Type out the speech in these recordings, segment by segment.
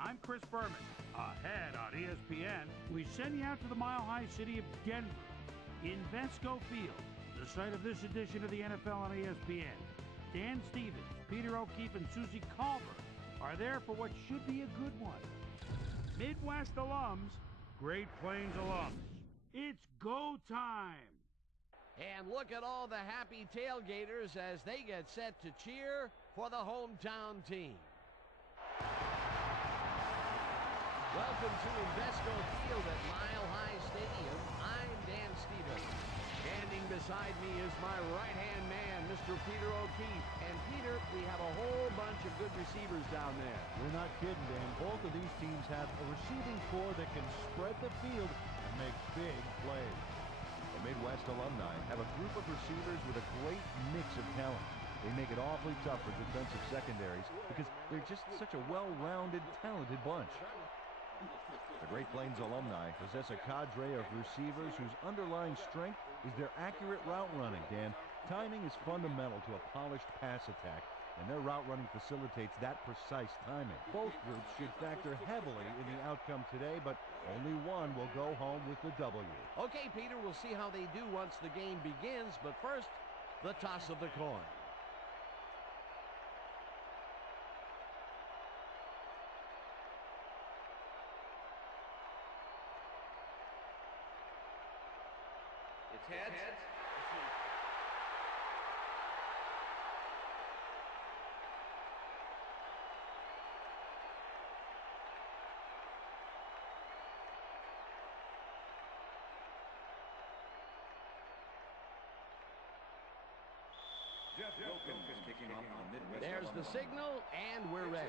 I'm Chris Berman. Ahead on ESPN, we send you out to the mile-high city of Denver. Invesco Field, the site of this edition of the NFL on ESPN. Dan Stevens, Peter O'Keefe, and Susie Culver are there for what should be a good one. Midwest alums, Great Plains alums. It's go time! And look at all the happy tailgaters as they get set to cheer for the hometown team. Welcome to Invesco Field at Mile High Stadium. I'm Dan Stevens. Standing beside me is my right-hand man, Mr. Peter O'Keefe. And Peter, we have a whole bunch of good receivers down there. You're not kidding, Dan. Both of these teams have a receiving corps that can spread the field and make big plays. The Midwest Alumni have a group of receivers with a great mix of talent. They make it awfully tough for defensive secondaries because they're just such a well-rounded, talented bunch. The Great Plains Alumni possess a cadre of receivers whose underlying strength is their accurate route running, Dan. Timing is fundamental to a polished pass attack, and their route running facilitates that precise timing. Both groups should factor heavily in the outcome today, but only one will go home with the W. Okay, Peter, we'll see how they do once the game begins, but first, the toss of the coin. It's heads. Jeff Wilkins is kicking off on Midwest. There's the signal, and we're ready.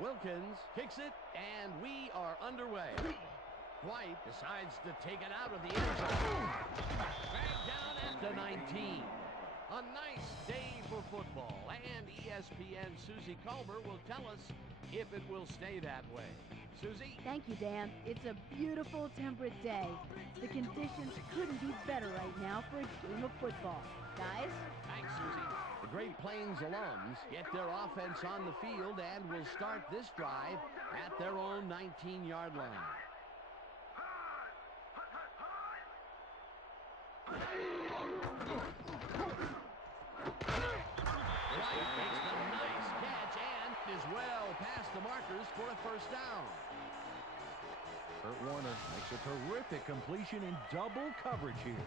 Wilkins kicks it, and we are underway. White decides to take it out of the end zone. Dragged down at the 19. A nice day for football, and ESPN Susie Culver will tell us if it will stay that way. Susie? Thank you, Dan. It's a beautiful, temperate day. The conditions couldn't be better right now for a game of football. Guys? Thanks, Susie. The Great Plains alums get their offense on the field and will start this drive at their own 19-yard line. White makes the nice catch and is well past the markers for a first down. Kurt Warner makes a terrific completion in double coverage here.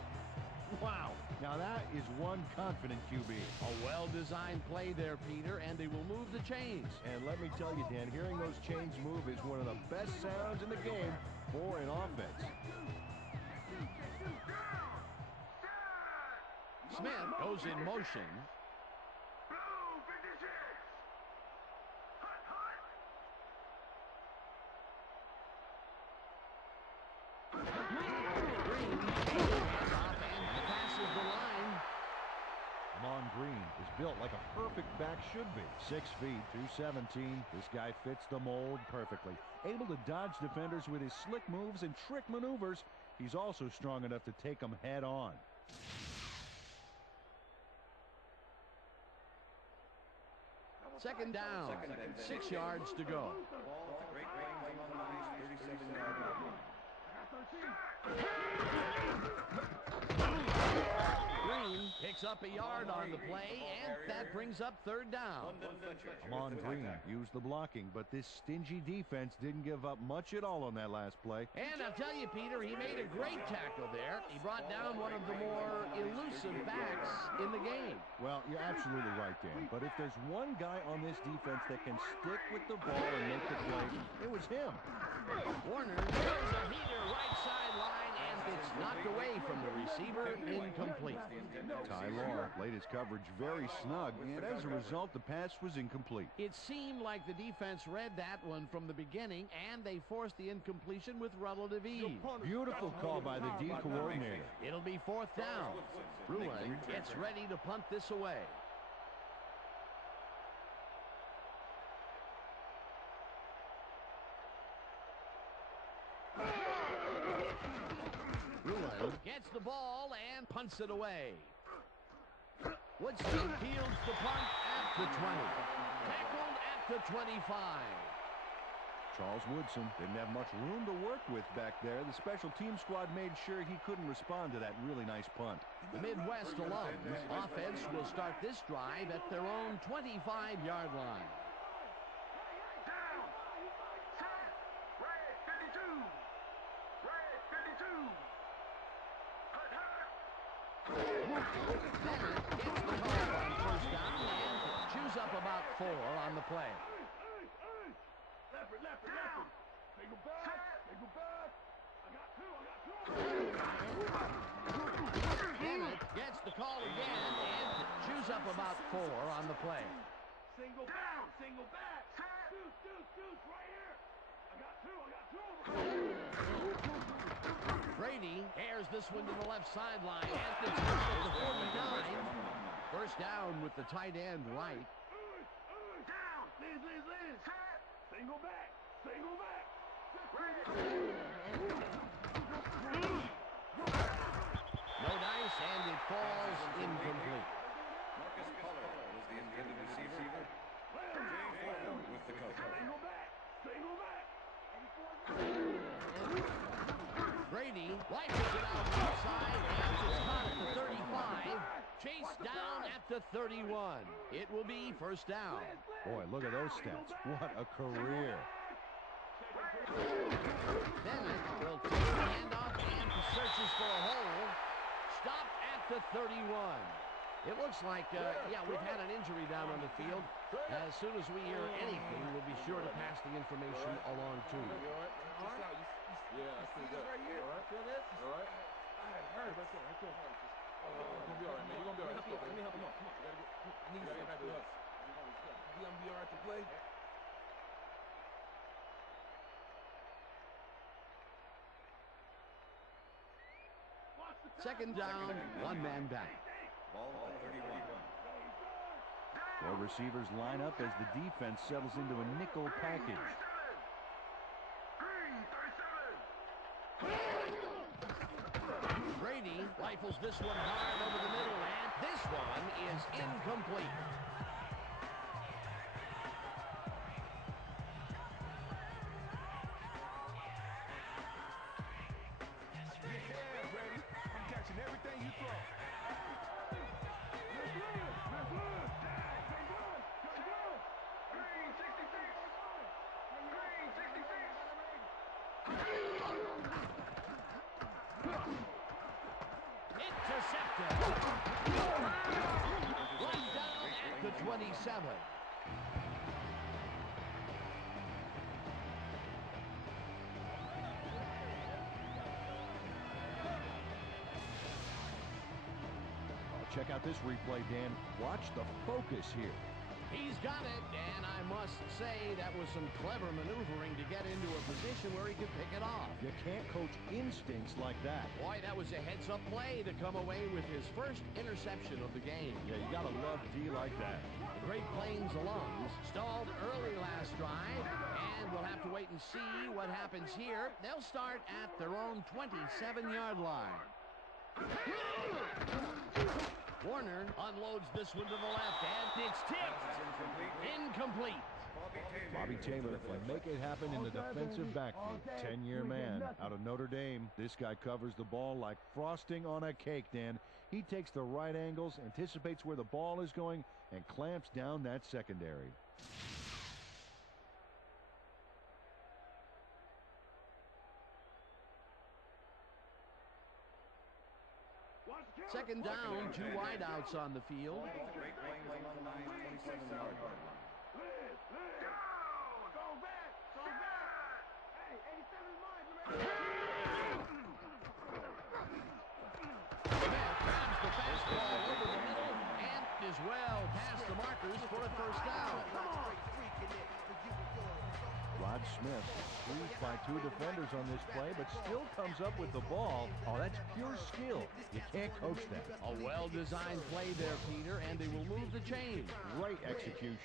Wow, now that is one confident QB. A well-designed play there, Peter, and they will move the chains. And let me tell you, Dan, hearing those chains move is one of the best sounds in the game for an offense. Smith goes in motion. Green is built like a perfect back should be. 6 feet, 217. This guy fits the mold perfectly. Able to dodge defenders with his slick moves and trick maneuvers. He's also strong enough to take them head on. Second down. 6 yards to go. Ball at the Great Plains Alumni's 37-yard line. Green picks up a yard on the play, and that brings up third down. Amon Green used the blocking, but this stingy defense didn't give up much at all on that last play. And I'll tell you, Peter, he made a great tackle there. He brought down one of the more elusive backs in the game. Well, you're absolutely right, Dan. But if there's one guy on this defense that can stick with the ball and make the play, it was him. Warner throws a heater right sideline, and it's knocked away from the receiver, incomplete. Ty Law laid his coverage very snug, and as a result, the pass was incomplete. It seemed like the defense read that one from the beginning, and they forced the incompletion with relative ease. Beautiful call by the D coordinator. It'll be fourth down. Bruin gets ready to punt this away. Bruin gets the ball and punts it away. Woodson fields the punt at the 20. Tackled at the 25. Charles Woodson didn't have much room to work with back there. The special team squad made sure he couldn't respond to that really nice punt. The Midwest Alums offense will start this drive at their own 25-yard line. Down. Set. Red 52. Red 52. Bennett gets the call on first down and chews up about 4 on the play. Bennett gets the call again and chews up about 4 on the play. Single down. Single back. Deuce, right here. I got two. Brady airs this one to the left sideline and it's down at the 49. First down with the tight end right. Down. Liz. Set. Single back. No dice, and it falls incomplete. Marcus Pollard was the intended receiver. Jay Ford with the cover. Single back. Brady rifles it out right side and it's caught at the 35. Chased down at the 31. It will be first down. Boy, look at those stats. What a career. Bennett will take the handoff and searches for a hole. Stopped at the 31. It looks like, we've had an injury down on the field. As soon as we hear anything, we'll be sure to pass the information along to you. Yeah, that's pretty good. All right, feel this? All right. It hurts. Right there. You're gonna be all right, man. You're gonna be all right. Let's go. Let me help him up. Come on. You gotta get back to us. You gonna be all right to play? Second down, one man back. Ball at 31. Four receivers line up as the defense settles into a nickel package. Brady rifles this one hard over the middle, and this one is incomplete. Yeah, Brady. I'm catching everything you throw. Intercepted. Right down at the 27. Check out this replay, Dan. Watch the focus here. He's got it, and I must say that was some clever maneuvering to get into a position where he could pick it off. You can't coach instincts like that. Boy, that was a heads-up play to come away with his first interception of the game. Yeah, you gotta love D like that. The Great Plains Alums stalled early last drive, and we'll have to wait and see what happens here. They'll start at their own 27-yard line. Warner unloads this one to the left, and it's tipped. Incomplete. Bobby Taylor can make it happen in the defensive backfield. 10-year man out of Notre Dame. This guy covers the ball like frosting on a cake, Dan. He takes the right angles, anticipates where the ball is going, and clamps down that secondary. Second down, 2 wideouts on the field. Great Plains Alumni 27-yard line. Smith grabs the fastball over the middle and is well past the markers for a first down. Rod Smith squeezed by 2 defenders on this play, but still comes up with the ball. Oh, that's pure skill. You can't coach that. A well-designed play there, Peter, and they will move the chain. Great execution.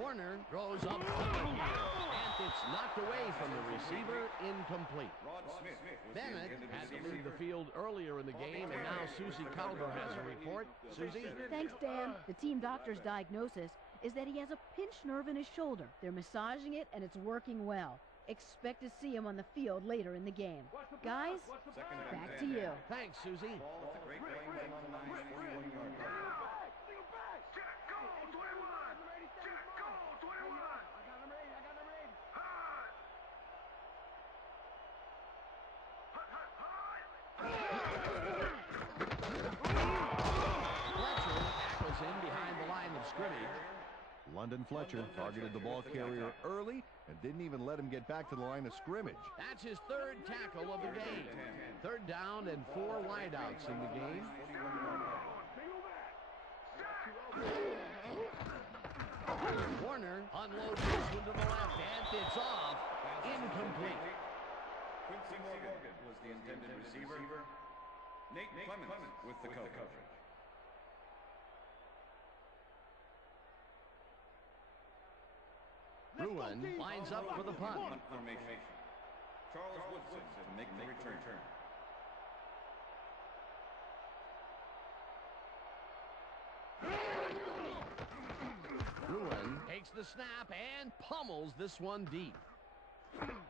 Warner throws up field here, and It's knocked away from the receiver, incomplete. Rod Smith was the Bennett intended had to receiver. leave the field earlier in the game, and now Susie Calder has a report. Susie? Thanks, Dan. The team doctor's diagnosis is that he has a pinched nerve in his shoulder. They're massaging it, and it's working well. Expect to see him on the field later in the game. Guys, Second and back 10. to you. Thanks, Susie. Ball at the Great Plains Alumni 41-yard line. Fletcher tackles him behind the line of scrimmage. London Fletcher targeted the ball carrier early and didn't even let him get back to the line of scrimmage. That's his third tackle of the game. Third down and 4 wideouts in the game. Warner unloads this one to the left, and it's off. Incomplete. Quincy Morgan was the intended receiver. Nate Clemens with the coverage. Bruin lines up for the punt. Punt formation. Charles Woodson to make the return. Bruin takes the snap and pummels this one deep.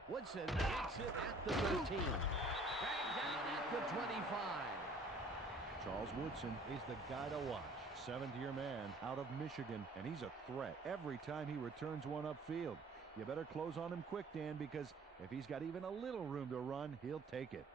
Woodson takes it at the 13. Dragged down at the 25. Charles Woodson is the guy to watch. Seventh-year man out of Michigan, and he's a threat every time he returns one upfield. You better close on him quick, Dan, because if he's got even a little room to run, he'll take it.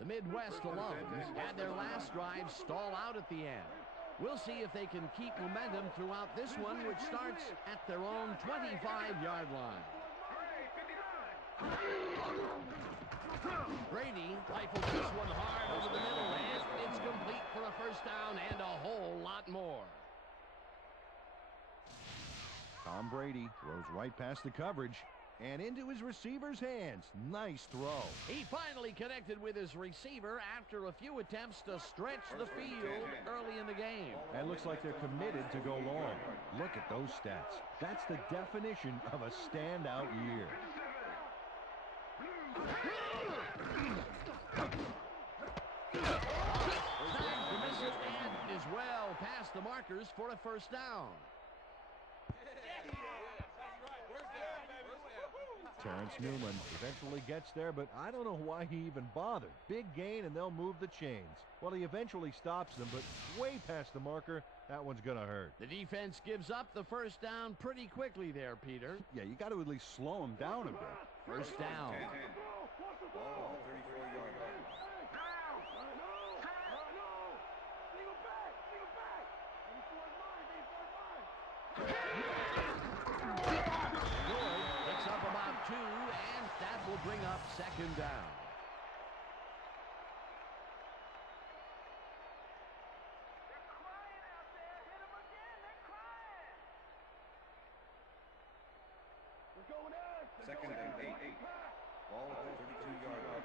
The Midwest Alums had their last drive stall out at the end. We'll see if they can keep momentum throughout this one, which starts at their own 25-yard line. Brady rifles this one hard over the middle, and it's complete for a first down and a whole lot more. Tom Brady throws right past the coverage and into his receiver's hands. Nice throw. He finally connected with his receiver after a few attempts to stretch the field early in the game. And looks like they're committed to go long. Look at those stats. That's the definition of a standout year. Trying to miss it and is well past the markers for a first down. Terrence Newman eventually gets there, but I don't know why he even bothered. Big gain, and they'll move the chains. Well, he eventually stops them, but way past the marker, that one's going to hurt. The defense gives up the first down pretty quickly there, Peter. Yeah, you got to at least slow him down a bit. First down. Ball at the 34-yard line. Picks up about 2, and that will bring up second down. Second and 8. Ball at the 32-yard line.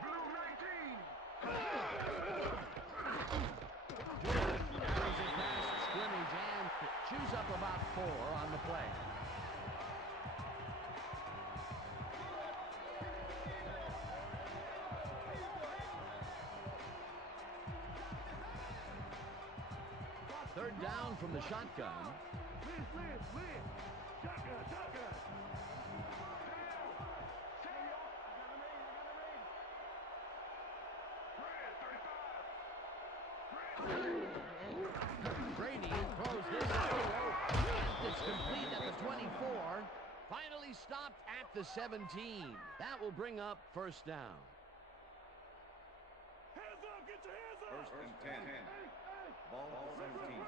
Carries it past scrimmage and chews up about 4 on the play. Third down from the shotgun. Brady throws this and it's complete at the 24. Finally stopped at the 17. That will bring up first down. First and 10. Ball at the 17.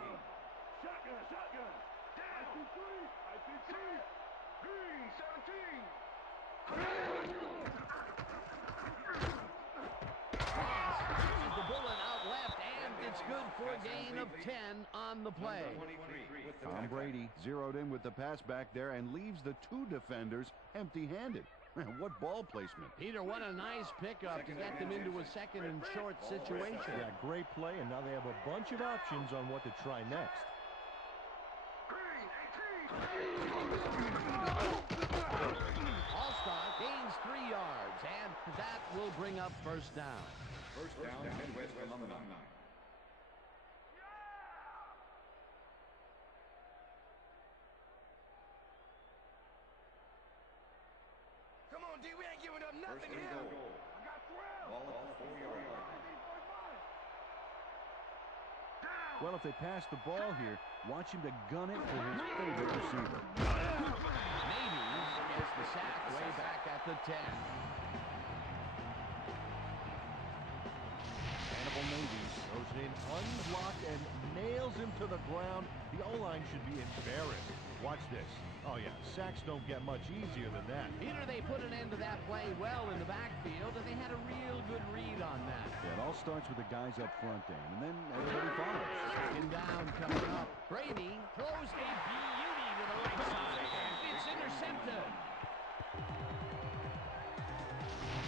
The bullet out left, and it's good for a gain of 10 on the play. Tom Brady zeroed in with the pass back there and leaves the two defenders empty-handed. Man, what ball placement. Peter, what a nice pickup to get them into a second and short situation. Yeah, great play, and now they have a bunch of options on what to try next. Allstott gains 3 yards, and that will bring up first down. First down, Midwest Alumni. Come on, D, we ain't giving up nothing First and here. goal. I got 12. Ball at the 4-yard line. Well, if they pass the ball here, watch him to gun it for his favorite receiver. Navies gets the sack way back at the 10. Hannibal Navies goes in unblocked and nails him to the ground. The O-line should be embarrassed. Watch this. Oh, yeah, sacks don't get much easier than that. Peter, they put an end to that play well in the backfield, and they had a real good read on that. Yeah, it all starts with the guys up front, Dan, and then everybody follows. Second down coming up. Brady throws a beauty to the right side, and it's intercepted.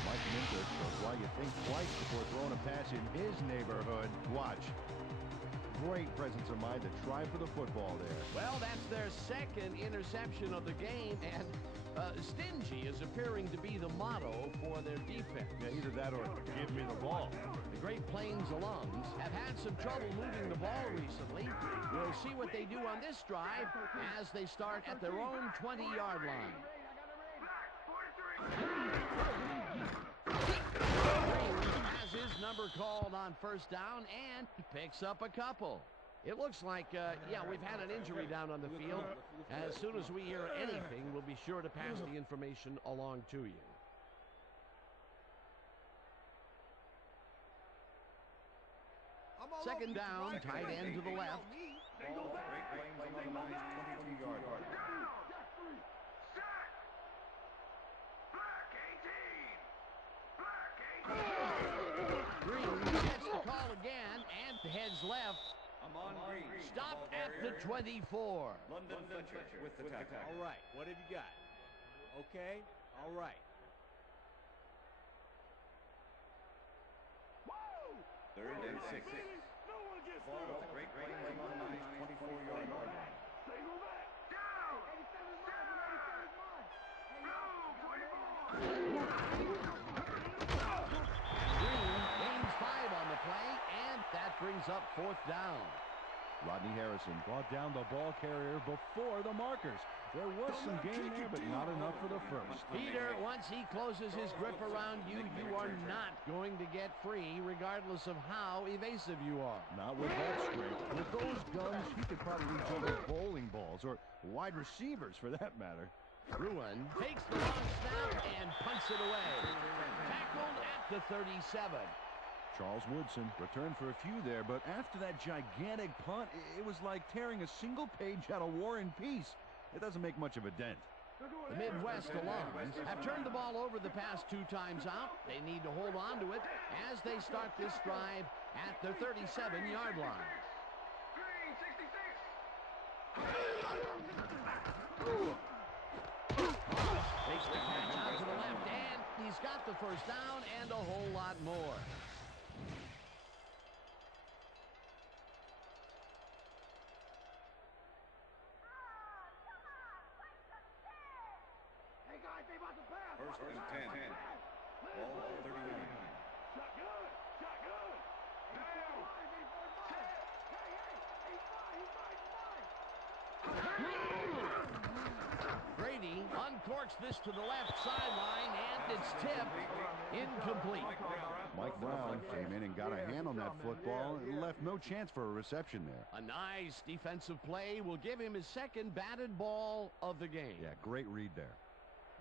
Mike Minter shows why you think twice before throwing a pass in his neighborhood. Watch. Great presence of mind to try for the football there. Well, that's their second interception of the game, and stingy is appearing to be the motto for their defense. Yeah, either that or give me the ball. The Great Plains alums have had some trouble moving the ball recently. We'll see what they do on this drive as they start at their own 20-yard line. Has his number called on first down, and he picks up a couple. It looks like, yeah, we've had an injury down on the field. As soon as we hear anything, we'll be sure to pass the information along to you. Second down, tight end to the left. Ball at Great Plains Alumni's 22-yard line. Green gets the call again and heads left. Amon Green. Stopped at the 24. London Fletcher with the tackle. All right, what have you got? Okay, all right. Third and 6. Ball at the Great Plains Alumni's 24-yard line. Green gains 5 on the play, and that brings up fourth down. Rodney Harrison brought down the ball carrier before the markers. There was some gain there, but not enough for the first. Peter, once he closes his grip around you, you are not going to get free, regardless of how evasive you are. Not with that strength. With those guns, he could probably reach over bowling balls, or wide receivers for that matter. Ruin takes the long snap and punts it away. Tackled at the 37. Charles Woodson returned for a few there, but after that gigantic punt, it was like tearing a single page out of War and Peace. It doesn't make much of a dent. The Midwest alums have turned the ball over the past 2 times out. They need to hold on to it as they start this drive at their 37-yard line. Takes the catch out to the left, and he's got the first down and a whole lot more. First and 10. Ball at 39. Brady uncorks this to the left sideline, and it's tipped incomplete. Mike Brown came in and got a hand on that football and left no chance for a reception there. A nice defensive play will give him his second batted ball of the game. Yeah, great read there.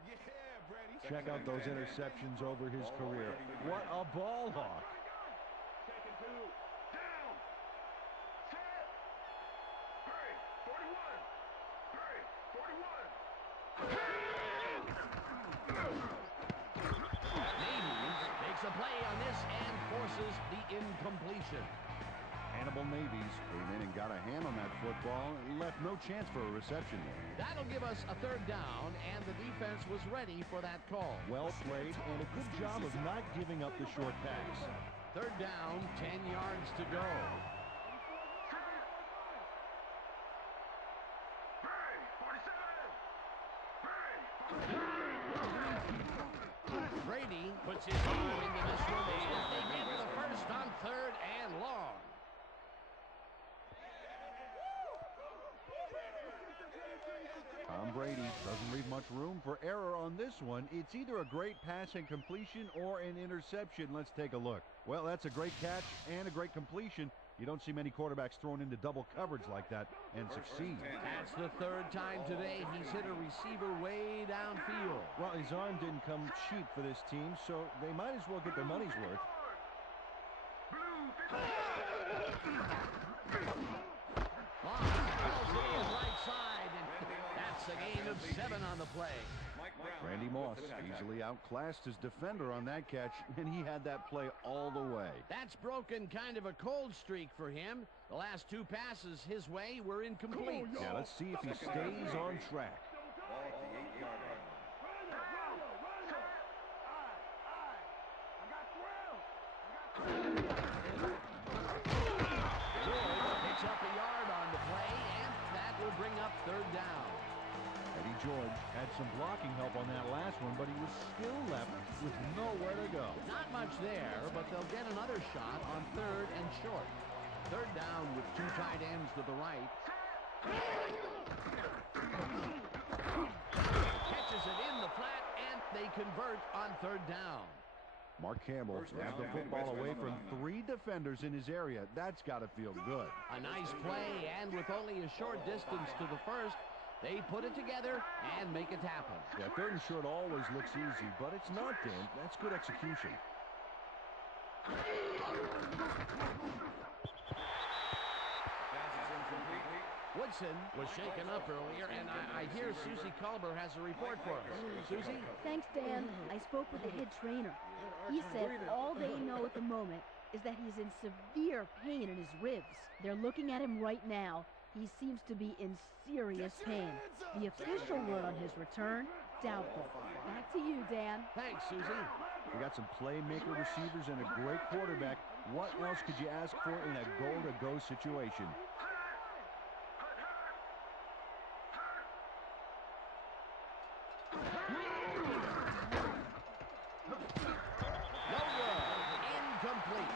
Yeah, Brady. Check out those interceptions over his career. What a ball hawk. Second 2. Down. Set. Hurry. 41. Hurry. 41. Navies makes a play on this and forces the incompletion. Hannibal Navies came in and got a hand on that football and left no chance for a reception there. That'll give us a third down, and the defense was ready for that call. Well played, and a good job of not giving up the short pass. Third down, 10 yards to go. Brady puts his arm into this one, and they get the first on third and long. Tom Brady doesn't leave much room for error on this one. It's either a great pass and completion or an interception. Let's take a look. Well, that's a great catch and a great completion. You don't see many quarterbacks thrown into double coverage like that and succeed. That's the third time today he's hit a receiver way downfield. Well, his arm didn't come cheap for this team, so they might as well get their money's worth. Calls it in right side, and that's a gain of 7 on the play. Randy Moss easily outclassed his defender on that catch, and he had that play all the way. That's broken kind of a cold streak for him. The last 2 passes his way were incomplete. Yeah, let's see if he stays on track. Ball at the 8-yard line. George picks up a yard on the play, and that will bring up third down. Eddie George had some blocking help on that last one, but he was still left with nowhere to go. Not much there, but they'll get another shot on third and short. Third down with 2 tight ends to the right. Catches it in the flat, and they convert on third down. Mark Campbell grabbed the football away from 3 defenders in his area. That's got to feel good. A nice play, and with only a short distance to the first, they put it together and make it happen. Yeah, third and short always looks easy, but it's not, Dan. That's good execution. Woodson was shaken up earlier, and I hear Susie Culber has a report for us. Susie? Thanks, Dan. I spoke with the head trainer. He said all they know at the moment is that he's in severe pain in his ribs. They're looking at him right now. He seems to be in serious pain. The official word on his return, doubtful. Back to you, Dan. Thanks, Susie. We got some playmaker receivers and a great quarterback. What else could you ask for in a goal-to-go situation? No good. Incomplete.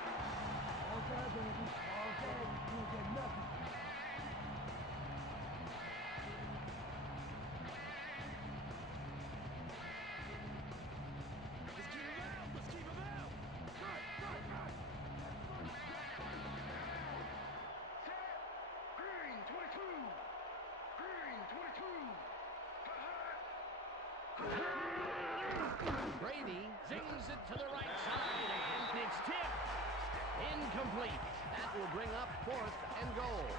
Brady zings it to the right side, and it's tipped. Incomplete. That will bring up 4th and goal.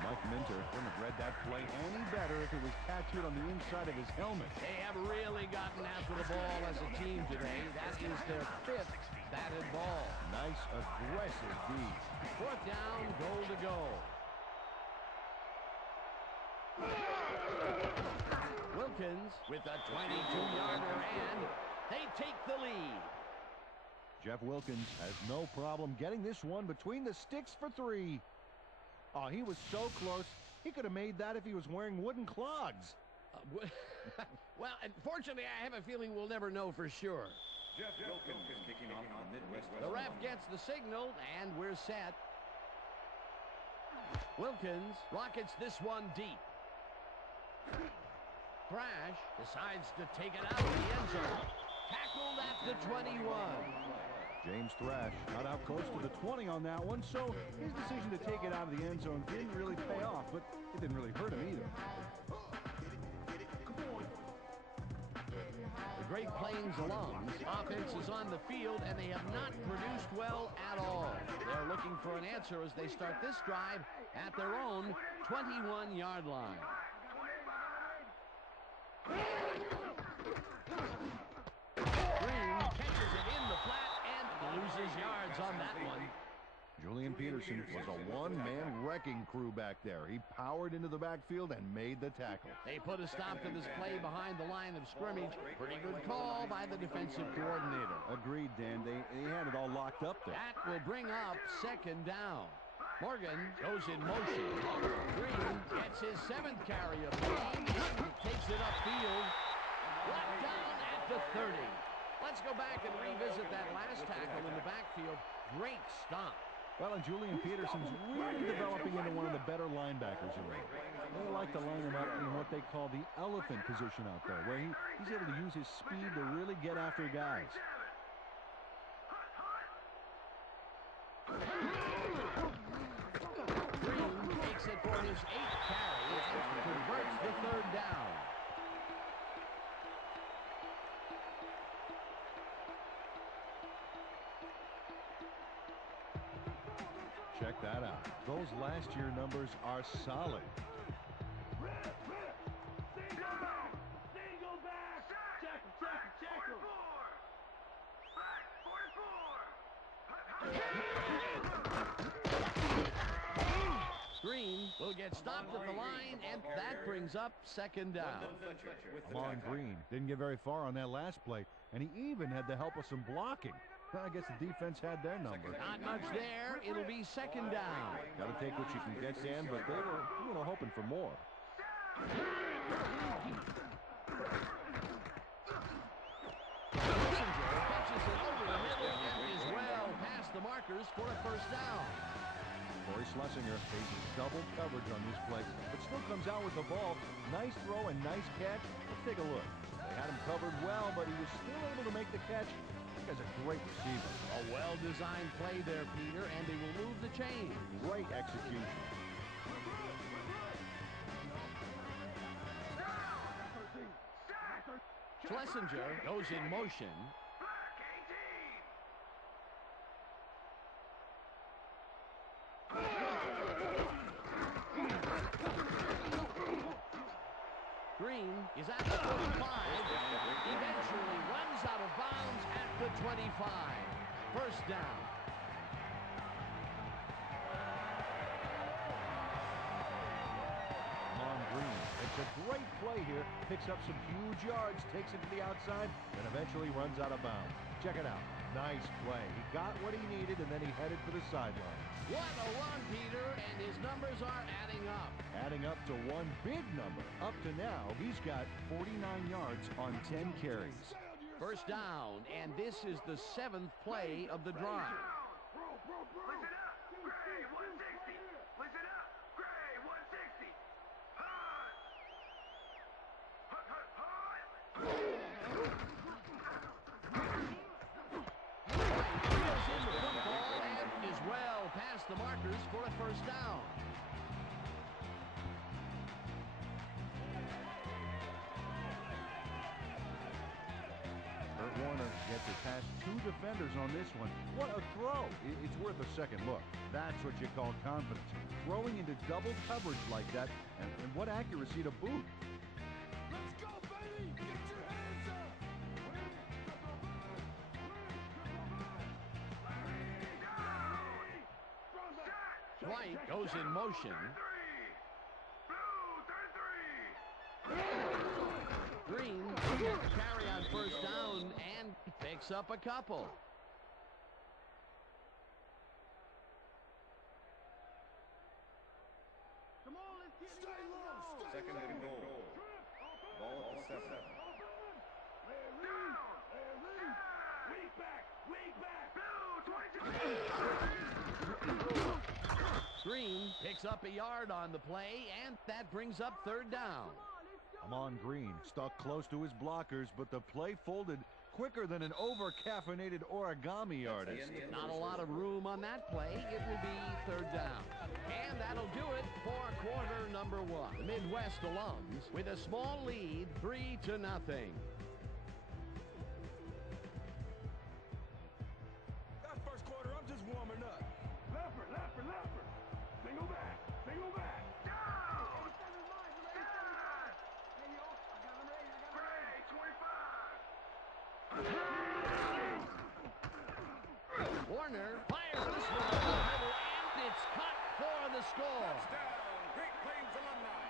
Mike Minter couldn't have read that play any better if it was tattooed on the inside of his helmet. They have really gotten after the ball as a team today. That is their 5th batted ball. Nice, aggressive D. 4th down, goal to go. Wilkins with a 22-yarder, and they take the lead. Jeff Wilkins has no problem getting this one between the sticks for 3. Oh, he was so close. He could have made that if he was wearing wooden clogs. Well, unfortunately, I have a feeling we'll never know for sure. Jeff Wilkins kicking off on the Midwest. The ref gets the signal, and we're set. Wilkins rockets this one deep. Thrash decides to take it out of the end zone. Tackled at the 21. James Thrash got out close to the 20 on that one, so his decision to take it out of the end zone didn't really pay off, but it didn't really hurt him either. The Great Plains alums offense is on the field, and they have not produced well at all. They're looking for an answer as they start this drive at their own 21-yard line. Green catches it in the flat and loses yards on that one. Julian Peterson was a one-man wrecking crew back there. He powered into the backfield and made the tackle. They put a stop to this play behind the line of scrimmage. Pretty good call by the defensive coordinator. Agreed, Dan. They had it all locked up there. That will bring up second down. Morgan goes in motion. Green gets his 7th carry of the game and takes it upfield. Brought down at the 30. Let's go back and revisit that last tackle in the backfield. Great stop. Well, and Julian Peterson's really developing into one of the better linebackers in the league. They like to line him up in what they call the elephant position out there, where he's able to use his speed to really get after guys. Green takes it for his 8th carry and converts the 3rd down. Check that out. Those last year numbers are solid. Single back. Check him. 44. Green will get stopped at the line, and that brings up second down. Amon Green didn't get very far on that last play, and he even had the help of some blocking. I guess the defense had their number. Not much there. It'll be second down. Got to take what you can get, Dan, but they were, hoping for more. Messenger pitches it over the middle and is well past the markers for a first down. Corey Schlesinger faces double coverage on this play, but still comes out with the ball. Nice throw and nice catch. Let's take a look. They had him covered well, but he was still able to make the catch. That guy's a great receiver. A well-designed play there, Peter, and he will move the chain. Great execution. Schlesinger goes in motion. Green is at the 45. Eventually runs out of bounds at the 25. First down. Amon Green makes a great play here. Picks up some huge yards, takes it to the outside, and eventually runs out of bounds. Check it out. Nice play. He got what he needed, and then he headed for the sideline. What a run, Peter, and his numbers are adding up. Adding up to one big number. Up to now, he's got 49 yards on 10 carries. First down, and this is the 7th play of the drive. Listen up, Gray, 160. Listen up, Gray, 160. Hut. Reels in the football and is well past the markers for a first down. Kurt Warner gets it past 2 defenders on this one. What a throw. It's worth a second look. That's what you call confidence. Throwing into double coverage like that, and what accuracy to boot. Let's go, baby! Get your hands up! White goes in motion. Green gets a carry on first down and picks up a couple. Come on, let's get Stay low. Second and goal. Ball at the 7. Weak back! Weak back! Green picks up a yard on the play, and that brings up third down. Amon Green stuck close to his blockers, but the play folded quicker than an over-caffeinated origami artist. Not a lot of room on that play. It will be third down. And that'll do it for quarter number 1. The Midwest Alums with a small lead, 3-0. That first quarter, I'm just warming up. Leopard! Single back! Down! Gray, 25! Warner fires this one over the middle, It's cut for the score. Touchdown, Great Plains Alumni.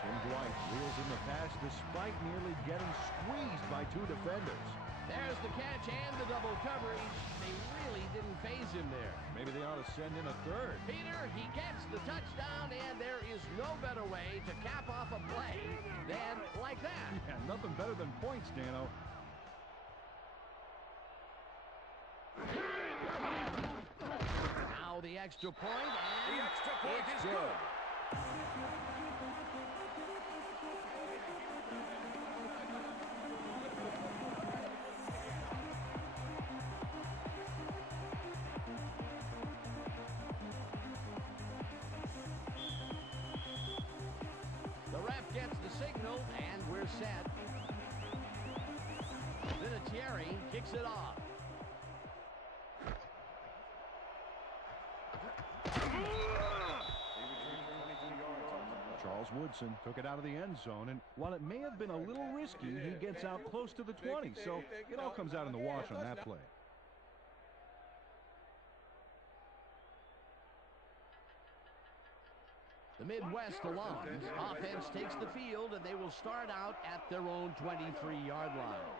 Tim Dwight reels in the pass despite nearly getting squeezed by two defenders. There's the catch and the double coverage. They really didn't phase him there. Maybe they ought to send in a third. Peter, he gets the touchdown, and there is no better way to cap off a play than like that. Yeah, nothing better than points, Dano. Now the extra point, and The extra point it's is good. The ref gets the signal, and we're set. Vinatieri kicks it off. Charles Woodson took it out of the end zone, and while it may have been a little risky, he gets out close to the 20, so it all comes out in the wash on that play. The Midwest Alums offense takes the field, and they will start out at their own 23-yard line.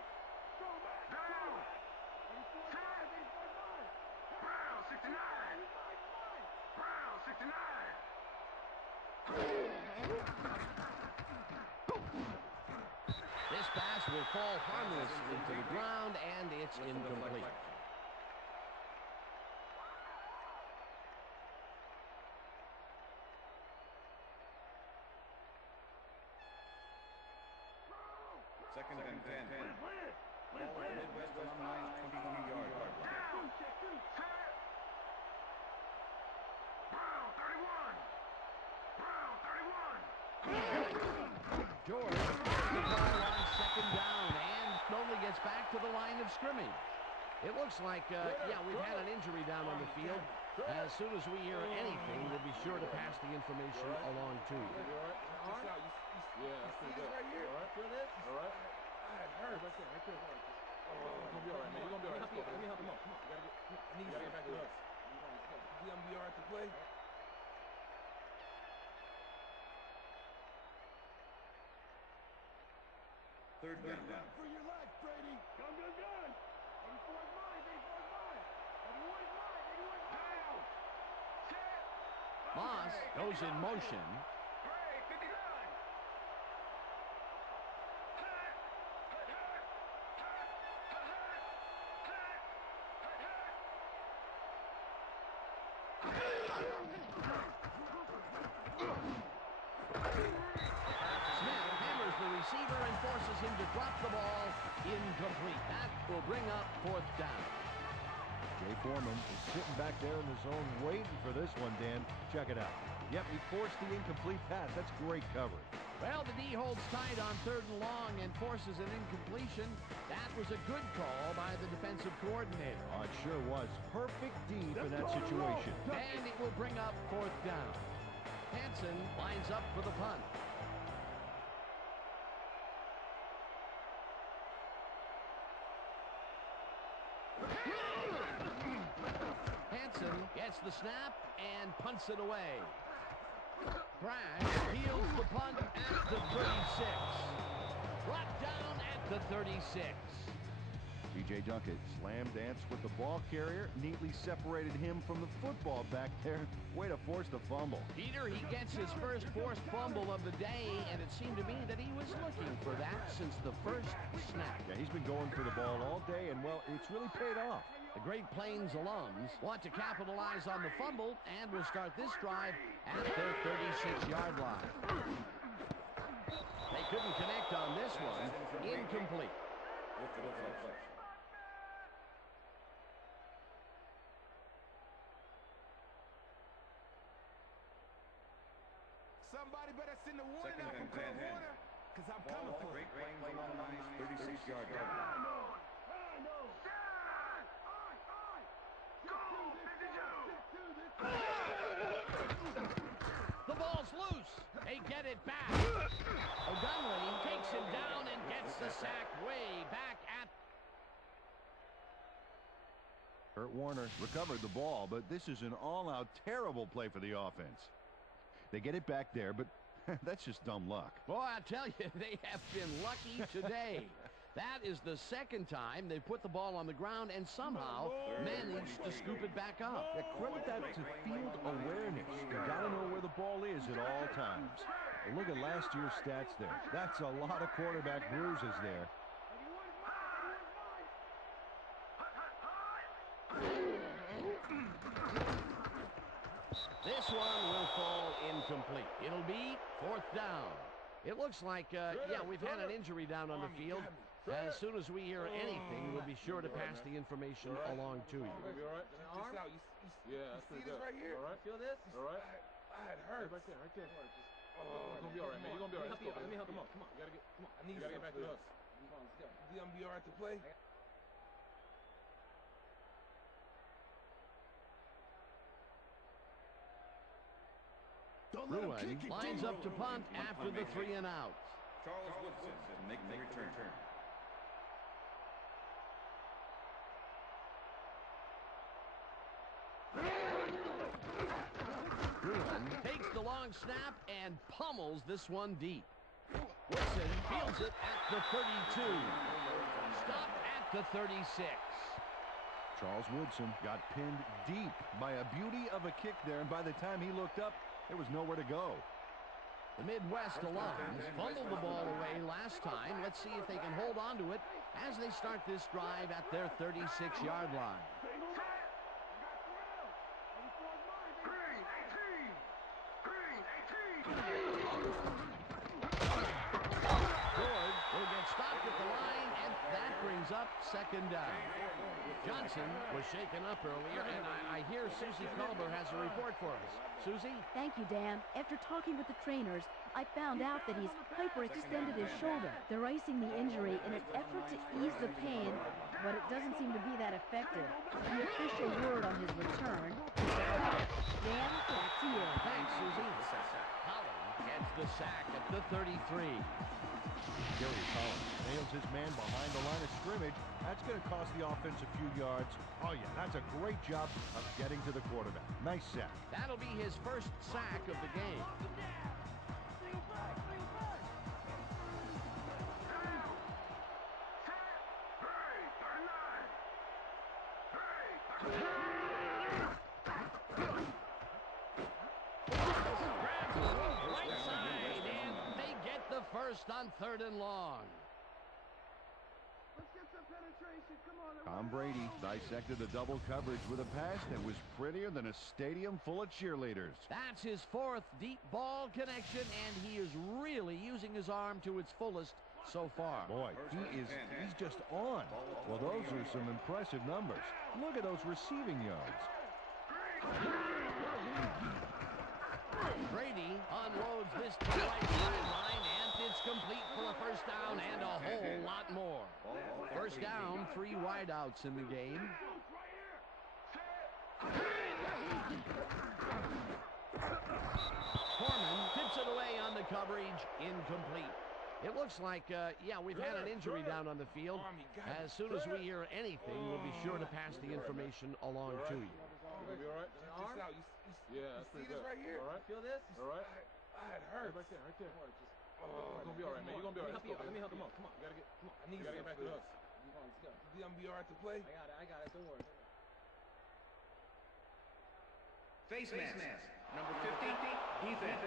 This pass will fall harmlessly to the ground, and it's incomplete. Second and 10. Ball at Midwest Alumni's 23-yard line. George gets the ball on second down and only gets back to the line of scrimmage. It looks like, we've had an injury down on the field. As soon as we hear anything, we'll be sure to pass the information along to you. Yeah, that's pretty good. Right here. All right. Feel this? All right. It hurts. Right there. It's gonna be all right, man. You're gonna be all right. Let me help you. Come on. You gotta get back to us. You gonna be all right to play? Third down. For your life, Brady. Gun. 84 is mine. 81 is mine. 81 is mine. Moss goes in motion. Gray, 59. Smith hammers the receiver and forces him to drop the ball. Incomplete. That will bring up fourth down. Jay Foreman is sitting back there in the zone waiting for this one, Dan. Check it out. Yep, he forced the incomplete pass. That's great coverage. Well, the D holds tight on third and long and forces an incompletion. That was a good call by the defensive coordinator. Oh, it sure was. Perfect D for that situation. And it will bring up fourth down. Hansen lines up for the punt. Hansen gets the snap and punts it away. Thrash peels the punt at the 36. Brought down at the 36. B.J. Duckett slam dance with the ball carrier, neatly separated him from the football back there. Way to force the fumble. Peter, he gets his first forced fumble of the day, and it seemed to me that he was looking for that since the first snap. Yeah, he's been going for the ball all day, and, well, it's really paid off. The Great Plains alums want to capitalize on the fumble and will start this drive at their 36-yard line. They couldn't connect on this one. Incomplete. With the deflection. Somebody better send the warning Second out and from 10. Warner, because I'm coming Ball for Great it. Plains Alumni's 36-yard line. The ball's loose. They get it back. O'Donnelly takes him down and gets the sack way back at Kurt Warner recovered the ball, but this is an all-out terrible play for the offense. They get it back there, but that's just dumb luck. Boy, I tell you, they have been lucky today. That is the second time they put the ball on the ground and somehow managed to scoop it back up. Yeah, credit that to field awareness. You got to know where the ball is at all times. Well, look at last year's stats there. That's a lot of quarterback bruises there. This one will fall incomplete. It'll be 4th down. It looks like, yeah, we've had an injury down on the field. As soon as we hear anything, we'll be sure to pass the information along to you. Be all right? Yeah, that's pretty good. Right here? All right? Feel this? All right? It hurts. Right there, right there. You're going to be all right, man. You're going to be all right. Let me help you. Come on. You got to get, come on. I need you to get back to us. Come on, let's go. You going to be all right to play? Ruin lines up to punt after the 3 and out. Charles Woodson to make the return. Ruin takes the long snap and pummels this one deep. Woodson fields it at the 32. Stop at the 36. Charles Woodson got pinned deep by a beauty of a kick there, and by the time he looked up, there was nowhere to go. The Midwest Alums fumbled the ball away last time. Let's see if they can hold on to it as they start this drive at their 36-yard line. Ford will get stopped at the line, and that brings up 2nd down. Johnson was shaken up earlier, and I hear Susie Culber has a report for us. Susie? Thank you, Dan. After talking with the trainers, I found out that he's hyperextended his shoulder. They're icing the injury in an effort to ease the pain, but it doesn't seem to be that effective. The official word on his return is that. Dan, back to you. Thanks, Susie. Holland gets the sack at the 33. Darius Holland nails his man behind the line of scrimmage. That's going to cost the offense a few yards. Oh, yeah, that's a great job of getting to the quarterback. Nice sack. That'll be his first sack of the game. Right side, and they get the first on 3rd and long. Let's get some penetration. Come on. Tom Brady dissected the double coverage with a pass that was prettier than a stadium full of cheerleaders. That's his 4th deep ball connection, and he is really using his arm to its fullest so far. Boy, he's just on. Well, those are some impressive numbers. Look at those receiving yards. Brady unloads this to the right sideline, and it's complete for a first down and a whole lot more. First down, 3 wideouts in the game. Foreman tips it away on the coverage, incomplete. It looks like, yeah, we've had an injury down on the field. As soon as we hear anything, we'll be sure to pass the information along to you. You be all right? Yeah, that's pretty good. Right here. All right? Feel this? All right? It hurts. Right there, right there. You're going to be all right, man. You're going to be all right. Let me help you. Come on. You got to get, come on. I need you got to get back to us. Come on, let's go. You gonna be all right to play? I got it. Don't worry. Face mask. Number 50, defense.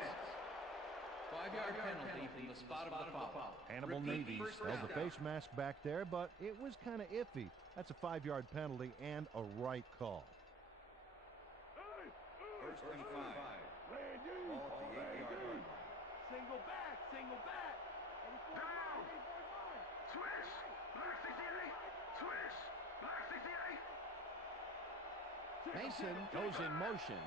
5-yard penalty from the spot of the foul. Hannibal Navy held the face mask back there, but it was kind of iffy. That's a 5-yard penalty and a right call. First and 5. Ball at the 8-yard line. Single back. Down. Switch. Black 68. Switch. Black 68. Mason goes in motion.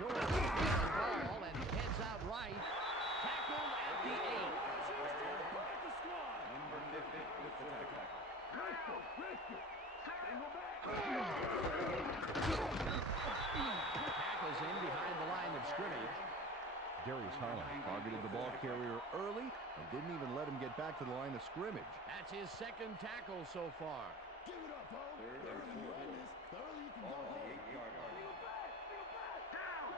George gets the ball and heads out right. Tackled at the 8. Number 50 with the tackle. Tackles in behind the line of scrimmage. Darius Holland targeted the ball carrier early and didn't even let him get back to the line of scrimmage. That's his second tackle so far. Give it up, Ho. The earlier you win this, the earlier you can go Ball on home. the 8-yard line. Down.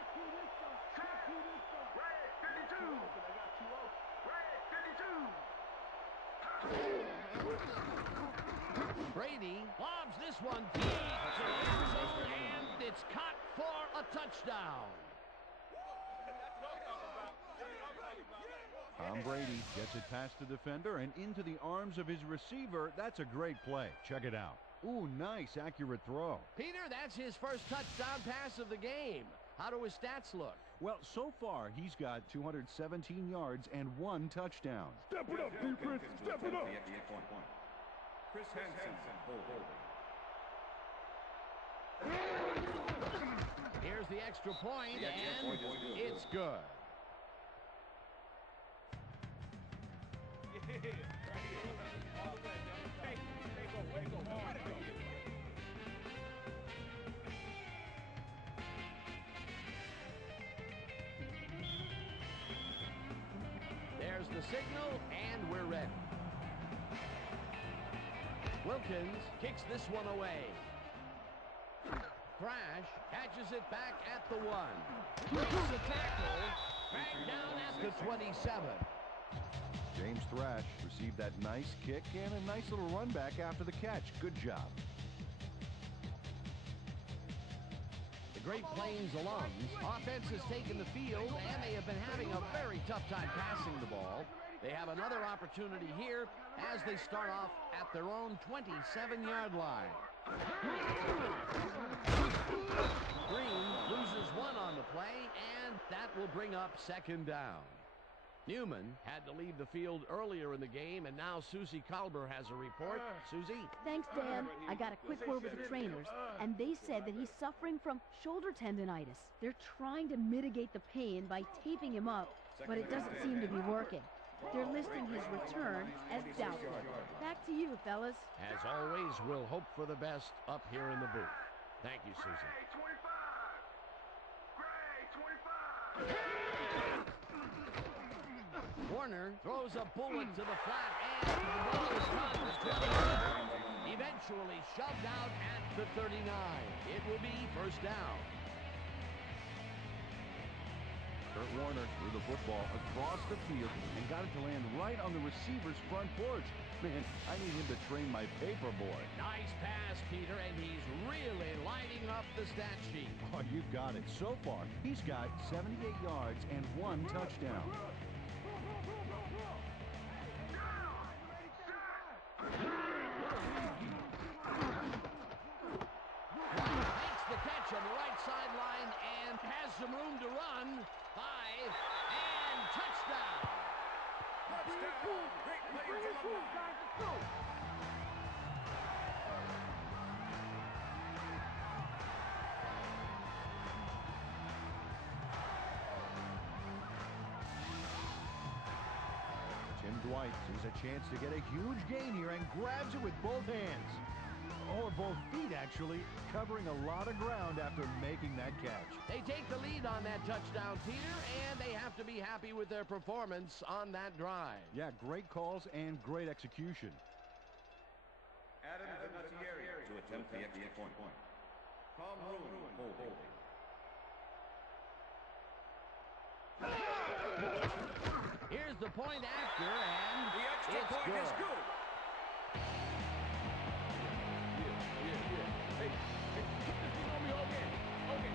Red 52. Red 52. Brady lobs this one deep to the end zone, and it's caught for a touchdown. Tom Brady gets it past the defender and into the arms of his receiver. That's a great play. Check it out. Ooh, nice, accurate throw. Peter, that's his first touchdown pass of the game. How do his stats look? Well, so far, he's got 217 yards and 1 touchdown. Step it up, defense. Step it up. The extra point. Chris Hansen, holding. Here's the extra point, and it's good. There's the signal, and we're ready. Wilkins kicks this one away. Thrash catches it back at the 1. Breaks the tackle, back down at the 27. James Thrash received that nice kick and a nice little run back after the catch. Good job. The Great Plains alums offense has taken the field, and they have been having a very tough time passing the ball. They have another opportunity here as they start off at their own 27-yard line. Green loses 1 on the play, and that will bring up second down. Newman had to leave the field earlier in the game, and now Susie Kalber has a report. Susie? Thanks, Dan. I got a quick word with the trainers, and they said that he's suffering from shoulder tendonitis. They're trying to mitigate the pain by taping him up, but it doesn't seem to be working. They're listing his return as doubtful. Back to you, fellas. As always, we'll hope for the best up here in the booth. Thank you, Susie. Warner throws a bullet to the flat, and the ball is caught at the 20. Eventually shoved out at the 39. It will be first down. Kurt Warner threw the football across the field and got it to land right on the receiver's front porch. Man, I need him to train my paperboy. Nice pass, Peter, and he's really lighting up the stat sheet. Oh, you got it. So far, he's got 78 yards and 1 touchdown. Makes the catch on the right sideline and has some room to run. 5 and touchdown. Touchdown. Great Plains Alumni. Tim Dwight sees a chance to get a huge gain here and grabs it with both hands. Or both feet, actually, covering a lot of ground after making that catch. They take the lead on that touchdown, Peter, and they have to be happy with their performance on that drive. Yeah, great calls and great execution. Adam Vinatieri to attempt the extra point. Tom Rooney, holding. Here's the point after, and The extra it's point good. is good. Hey, this is gonna be okay. Okay.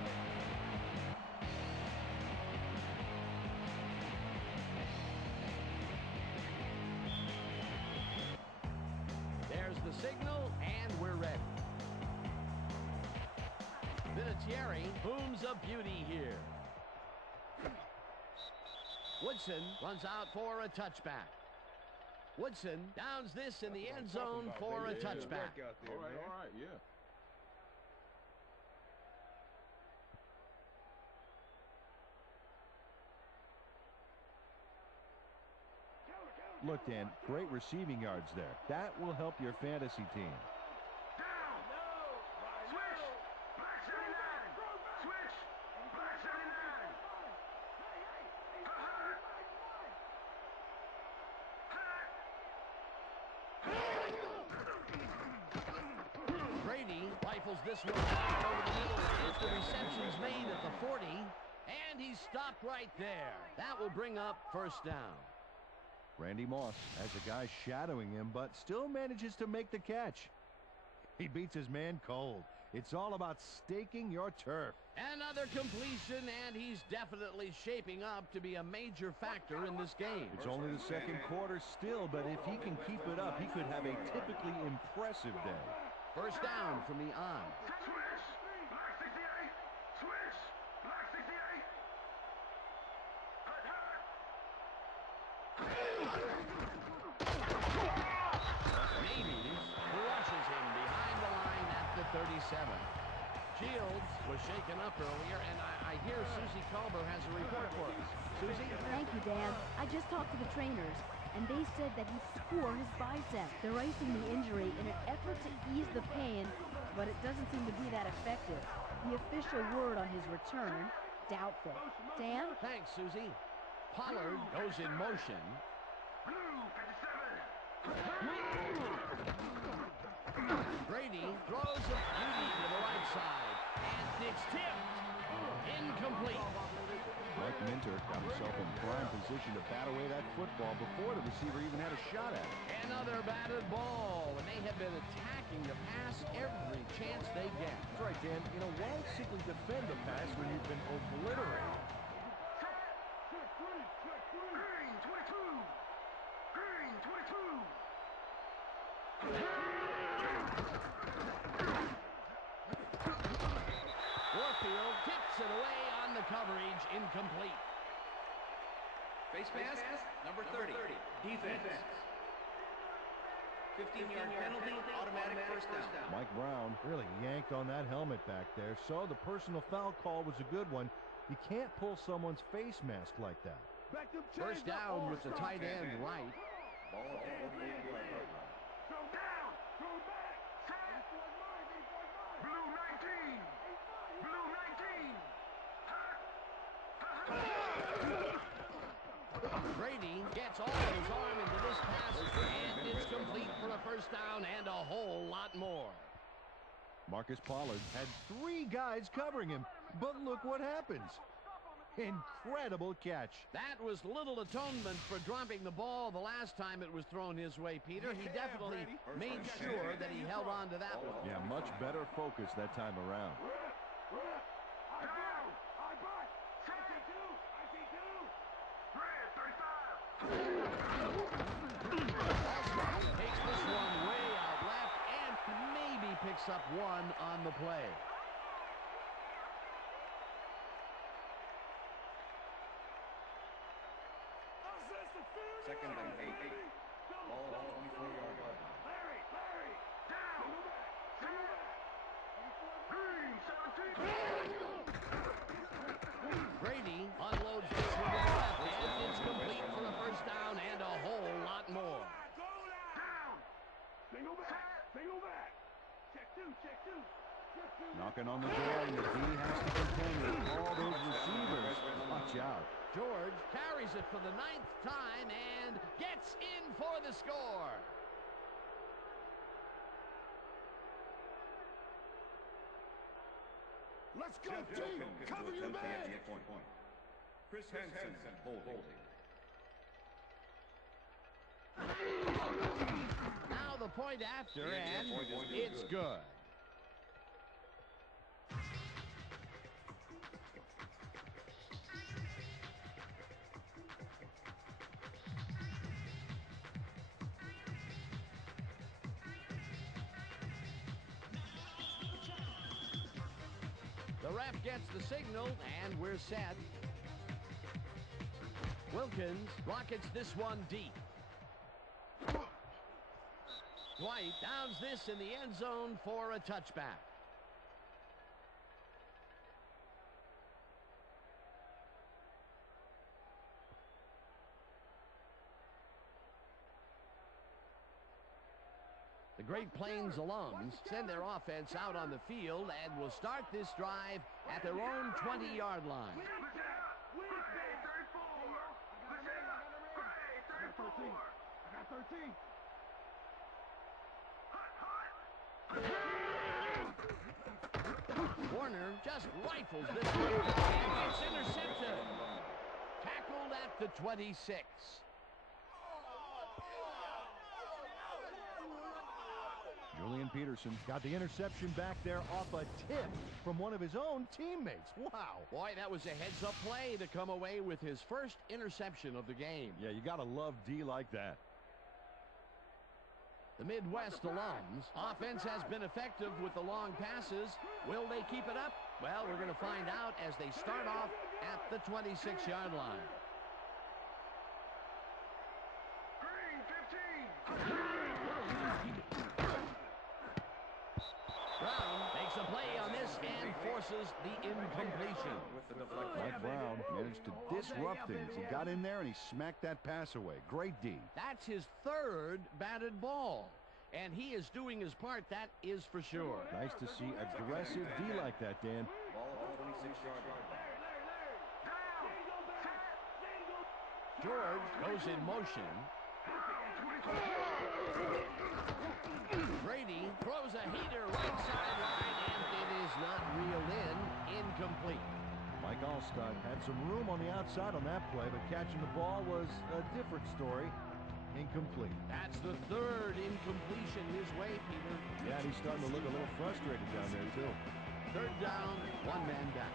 There's the signal, and we're ready. Vinatieri booms a beauty here. Woodson runs out for a touchback. Woodson downs this in the end zone for a touchback. All right, yeah. Look, Dan, great receiving yards there. That will help your fantasy team. Brady rifles this one out over the middle as the reception's made at the 40, and he's stopped right there. That will bring up first down. Randy Moss has a guy shadowing him, but still manages to make the catch. He beats his man cold. It's all about staking your turf. Another completion, and he's definitely shaping up to be a major factor in this game. It's only the second quarter still, but if he can keep it up, he could have a typically impressive day. First down from the on. Switch! Black 68! Switch! Black 68! Hut, hut! Maybes crushes him behind the line at the 37. Shields was shaken up earlier, and I hear Susie Culber has a report for us. Susie? Thank you, Dan. I just talked to the trainers, and they said that he tore his bicep. They're icing the injury in an effort to ease the pain, but it doesn't seem to be that effective. The official word on his return, doubtful. Dan? Thanks, Susie. Pollard goes in motion. Blue 57! Brady throws a beauty to the right side, and it's tipped. Incomplete. Mike Minter got himself in prime position to bat away that football before the receiver even had a shot at it. Another batted ball, and they have been attacking the pass every chance they get. That's right, Dan. You know, why simply defend the pass when you've been obliterated? Green 22! Green 22! Warfield tips it away on the coverage, incomplete. Face mask, number 30. Defense. 15-yard penalty, automatic first down. Mike Brown really yanked on that helmet back there, so the personal foul call was a good one. You can't pull someone's face mask like that. First down with the tight end right. Ball at the 48-yard line. Throw down! Throw back! Set! Blue 19! Blue 19! Brady gets all of his arm into this pass, and it's complete for a first down and a whole lot more. Marcus Pollard had 3 guys covering him, but look what happens. Incredible catch. That was little atonement for dropping the ball the last time it was thrown his way, Peter. He definitely made sure that he held on to that one. Yeah, much better focus that time around. Takes this one way out left and maybe picks up one on the play. Second and 8. Ball at the 24-yard line. Larry! Down! Green 17! Brady unloads this one to the left, and it's complete for a first down and a whole lot more. Down! Single back! Check two! Knocking on the door, and the D has to contend with all those receivers. Watch out. George carries it for the 9th time and gets in for the score. Let's go, team! Cover your man! Chris Hansen holding. Now the point after, and it's good. The ref gets the signal, and we're set. Wilkins rockets this one deep. Dwight downs this in the end zone for a touchback. The Great Plains alums send their offense out on the field and will start this drive at their own 20-yard line. I got 13. corner just rifles this one, and it's intercepted. Tackled at the 26. Julian Peterson got the interception back there off a tip from one of his own teammates. Wow. Boy, that was a heads-up play to come away with his first interception of the game. Yeah, you got to love D like that. The Midwest alums. Offense has been effective with the long passes. Will they keep it up? Well, we're going to find out as they start off at the 26-yard line. Brown makes a play on this and forces the incompletion. Mike Brown managed to disrupt things. He got in there and he smacked that pass away. Great D. That's his third batted ball. And he is doing his part, that is for sure. Nice to see aggressive D like that, Dan. Ball at the 26-yard line. George goes in motion. Brady throws a heater right sideline, and it is not reeled in. Incomplete. Mike Allstott had some room on the outside on that play, but catching the ball was a different story. Incomplete. That's the third incompletion his way, Peter. Yeah, and he's starting to look a little frustrated down there, too. Third down, one man down.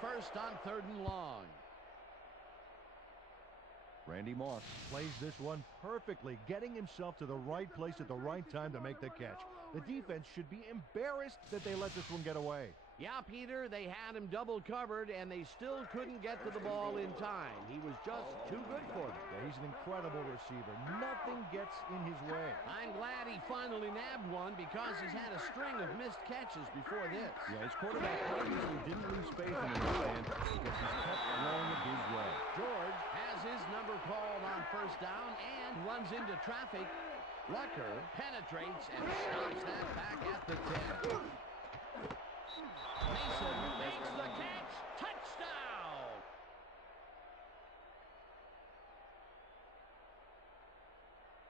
First on 3rd and long. Randy Moss plays this one perfectly, getting himself to the right place at the right time to make the catch. The defense should be embarrassed that they let this one get away. Yeah, Peter, they had him double covered, and they still couldn't get to the ball in time. He was just too good for them. Yeah, he's an incredible receiver. Nothing gets in his way. I'm glad he finally nabbed one because he's had a string of missed catches before this. Yeah, his quarterback obviously didn't lose faith in him, man, because he's kept throwing it his way. George has his number called on first down and runs into traffic. Rucker penetrates and stops that back at the 10. Mason makes the catch. Touchdown!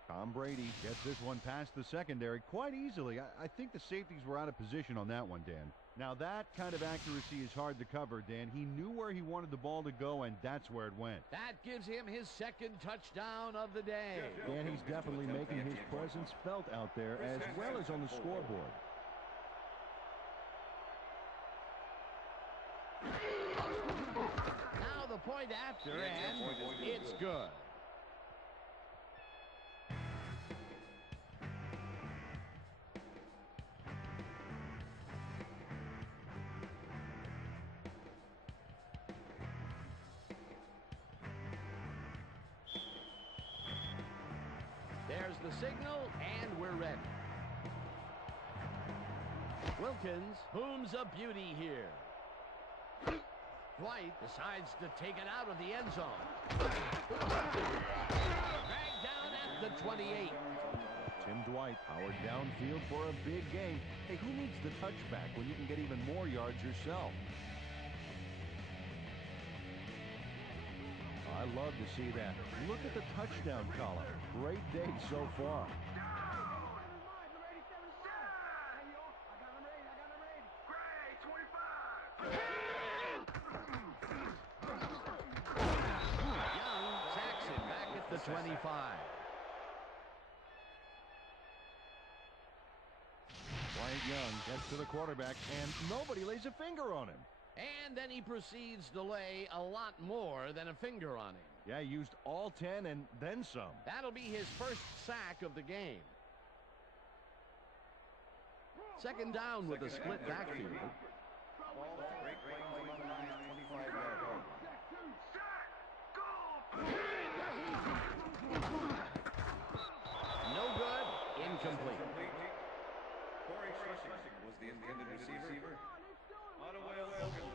Tom Brady gets this one past the secondary quite easily. I think the safeties were out of position on that one, Dan. Now, that kind of accuracy is hard to cover, Dan. He knew where he wanted the ball to go, and that's where it went. That gives him his second touchdown of the day. Dan, he's definitely making his presence felt out there as well as on the scoreboard. Now the point after, and it's good. There's the signal, and we're ready. Wilkins booms a beauty here. Dwight decides to take it out of the end zone. Dragged down at the 28. Tim Dwight powered downfield for a big game. Hey, who needs the touchback when you can get even more yards yourself? I love to see that. Look at the touchdown column. Great day so far. Young sacks him back at the 25. Wyatt Young gets to the quarterback, and nobody lays a finger on him. And then he proceeds to lay a lot more than a finger on him. Yeah, he used all 10 and then some. That'll be his first sack of the game. Second down with a split backfield. No good. Incomplete. Was the intended receiver.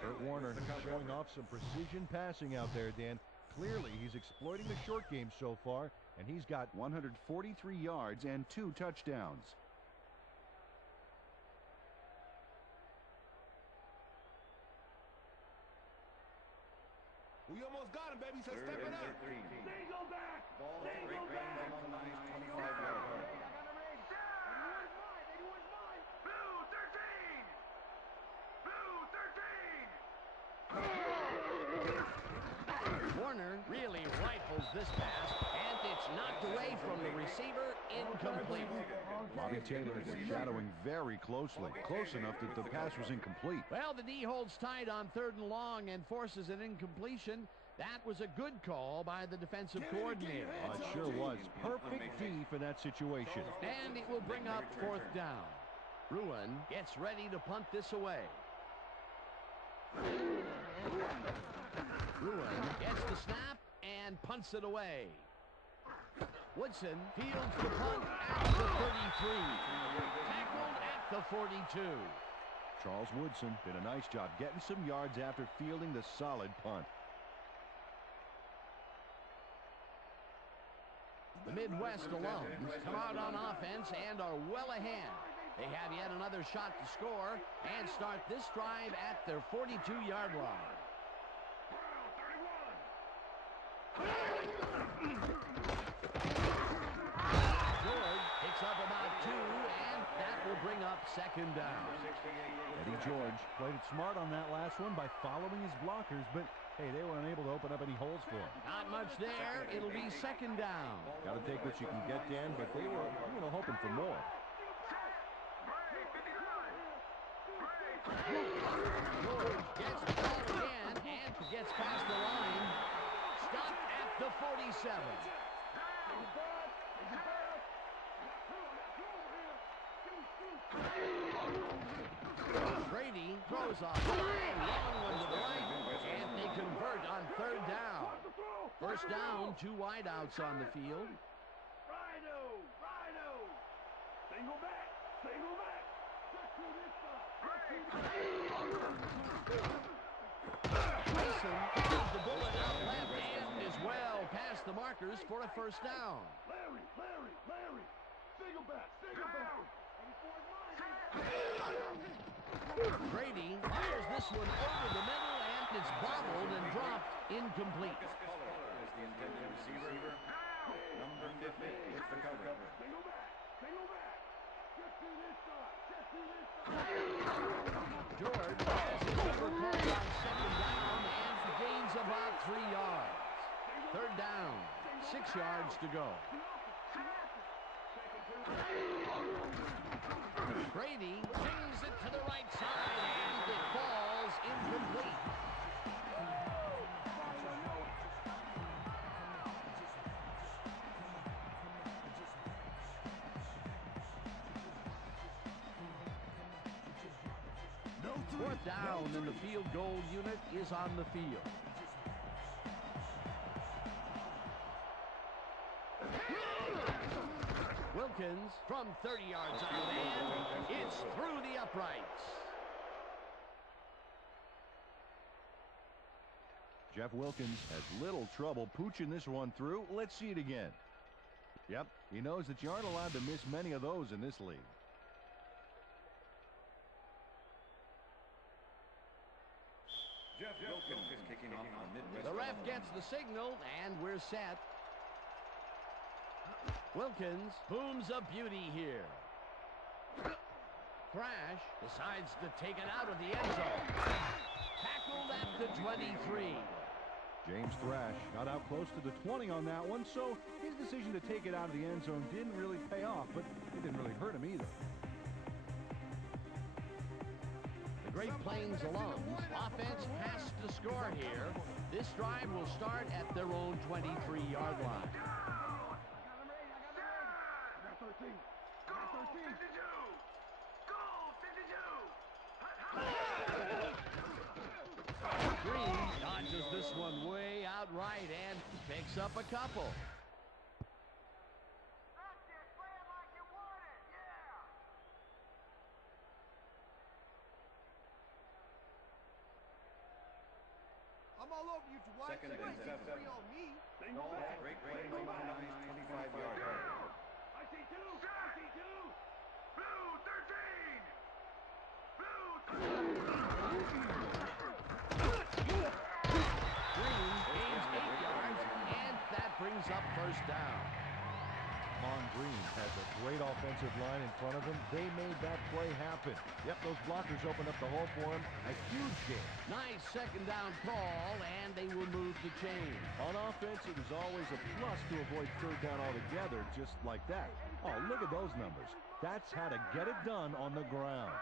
Kurt Warner showing off some precision passing out there, Dan. Clearly, he's exploiting the short game so far, and he's got 143 yards and 2 touchdowns. We almost got him, baby. So step it up. Single back. Ball at the Single great range back. Alumni's 25-yard line. Blue 13. Blue 13. Warner really rifles this pass, and it's knocked away from the receiver, incomplete. Bobby Taylor was shadowing very closely, close enough that the pass was incomplete. Well, the D holds tight on 3rd and long and forces an incompletion. That was a good call by the defensive coordinator. It sure was. Perfect D for that situation. And it will bring up 4th down. Ruin gets ready to punt this away. Ruin gets the snap and punts it away. Woodson fields the punt at the 33. Tackled at the 42. Charles Woodson did a nice job getting some yards after fielding the solid punt. The Midwest Alums come out on offense and are well ahead. They have yet another shot to score and start this drive at their 42-yard line. George picks up about 2, and that will bring up 2nd down. Eddie George played it smart on that last one by following his blockers, but hey, they were unable to open up any holes for him. Not much there. It'll be 2nd down. Got to take what you can get, Dan, but they were, hoping for more. George gets the ball again and gets past the line. Stopped at the 47. Brady throws a high, long one to the right, and they convert on 3rd down. 1st down, 2 wideouts on the field. Rhino. Single back. Mason throws the bullet out left and is well past the markers for a 1st down. Larry. Single back. Brady fires this one over the middle, and it's bobbled and dropped incomplete. Is the intended receiver. Number 50 with the cover. Single back. Just do this side. George has his number called on 2nd down and gains about 3 yards. 3rd down, 6 yards to go. Brady sings it to the right side, and it falls incomplete. Fourth down, and the field goal unit is on the field. Wilkins from 30 yards out, and it's through the uprights. Jeff Wilkins has little trouble pooching this one through. Let's see it again. Yep, he knows that you aren't allowed to miss many of those in this league. Jeff Wilkins is kicking off on Midwest. The ref gets the signal, and we're set. Wilkins booms a beauty here. Thrash decides to take it out of the end zone. Tackled at the 23. James Thrash got out close to the 20 on that one, so his decision to take it out of the end zone didn't really pay off, but it didn't really hurt him either. The Great Plains Alums offense has to score here. This drive will start at their own 23-yard line. Green dodges this one way out right and picks up a couple. I'm all over you, Dwight. Second and 7. On me. Ball at Great Plains Alumni's 25-yard line. I see 2. Blue 13. Green up first down. Mon Green has a great offensive line in front of him. They made that play happen. Yep, those blockers opened up the hole for him. A huge game. Nice second down call, and they will move the chain. On offense, it was always a plus to avoid third down altogether, just like that. Oh, look at those numbers. That's how to get it done on the ground.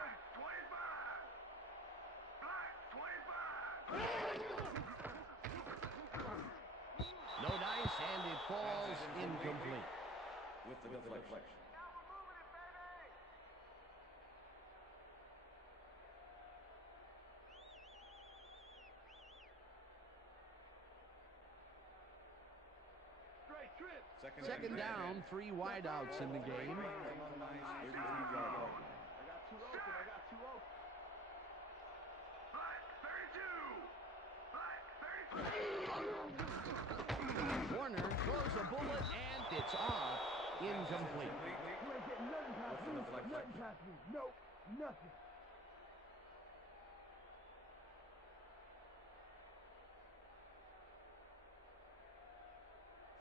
No dice, and it falls incomplete. With the deflection. Second down, 3 wideouts in the game. Warner throws a bullet, and it's off. Incomplete. You ain't getting nothing past me. Nothing past me. Nope. Nothing.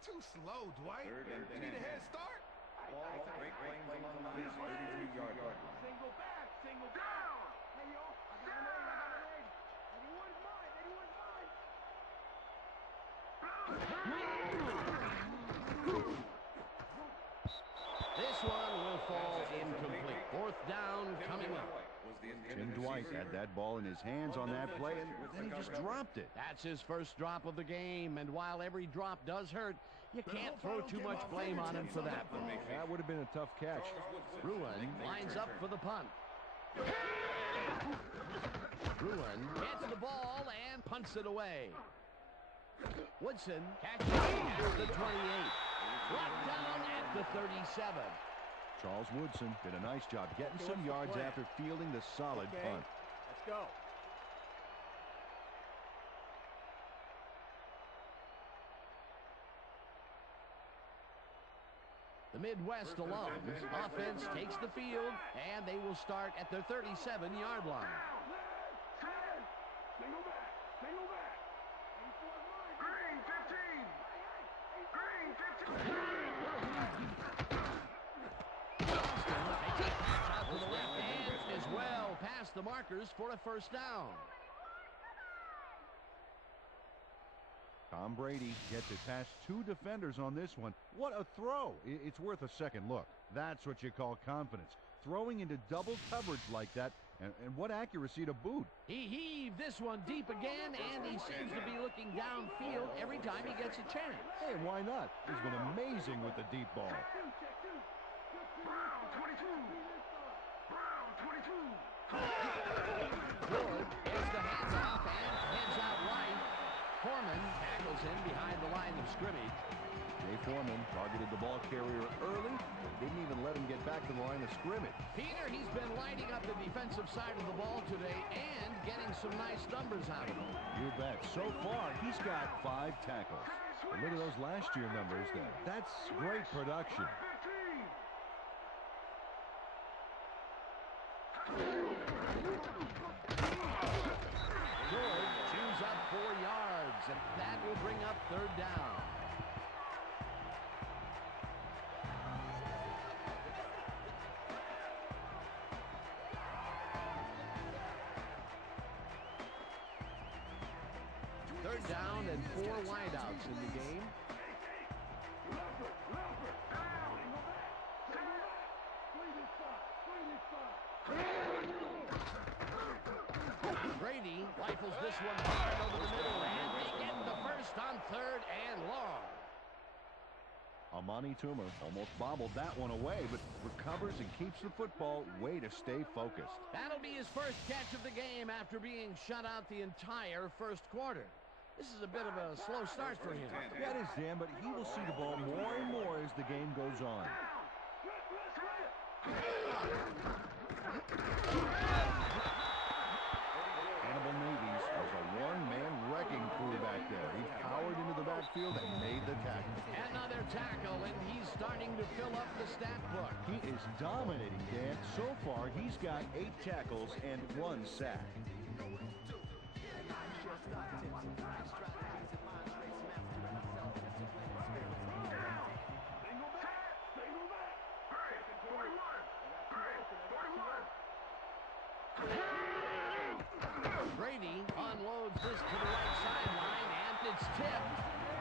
Too slow, Dwight. You need a head start. Ball, Great Plains Alumni's 33-yard line. Single back. Single down. Hey, yo. I got him in. I got him in. 81's mine. 81's mine. This one will fall incomplete. Fourth down coming up. Tim Dwight had that ball in his hands on that play, and then he just dropped it. That's his first drop of the game, and while every drop does hurt, you can't throw too much blame on him for that one. That would have been a tough catch. Ruin lines up for the punt. Ruin gets the ball and punts it away. Woodson catches at the 28. Brought down at the 37. Charles Woodson did a nice job getting some yards after fielding the solid punt. Let's go. The Midwest Alums offense takes the field, and they will start at their 37-yard line. Single back. Single back. 84's mine. Green 15. Green 15. They take pass out to the left and is well past the markers for a first down. Tom Brady gets it past 2 defenders on this one. What a throw. It's worth a second look. That's what you call confidence. Throwing into double coverage like that, and what accuracy to boot. He heaved this one deep again, and he seems to be looking downfield every time he gets a chance. Hey, why not? He's been amazing with the deep ball. Brown 22. Brown 22. Ford gets the hands off and heads out right. Foreman tackles him behind the line of scrimmage. Jay Foreman targeted the ball carrier early, but didn't even let him get back to the line of scrimmage. Peter, he's been lighting up the defensive side of the ball today and getting some nice numbers out of him. You bet. So far, he's got 5 tackles. But look at those last year numbers there. That's great production. George chews up 4 yards, and that will bring up third down. Third down and 4 wideouts in the game. Brady rifles this one hard over the middle, and they get the first on 3rd and long. Amani Toomer almost bobbled that one away, but recovers and keeps the football. Way to stay focused. That'll be his first catch of the game after being shut out the entire first quarter. This is a bit of a slow start for him. That is, Dan, but he will see the ball more and more as the game goes on. Hannibal Navies was a one-man wrecking crew back there. He powered into the backfield and made the tackle. Another tackle, and he's starting to fill up the stat book. He is dominating, Dan. So far, he's got 8 tackles and 1 sack. unloads this to the right sideline, and it's tipped.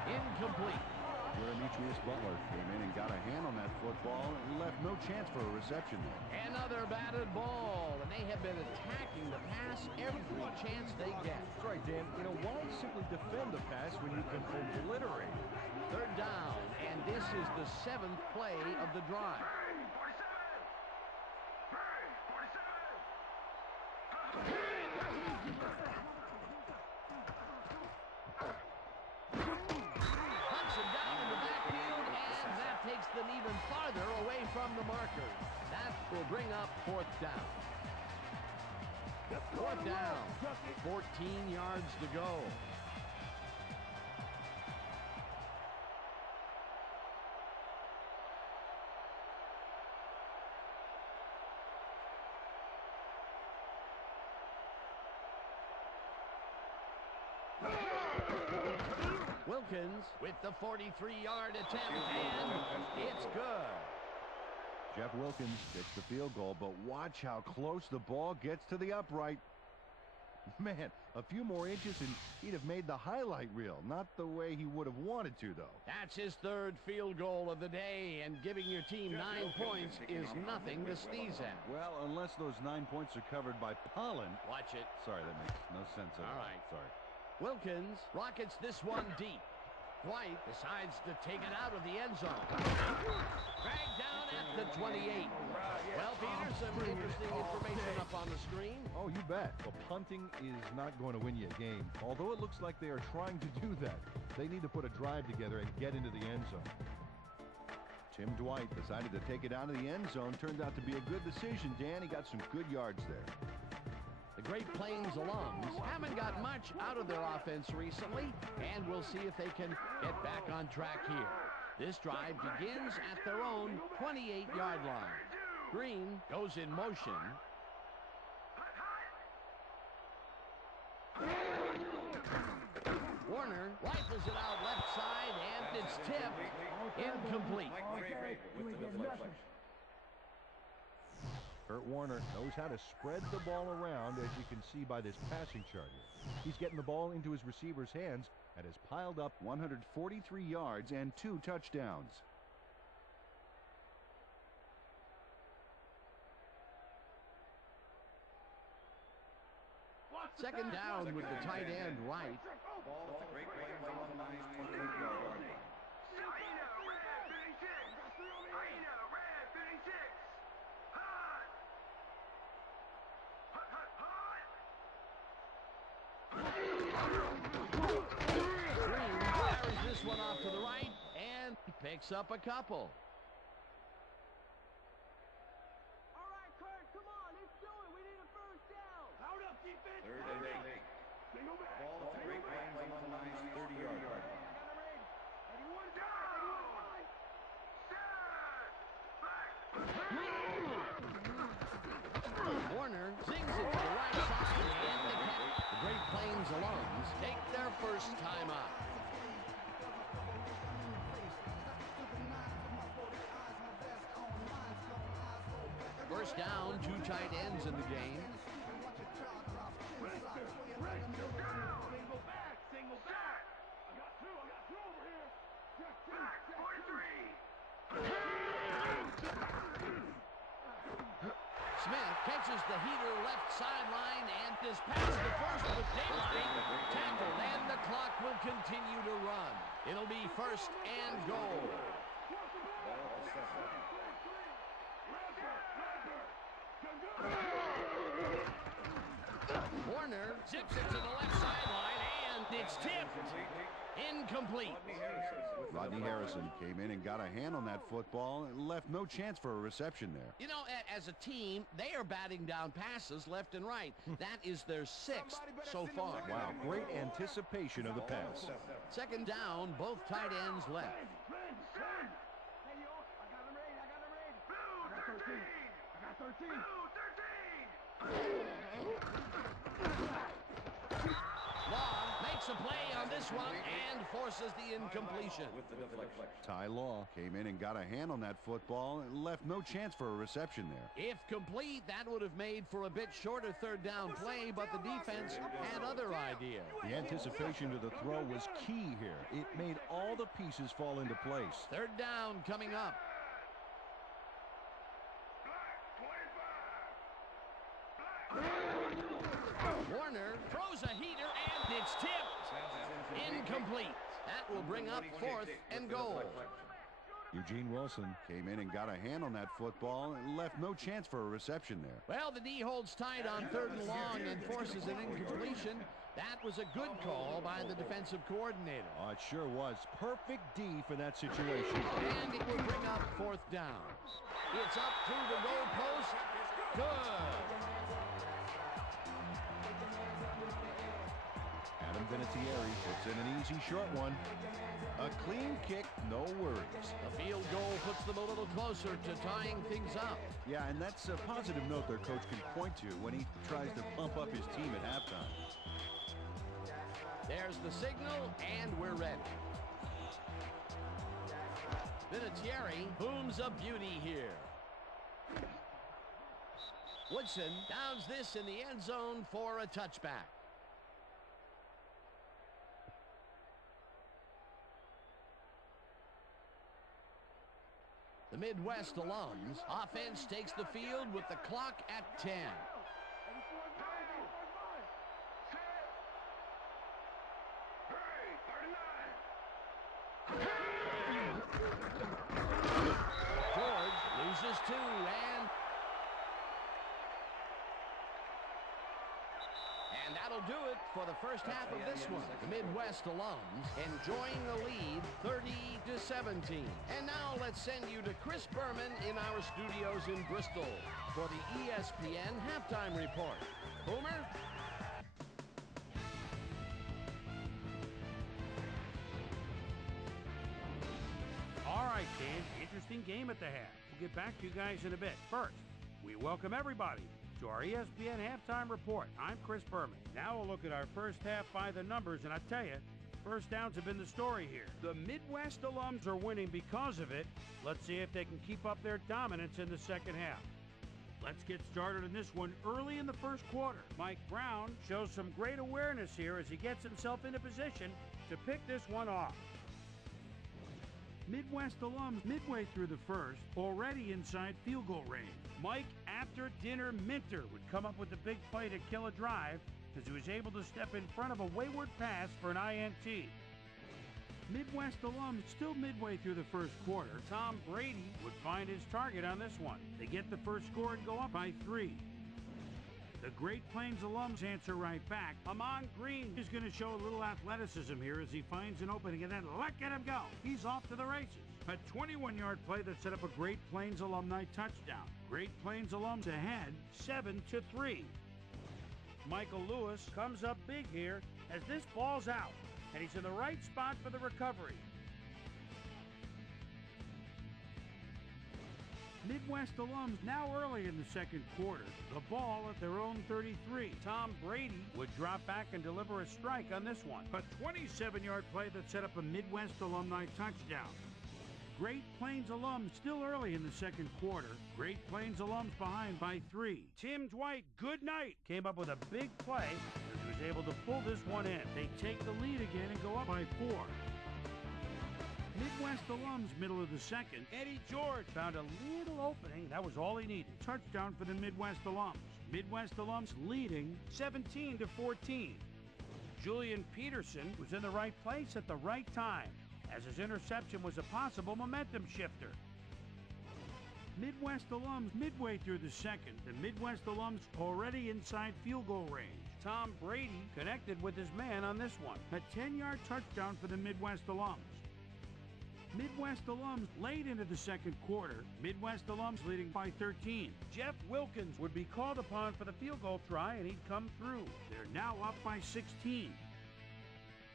Incomplete. Demetrius Butler came in and got a hand on that football and left no chance for a reception there. Another batted ball, and they have been attacking the pass every chance they get. That's right, Dan. You know, why simply defend the pass when you can obliterate it? Third down, and this is the 7th play of the drive. Punts him down in the backfield, and that takes them even farther away from the marker. That will bring up 4th down. 4th down, 14 yards to go. Wilkins with the 43-yard attempt, and it's good. Jeff Wilkins gets the field goal, but watch how close the ball gets to the upright. Man, a few more inches and he'd have made the highlight reel. Not the way he would have wanted to, though. That's his 3rd field goal of the day, and giving your team 9 points is nothing to sneeze at. Well, unless those 9 points are covered by pollen. Watch it. Sorry, that makes no sense at all. All right. Sorry. Wilkins rockets this one deep. White decides to take it out of the end zone. Dragged down at the 28. Well, Peter, some interesting information up on the screen. Oh, you bet. Well, punting is not going to win you a game. Although it looks like they are trying to do that. They need to put a drive together and get into the end zone. Tim Dwight decided to take it out of the end zone. Turned out to be a good decision, Dan. He got some good yards there. The Great Plains alums haven't got much out of their offense recently, and we'll see if they can get back on track here. This drive begins at their own 28-yard line. Green goes in motion. Warner rifles it out left side, and it's tipped. Incomplete. With the deflection. Kurt Warner knows how to spread the ball around, as you can see by this passing chart here. He's getting the ball into his receiver's hands and has piled up 143 yards and 2 touchdowns. Second down with the tight end right. Ball at the Great Plains Alumni's 28-yard line. Green fires this one off to the right and picks up a couple. All right, Kurt, come on, let's do it. We need a first down. Out up, defense. 3rd and 8. Ball at the Great Plains Alumni's 30-yard line. Warner zings it to the right side, and the Great Plains alums take their first time out. First down, 2 tight ends in the game. Single back. I got two over here. Back, 43. Smith catches the heater left sideline and is past the first with daylight. Tackled, and the clock will continue to run. It'll be 1st and goal. Warner zips it to the left sideline, and it's tipped. Incomplete. Rodney Harrison came in and got a hand on that football and left no chance for a reception there. You know, as a team, they are batting down passes left and right. That is their 6th so far. Wow, great anticipation of the pass. Second down, both tight ends left. Hey, yo, I got him ready. Blue 13. I got 13. Blue 13. Law makes a play on this one and forces the incompletion. With the deflection. Ty Law came in and got a hand on that football and left no chance for a reception there. If complete, that would have made for a bit shorter third down play, but the defense had other ideas. The anticipation to the throw was key here. It made all the pieces fall into place. Third down coming up. Warner throws a heater, and it's tipped. Incomplete. That will bring up 4th and goal. Eugene Wilson came in and got a hand on that football and left no chance for a reception there. Well, the D holds tight on 3rd and long and forces an incompletion. That was a good call by the defensive coordinator. Oh, it sure was. Perfect D for that situation. And it will bring up 4th down. It's up through the goal post. Good. Adam Vinatieri puts in an easy short one. A clean kick, no worries. The field goal puts them a little closer to tying things up. Yeah, and that's a positive note their coach can point to when he tries to pump up his team at halftime. There's the signal, and we're ready. Vinatieri booms a beauty here. Woodson downs this in the end zone for a touchback. The Midwest alums offense takes the field with the clock at 10. George loses 2 and that'll do it for the first half of this one. The Midwest alums enjoying the lead 30-17. And now let's send you to Chris Berman in our studios in Bristol for the ESPN halftime report. Boomer? All right, Dan, interesting game at the half. We'll get back to you guys in a bit. First, we welcome everybody to our ESPN halftime report. I'm Chris Berman. Now we'll look at our first half by the numbers, and I tell you, first downs have been the story here. The Midwest alums are winning because of it. Let's see if they can keep up their dominance in the second half. Let's get started in this one early in the first quarter. Mike Brown shows some great awareness here as he gets himself into position to pick this one off. Midwest alums midway through the first, already inside field goal range. Mike After Dinner Minter would come up with the big play to kill a drive as he was able to step in front of a wayward pass for an INT. Midwest alums still midway through the first quarter. Tom Brady would find his target on this one. They get the first score and go up by 3. The Great Plains alums answer right back. Amon Green is going to show a little athleticism here as he finds an opening and then look at him go. He's off to the races. A 21-yard play that set up a Great Plains alumni touchdown. Great Plains alums ahead 7-3. Michael Lewis comes up big here as this ball's out, and he's in the right spot for the recovery. Midwest alums now early in the second quarter. The ball at their own 33. Tom Brady would drop back and deliver a strike on this one. A 27-yard play that set up a Midwest alumni touchdown. Great Plains alums still early in the second quarter. Great Plains alums behind by 3. Tim Dwight, good night, came up with a big play as he was able to pull this one in. They take the lead again and go up by 4. Midwest alums middle of the second. Eddie George found a little opening. That was all he needed. Touchdown for the Midwest alums. Midwest alums leading 17-14. Julian Peterson was in the right place at the right time, as his interception was a possible momentum shifter. Midwest alums midway through the second. The Midwest alums already inside field goal range. Tom Brady connected with his man on this one. A 10-yard touchdown for the Midwest alums. Midwest alums late into the second quarter. Midwest alums leading by 13. Jeff Wilkins would be called upon for the field goal try, and he'd come through. They're now up by 16.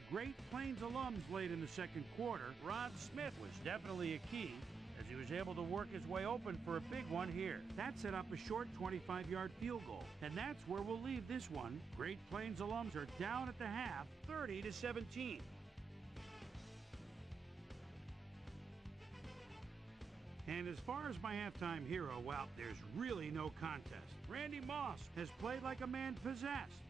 Great Plains alums late in the second quarter. Rod Smith was definitely a key as he was able to work his way open for a big one here. That set up a short 25-yard field goal, and that's where we'll leave this one. Great Plains alums are down at the half, 30-17. And as far as my halftime hero, well, there's really no contest. Randy Moss has played like a man possessed.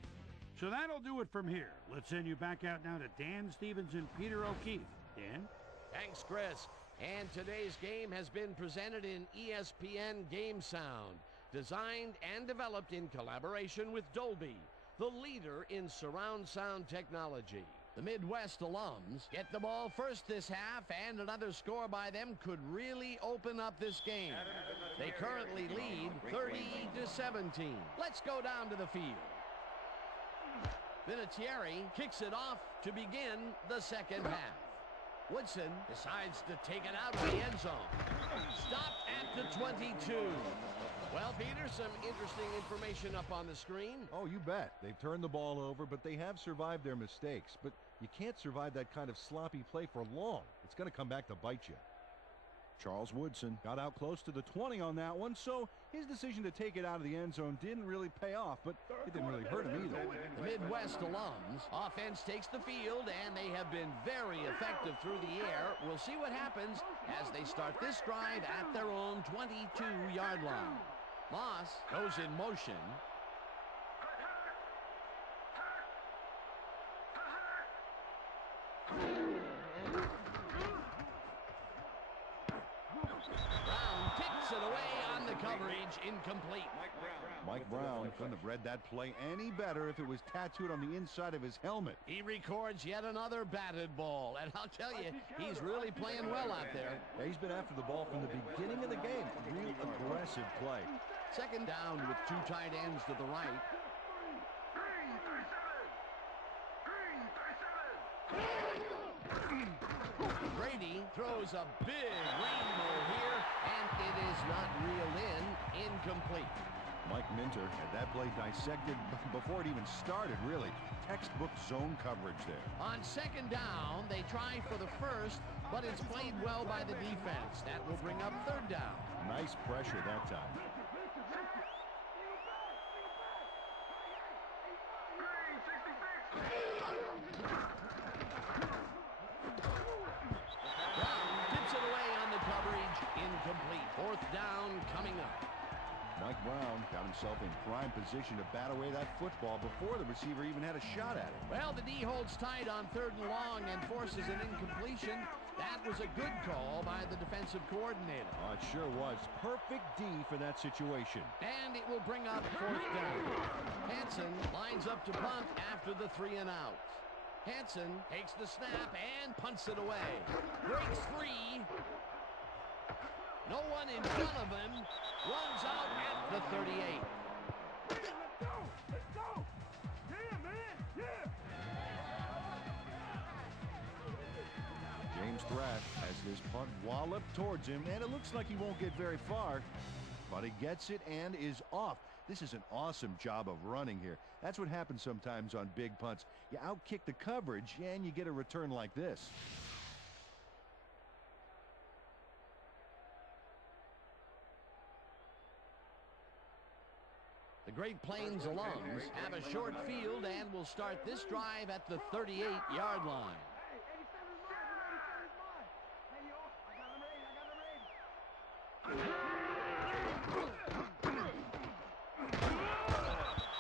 So that'll do it from here. Let's send you back out now to Dan Stevens and Peter O'Keefe. Dan? Thanks, Chris. And today's game has been presented in ESPN Game Sound, designed and developed in collaboration with Dolby, the leader in surround sound technology. The Midwest alums get the ball first this half, and another score by them could really open up this game. They currently lead 30-17. Let's go down to the field. Vinatieri kicks it off to begin the second half. Woodson decides to take it out of the end zone. Stopped at the 22. Well, Peter, some interesting information up on the screen. Oh, you bet. They've turned the ball over, but they have survived their mistakes. But you can't survive that kind of sloppy play for long. It's going to come back to bite you. Charles Woodson got out close to the 20 on that one, so his decision to take it out of the end zone didn't really pay off, but it didn't really hurt him either. The Midwest alums offense takes the field, and they have been very effective through the air. We'll see what happens as they start this drive at their own 22-yard line. Moss goes in motion. Brown kicks it away on the coverage, incomplete. Mike Brown couldn't have read that play any better if it was tattooed on the inside of his helmet. He records yet another batted ball, and I'll tell you, he's really playing well out there. Yeah, he's been after the ball from the beginning of the game. A real aggressive play. Second down with two tight ends to the right. Brady throws a big rainbow here, and it is not reeled in, incomplete. Mike Minter had that play dissected before it even started, really. Textbook zone coverage there. On second down, they try for the first, but it's played well by the defense. That will bring up third down. Nice pressure that time. Brown tips it away on the coverage, incomplete. Fourth down coming up. Mike Brown got himself in prime position to bat away that football before the receiver even had a shot at it. Well, the D holds tight on third and long and forces an incompletion. That was a good call by the defensive coordinator. Oh, it sure was. Perfect D for that situation. And it will bring up fourth down. Hansen lines up to punt after the 3 and out. Hansen takes the snap and punts it away. Breaks free. No one in front of him. Runs out at the 38. Let's go! Yeah, man! Yeah! James Thrash has this punt walloped towards him, and it looks like he won't get very far. But he gets it and is off. This is an awesome job of running here. That's what happens sometimes on big punts. You outkick the coverage, and you get a return like this. The Great Plains alums have a short field and will start this drive at the 38-yard line.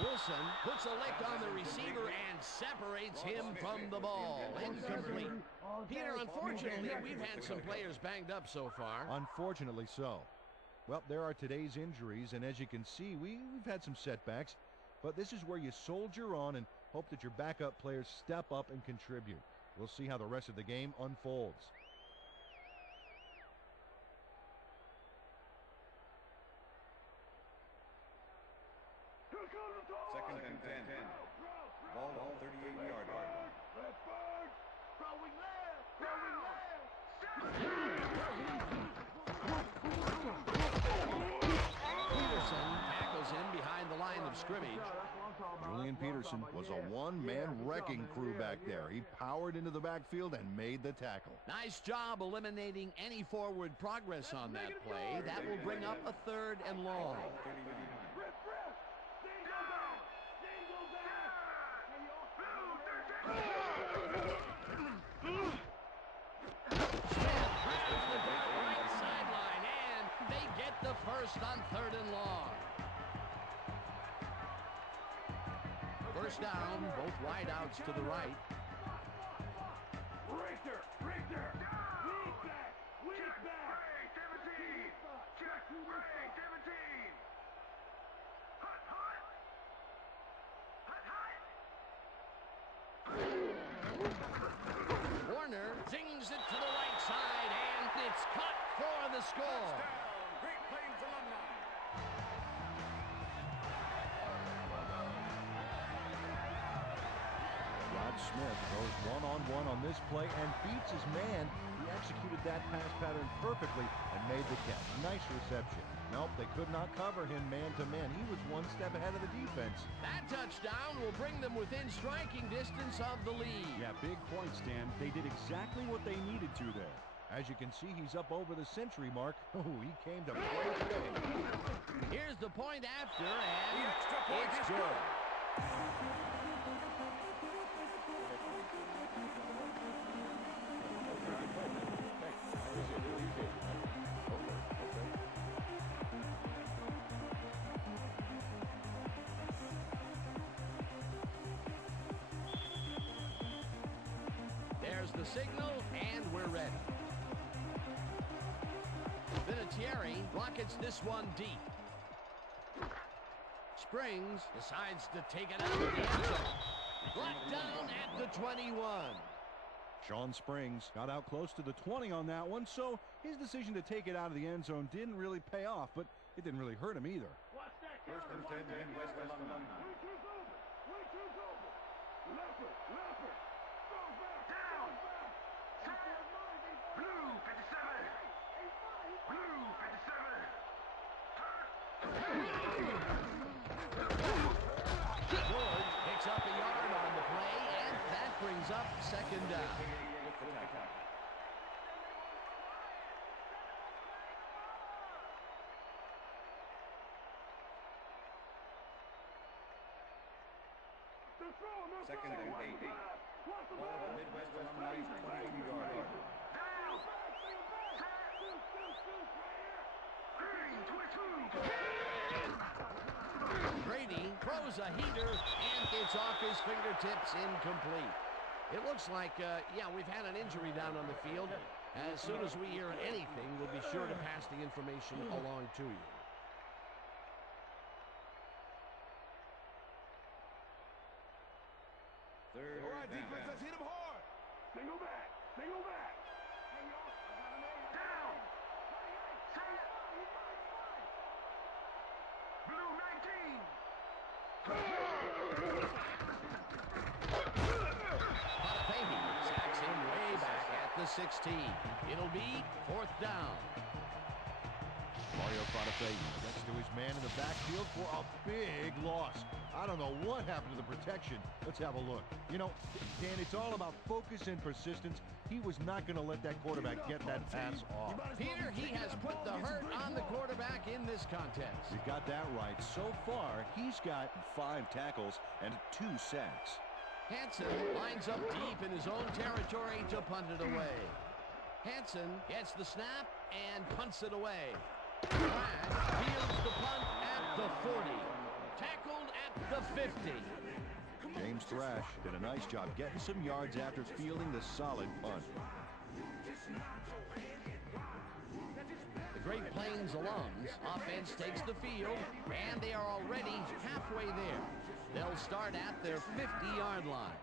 Wilson puts a lick on the receiver and separates him from the ball. Incomplete. Peter, unfortunately, we've had some players banged up so far. Unfortunately so. Well, there are today's injuries, and as you can see, we've had some setbacks. But this is where you soldier on and hope that your backup players step up and contribute. We'll see how the rest of the game unfolds. Second and 10. Ball on 38-yard line. Throwing left! Throwing left! Peterson tackles him behind the line of scrimmage. Julian Peterson was a one-man wrecking crew back there. He powered into the backfield and made the tackle. Nice job eliminating any forward progress on that play. That will bring up a 3rd and long. Right sideline, and they get the first on 3rd and long. First down, both wideouts to the right. Richter! Weak back! Weak back! Break, 17! Check! Break, 17! Hut! Warner zings it to the right side, and it's cut for the score. Touchdown, Great Plains Alumni. Rod Smith goes one-on-one on this play and beats his man. He executed that pass pattern perfectly and made the catch. Nice reception. Nope, they could not cover him man-to-man. He was one step ahead of the defense. That touchdown will bring them within striking distance of the lead. Yeah, big point, Stan. They did exactly what they needed to there. As you can see, he's up over the century mark. Oh, he came to play today. Here's the point after, and The extra point it's is good. There's the signal, and we're ready. Vinatieri rockets this one deep. Springs decides to take it out of the end zone. Brought down at the 21. Sean Springs got out close to the 20 on that one, so his decision to take it out of the end zone didn't really pay off, but it didn't really hurt him either. First and 10, Midwest Alumni. Leopard! Goes back! Down! Blue 57! Blue 57! George picks up a yard on the play, and that brings up 2nd down. Second and 8. Ball at the Midwest Alumni's 22-yard line. Brady throws a heater, and it's off his fingertips, incomplete. It looks like, we've had an injury down on the field. As soon as we hear anything, we'll be sure to pass the information along to you. Third All right, down. defense, let's hit him hard. Single back! Down! Blue 19! Patafehi sacks him way back at the 16. It'll be 4th down. Mario Patafehi gets to his man in the backfield for a big loss. I don't know what happened to the protection. Let's have a look. You know, Dan, it's all about focus and persistence. He was not going to let that quarterback get that pass off. Peter, he has put the hurt on the quarterback in this contest. You got that right. So far, he's got 5 tackles and 2 sacks. Hansen lines up deep in his own territory to punt it away. Hansen gets the snap and punts it away. Bragg fields the punt at the 40. Tackled at the 50. James Thrash did a nice job getting some yards after fielding the solid punt. The Great Plains alums offense takes the field, and they are already halfway there. They'll start at their 50-yard line.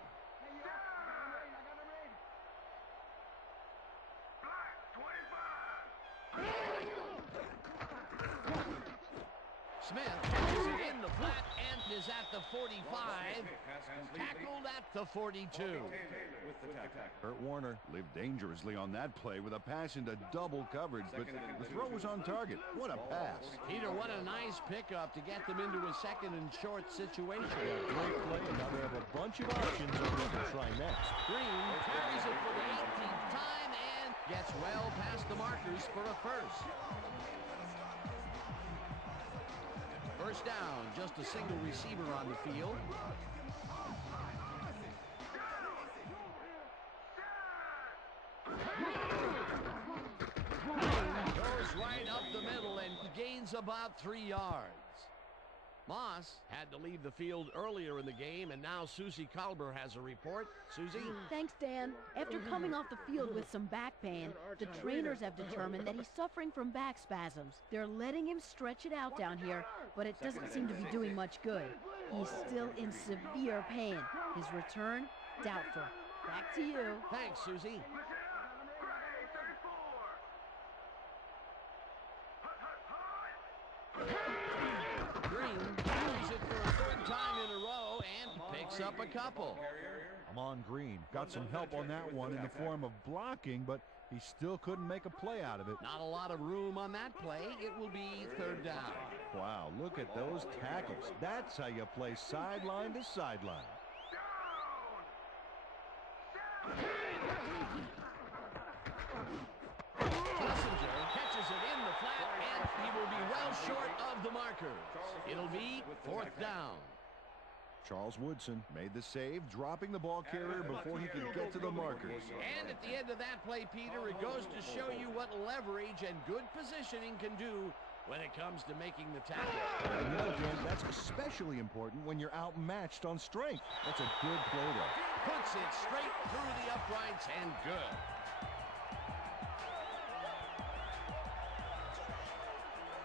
Smith catches it in the flat and is at the 45. Tackled at the 42. Kurt Warner lived dangerously on that play with a pass into double coverage, but the throw was on target. What a pass. Peter, what a nice pickup to get them into a second and short situation. Yeah, great play, and now they have a bunch of options on what to try next. Green carries it for the 18th time and gets well past the markers for a first. First down, just a single receiver on the field. Goes right up the middle and gains about 3 yards. Moss had to leave the field earlier in the game, and now Susie Kalber has a report. Susie? Thanks, Dan. After coming off the field with some back pain, the trainers have determined that he's suffering from back spasms. They're letting him stretch it out down here, but it doesn't seem to be doing much good. He's still in severe pain. His return, doubtful. Back to you. Thanks, Susie. Green carries it for a third time in a row and picks up a couple. Amon Green got some help on that one in the form of blocking, but he still couldn't make a play out of it. Not a lot of room on that play. It will be third down. Wow, look at those tackles. That's how you play sideline to sideline. Kissinger catches it in the flat, and he will be well short of the markers. It'll be fourth down. Charles Woodson made the save, dropping the ball carrier before he could get to the markers. And at the end of that play, Peter, it goes to show you what leverage and good positioning can do when it comes to making the tackle. And you know, Jim, that's especially important when you're outmatched on strength. That's a good play there. Puts it straight through the uprights and good.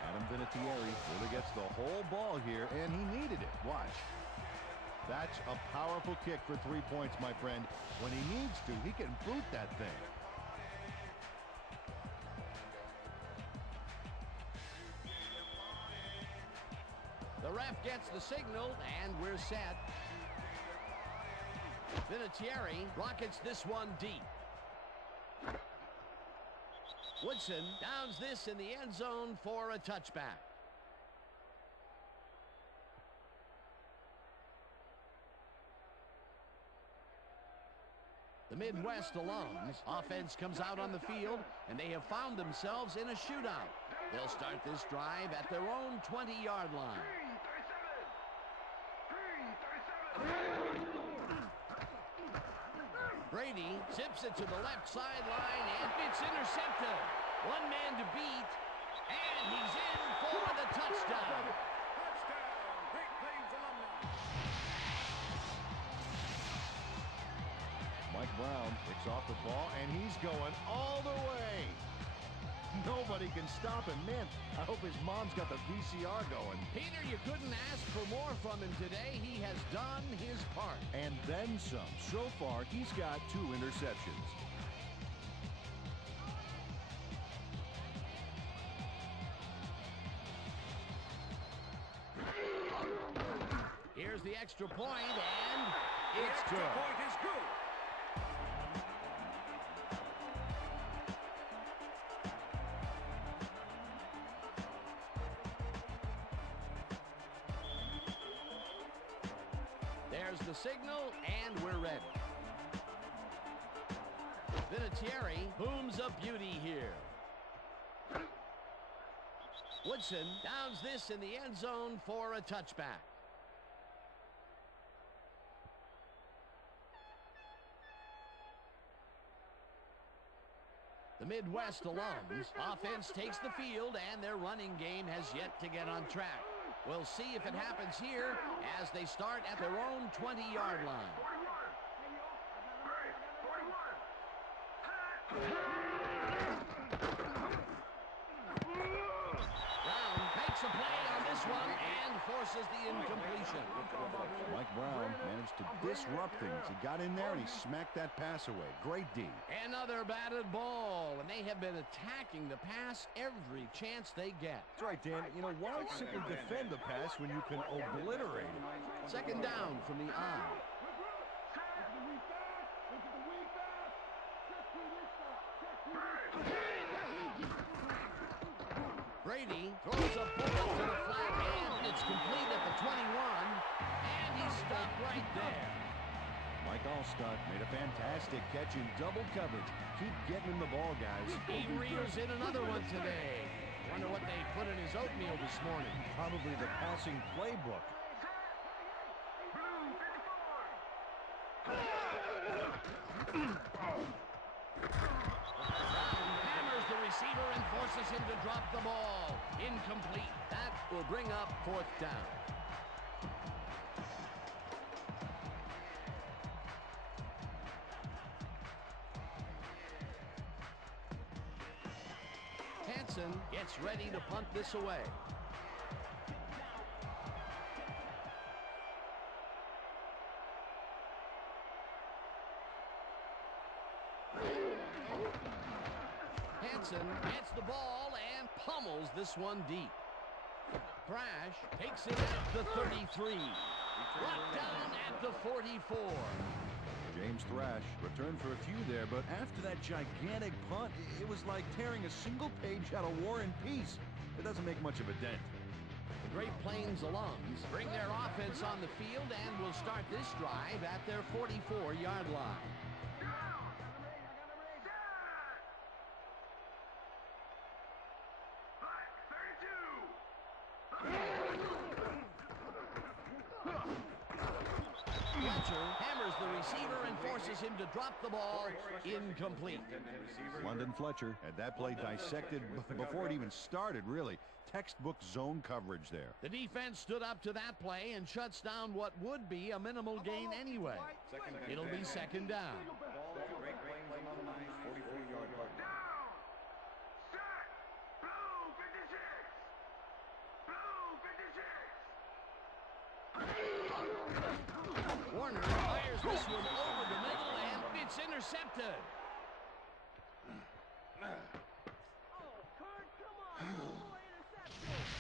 Adam Vinatieri really gets the whole ball here, and he needed it. Watch. That's a powerful kick for 3 points, my friend. When he needs to, he can boot that thing. The ref gets the signal, and we're set. Vinatieri rockets this one deep. Woodson downs this in the end zone for a touchback. The Midwest alums offense comes out on the field, and they have found themselves in a shootout. They'll start this drive at their own 20-yard line. Brady zips it to the left sideline, and it's intercepted. One man to beat, and he's in for the touchdown. Great Plains Alumni. Mike Brown picks off the ball, and he's going all the way. Nobody can stop him. Man, I hope his mom's got the VCR going. Peter, you couldn't ask for more from him today. He has done his part. And then some. So far, he's got 2 interceptions. Here's the extra point, and it's Extra good. point is good. There's the signal, and we're ready. Vinatieri booms a beauty here. Woodson downs this in the end zone for a touchback. The Midwest alums offense takes the field, and their running game has yet to get on track. We'll see if it happens here as they start at their own 20-yard line. Brown makes a play on this one, and for forces the incompletion. Mike Brown managed to disrupt things. He got in there and he smacked that pass away. Great D. Another batted ball, and they have been attacking the pass every chance they get. That's right, Dan. You know, why simply defend the pass when you can obliterate it? Second down from the I. Brady throws a bullet to the flat end. It's complete at the 21, and he stopped right there. Mike Allstott made a fantastic catch in double coverage. Keep getting him the ball, guys. He reels in another one today. Wonder what they put in his oatmeal this morning. Probably the passing playbook. Hammers the receiver and forces him to drop the ball. Incomplete. That will bring up fourth down. Hansen gets ready to punt this away. Hansen gets the ball and pummels this one deep. Thrash takes it at the 33. Brought down at the 44. James Thrash returned for a few there, but after that gigantic punt, it was like tearing a single page out of War and Peace. It doesn't make much of a dent. The Great Plains alums bring their offense on the field and will start this drive at their 44-yard line. Hammers the receiver and forces him to drop the ball. Incomplete. London Fletcher had that play dissected before it even started, really. Textbook zone coverage there. The defense stood up to that play and shuts down what would be a minimal gain anyway. It'll be second down. Great Plains Alumni 44-yard line. Warner fires this one over the middle, and it's intercepted.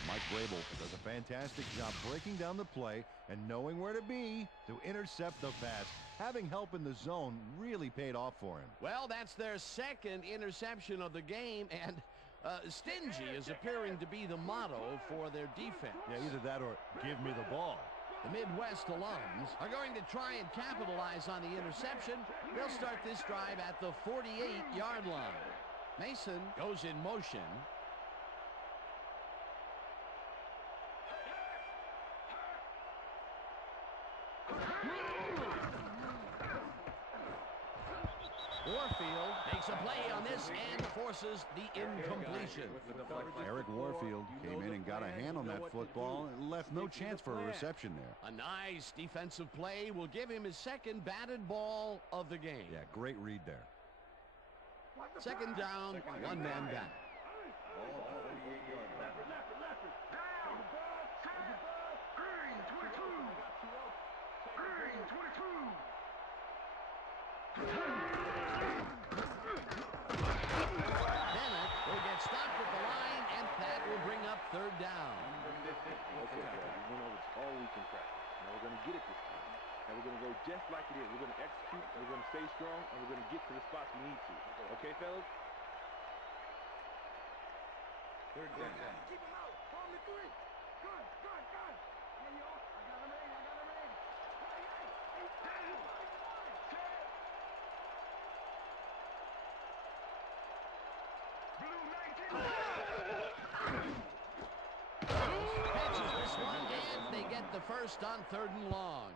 Mike Grable does a fantastic job breaking down the play and knowing where to be to intercept the pass. Having help in the zone really paid off for him. Well, that's their second interception of the game, and stingy is appearing to be the motto for their defense. Yeah, either that or give me the ball. The Midwest alums are going to try and capitalize on the interception. They'll start this drive at the 48-yard line. Mason goes in motion. Warfield makes a play on this and forces the incompletion. Eric Warfield came in and got a hand on that football and left no chance for a reception there. A nice defensive play will give him his second batted ball of the game. Yeah, great read there. Second down, one man back. Bennett will get stopped at the line, and that will bring up third down. Okay, we went over all week in practice. Now we're going to get it this time. And we're going to go just like it is. We're going to execute, and we're going to stay strong, and we're going to get to the spots we need to. Okay, fellas? Third down. Keep him out. Hold him to three. Good. Hey, yo. I got him in. Catches this one, and they get the first on third and long.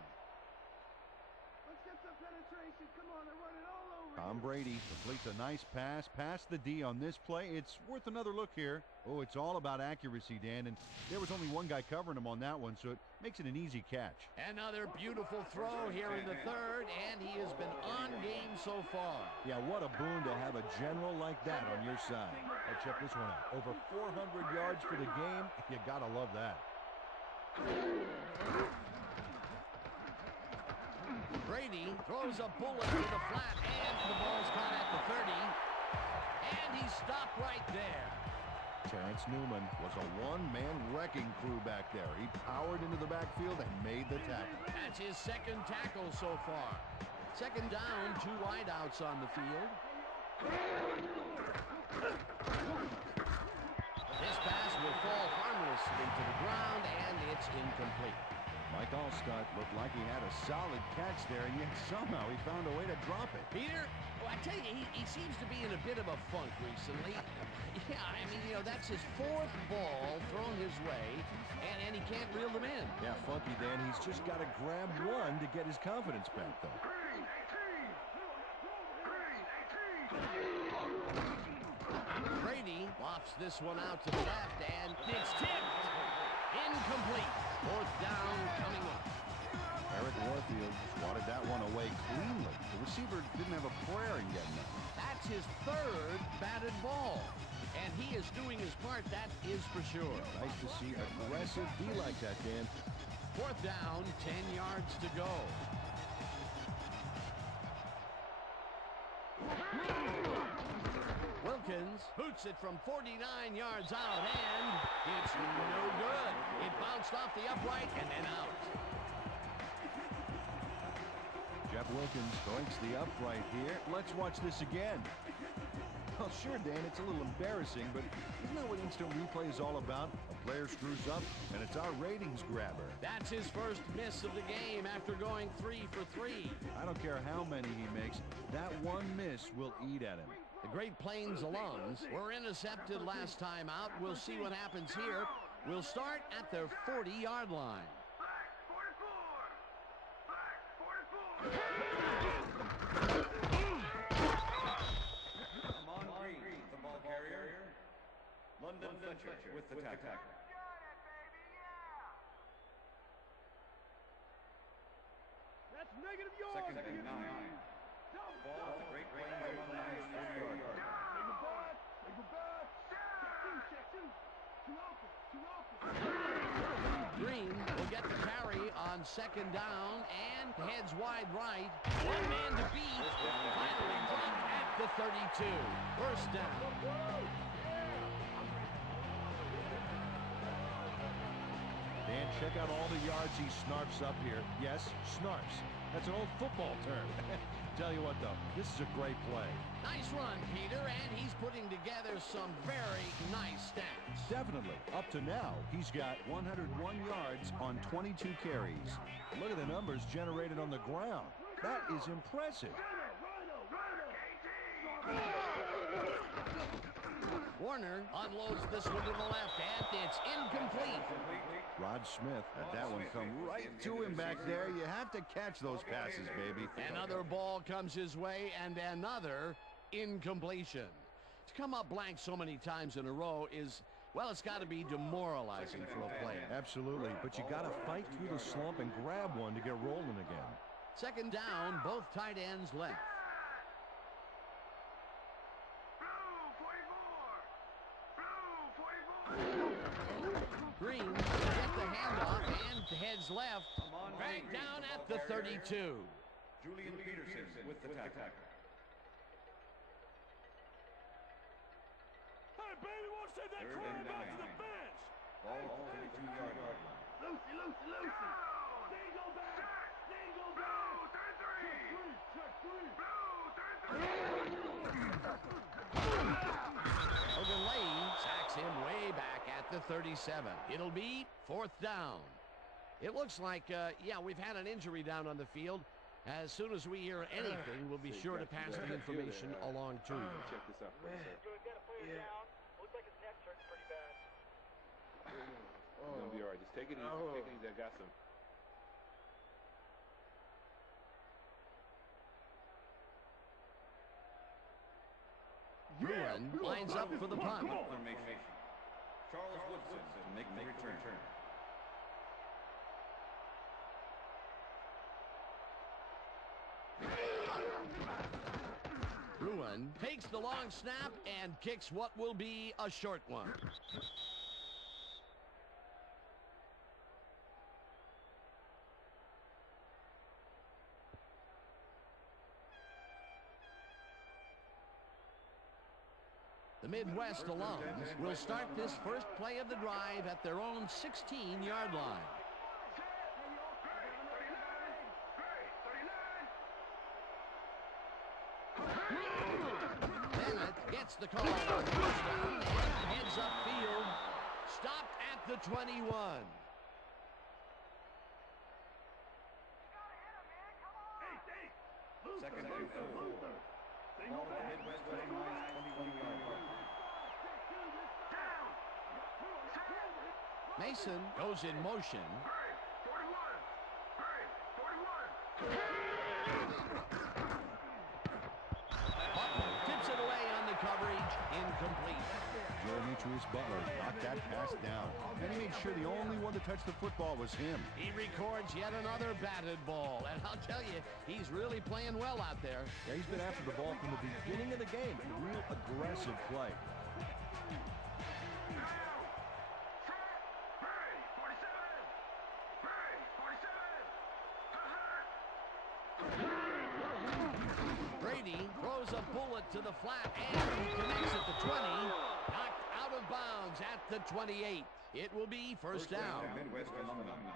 Let's get some penetration. Come on, they're running all over. Tom Brady completes a nice pass past the D on this play. It's worth another look here. Oh, it's all about accuracy, Dan, and there was only one guy covering him on that one, so it makes it an easy catch. Another beautiful throw here in the third, and he has been on game so far. Yeah, what a boon to have a general like that on your side. Check this one out. Over 400 yards for the game. You gotta love that. Brady throws a bullet to the flat, and the ball's caught at the 30. And he stopped right there. Terrence Newman was a one-man wrecking crew back there. He powered into the backfield and made the tackle. That's his second tackle so far. Second down, 2 wideouts on the field. This pass will fall harmlessly to the ground, and it's incomplete. Mike Allstott looked like he had a solid catch there, and yet somehow he found a way to drop it. Peter, well, I tell you, he seems to be in a bit of a funk recently. Yeah, I mean, you know, that's his 4th ball thrown his way, and he can't reel them in. Yeah, funky Dan. He's just got to grab one to get his confidence back, though. Brady lofts this one out to the left, and it's tipped. Incomplete. 4th down coming up. Eric Warfield swatted that one away cleanly. The receiver didn't have a prayer in getting that. That's his 3rd batted ball. And he is doing his part, that is for sure. Nice to see aggressive D like that, Dan. 4th down, 10 yards to go. Wilkins hoots it from 49 yards out, and it's no good. It bounced off the upright and then out. Jeff Wilkins breaks the upright here. Let's watch this again. Well, sure, Dan, it's a little embarrassing, but isn't that what instant replay is all about? A player screws up, and it's our ratings grabber. That's his first miss of the game after going 3 for 3. I don't care how many he makes. That one miss will eat at him. The Great Plains alums were intercepted last time out. We'll see what happens here. We'll start at their 40-yard line. London Fletcher with the tackle. That's negative yards. Second and 9. Ball at the Great Plains Alumni's 40-yard line. Take it back. Check two. Too open. Green will get the carry on 2nd down and heads wide right. One man to beat. Finally dropped at the 32. First down. Dan, check out all the yards he snarfs up here. Yes, snarfs. That's an old football term. Tell you what, though, this is a great play. Nice run, Peter, and he's putting together some very nice stats. Definitely. Up to now, he's got 101 yards on 22 carries. Look at the numbers generated on the ground. That is impressive. Warner unloads this one to the left, and it's incomplete. Rod Smith had that one come right to him back there. You have to catch those passes, baby. Another ball comes his way, and another incompletion. To come up blank so many times in a row is, well, it's got to be demoralizing for a player. Absolutely, but you got to fight through the slump and grab one to get rolling again. 2nd down, both tight ends left. Green will get the handoff and heads left. Dragged down at the 32. Julian Peterson with the tackle. Hey, baby, won't send that crab out to the bench. Ball at the 32-yard line. Lucy. Dingo back. Check three. Ogunlei sacks him way back at the 37. It'll be 4th down. It looks like, yeah, we've had an injury down on the field. As soon as we hear anything, we'll be sure to pass the information along to you. Check this out for a second. Looks like his neck's hurting pretty bad. It's gonna be all right. Just take it easy. Take it easy. I got some. Bruin lines up for the punt. Formation. Charles Woodson to make the return. Bruin takes the long snap and kicks what will be a short one. Midwest alums will start this first play of the drive at their own 16-yard line. Bennett gets the call on the first down and heads upfield. Stopped at the 21. Second and 4. Ball at the Midwest Alumni's 21-yard line. Mason goes in motion. Butler tips it away on the coverage, incomplete. Demetrius Butler knocked that pass down, and he made sure the only one to touch the football was him. He records yet another batted ball, and I'll tell you, he's really playing well out there. Yeah, he's been after the ball from the beginning of the game. Real aggressive play. Brady throws a bullet to the flat and connects at the 20. Knocked out of bounds at the 28. It will be first down.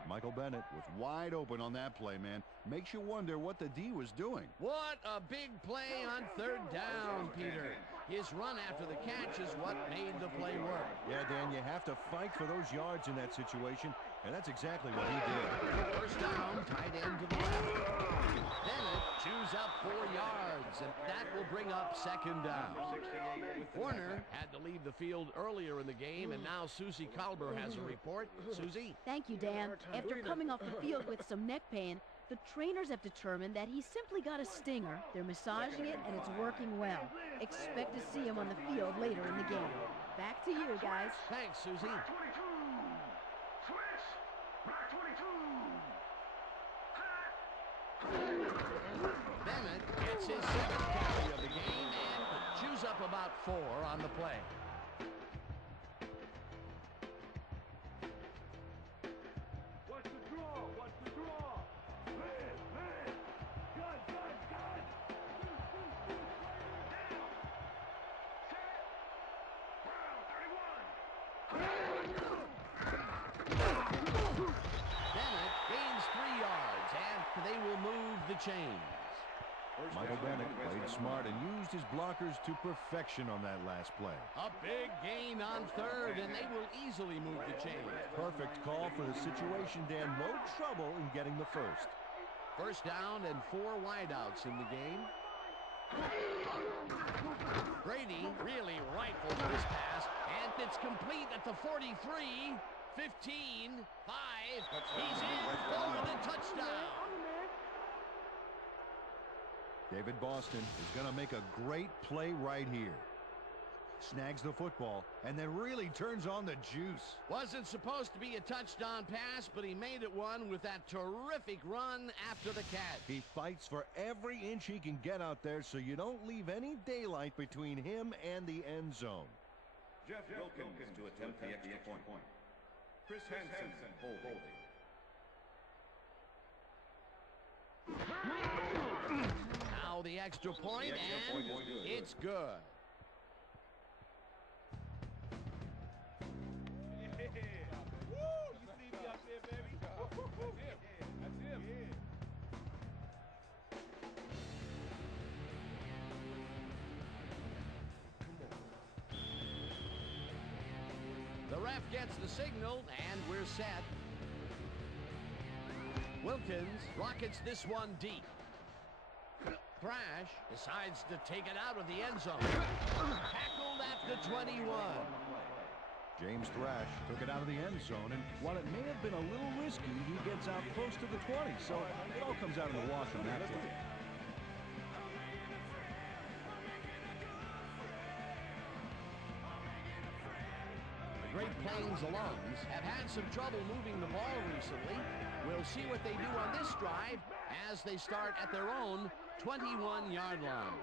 Michael Bennett was wide open on that play, man. Makes you wonder what the D was doing. What a big play on third down, Peter. His run after the catch is what made the play work. Yeah, Dan, you have to fight for those yards in that situation, and that's exactly what he did. First down, tight end to the left. Bennett chews up 4 yards, and that will bring up second down. Warner had to leave the field earlier in the game, and now Susie Kalber has a report. Susie? Thank you, Dan. After coming off the field with some neck pain, the trainers have determined that he simply got a stinger. They're massaging it, and it's working well. Expect to see him on the field later in the game. Back to you, guys. Thanks, Susie. Bennett gets his 7th carry of the game and chews up about 4 on the play. What's the draw? What's the draw? Man, man! Gun! Down! Set! Brown, 31! Bennett gains 3 yards, and they will move the chains. Michael Bennett played smart and used his blockers to perfection on that last play. A big gain on third, and they will easily move the chains. Perfect call for the situation, Dan. No trouble in getting the first. First down and 4 wideouts in the game. Brady really rifles this pass, and it's complete at the 43, 15, 5. He's in for the touchdown. David Boston is going to make a great play right here. Snags the football and then really turns on the juice. Wasn't supposed to be a touchdown pass, but he made it one with that terrific run after the catch. He fights for every inch he can get out there so you don't leave any daylight between him and the end zone. Jeff Wilkins to attempt the extra point. Chris Hansen holding. Now the extra point, and it's good. The ref gets the signal, and we're set. Wilkins rockets this one deep. Thrash decides to take it out of the end zone. Tackled at the 21. James Thrash took it out of the end zone, and while it may have been a little risky, he gets out close to the 20, so it all comes out in the wash on that play. The Great Plains alums have had some trouble moving the ball recently. We'll see what they do on this drive as they start at their own 21-yard line.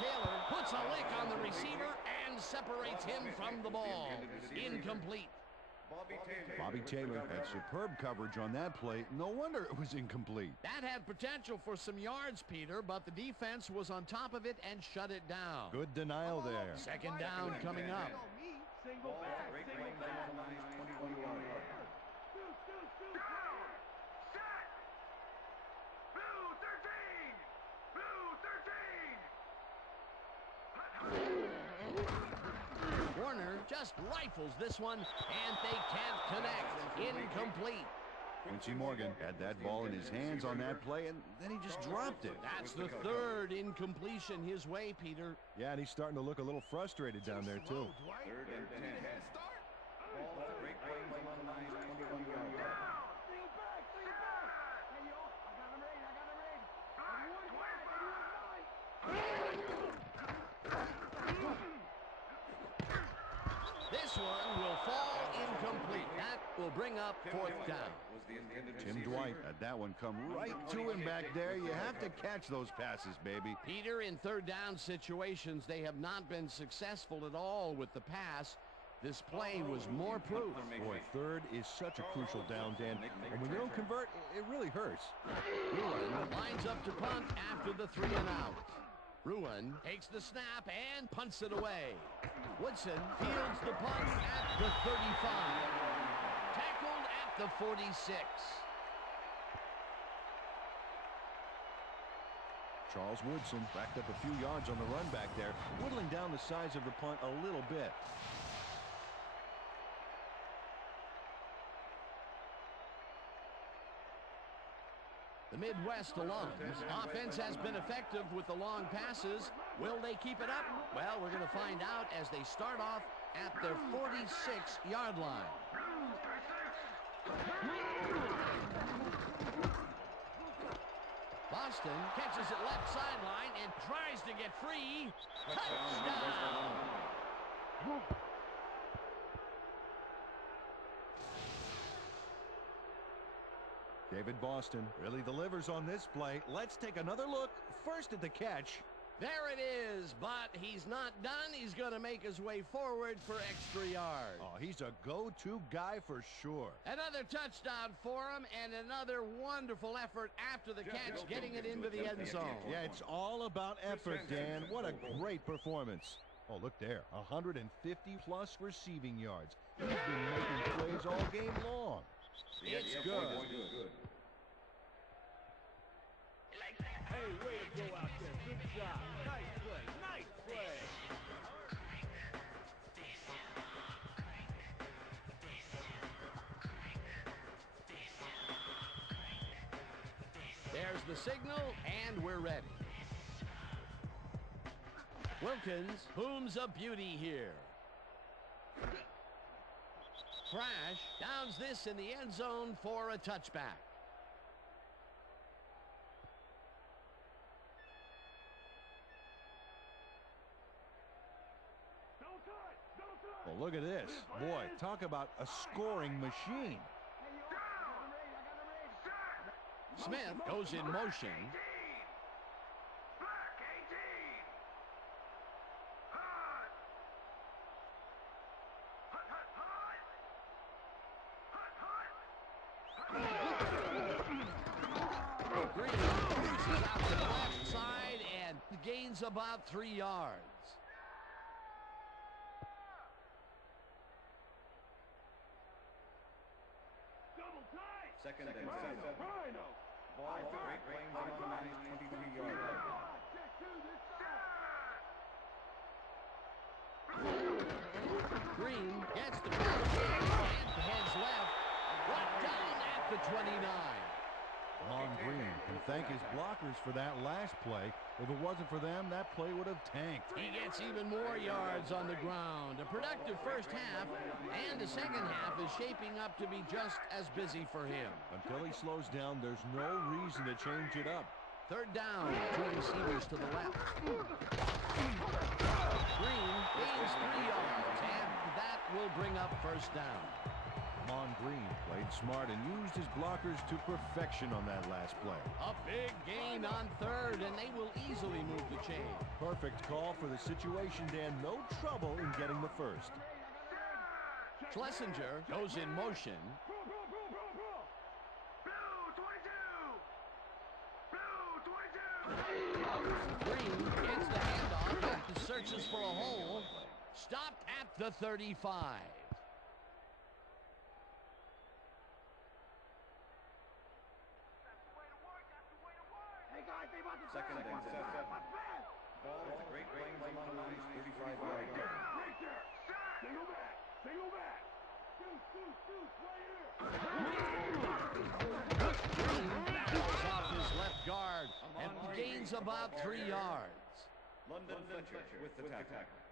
Taylor puts a lick on the receiver and separates him from the ball. Incomplete. Bobby Taylor had superb coverage on that play. No wonder it was incomplete. That had potential for some yards, Peter, but the defense was on top of it and shut it down. Good denial there. Second down coming up. Single back. Single back. 21 yard. Warner just rifles this one, and they can't connect. Incomplete. Quincy Morgan had that ball in his hands on that play, and then he just dropped it. That's the third incompletion his way, Peter. Yeah, and he's starting to look a little frustrated down there, too. 3rd and 10. Ball at the Great Plains Alumni 21 yard. This one will fall incomplete. That will bring up 4th down. Tim Dwight had that one come right to him back there. You have to catch those passes, baby. Peter, in 3rd down situations, they have not been successful at all with the pass. This play was more proof. Boy, 3rd is such a crucial down, Dan. And when you don't convert, it really hurts. Ruin lines up to punt after the 3 and out. Ruin takes the snap and punts it away. Woodson fields the punt at the 35. Tackled at the 46. Charles Woodson racked up a few yards on the run back there, whittling down the size of the punt a little bit. The Midwest Alums offense has been effective with the long passes. Will they keep it up? Well, we're going to find out as they start off at their 46-yard line. Boston catches it left sideline and tries to get free. Touchdown! David Boston really delivers on this play. Let's take another look. First at the catch. There it is, but he's not done. He's going to make his way forward for extra yards. Oh, he's a go-to guy for sure. Another touchdown for him and another wonderful effort after the catch, getting it into the end zone. Yeah, it's all about effort, Dan. What a great performance. Oh, look there, 150-plus receiving yards. He's been making plays all game long. It's good. Hey, way to go out there. Good job. Nice play. Nice play. There's the signal, and we're ready. Wilkins booms a beauty here. Crash downs this in the end zone for a touchback. Well, look at this. Boy, talk about a scoring machine. Smith goes in motion. Green cruises out to the left side and gains about 3 yards. Second and 7. Ball at the Great Plains Alumni 23-yard line. Green gets the pass and heads left. Brought down at the 29. Ron Green can thank his blockers for that last play. If it wasn't for them, that play would have tanked. He gets even more yards on the ground. A productive first half, and the second half is shaping up to be just as busy for him. Until he slows down, there's no reason to change it up. Third down, 2 receivers to the left. Green gains 3 yards, and that will bring up first down. Mon Green played smart and used his blockers to perfection on that last play. A big gain on third, and they will easily move the chain. Perfect call for the situation, Dan. No trouble in getting the first. Schlesinger goes in motion. Green gets the handoff and searches for a hole. Stopped at the 35. Second and 7. Ball at the Great Plains Alumni's 35-yard line. Right there. Single back. Single back. Green battles off his left guard and gains about 3 yards. London Fletcher with the tackle.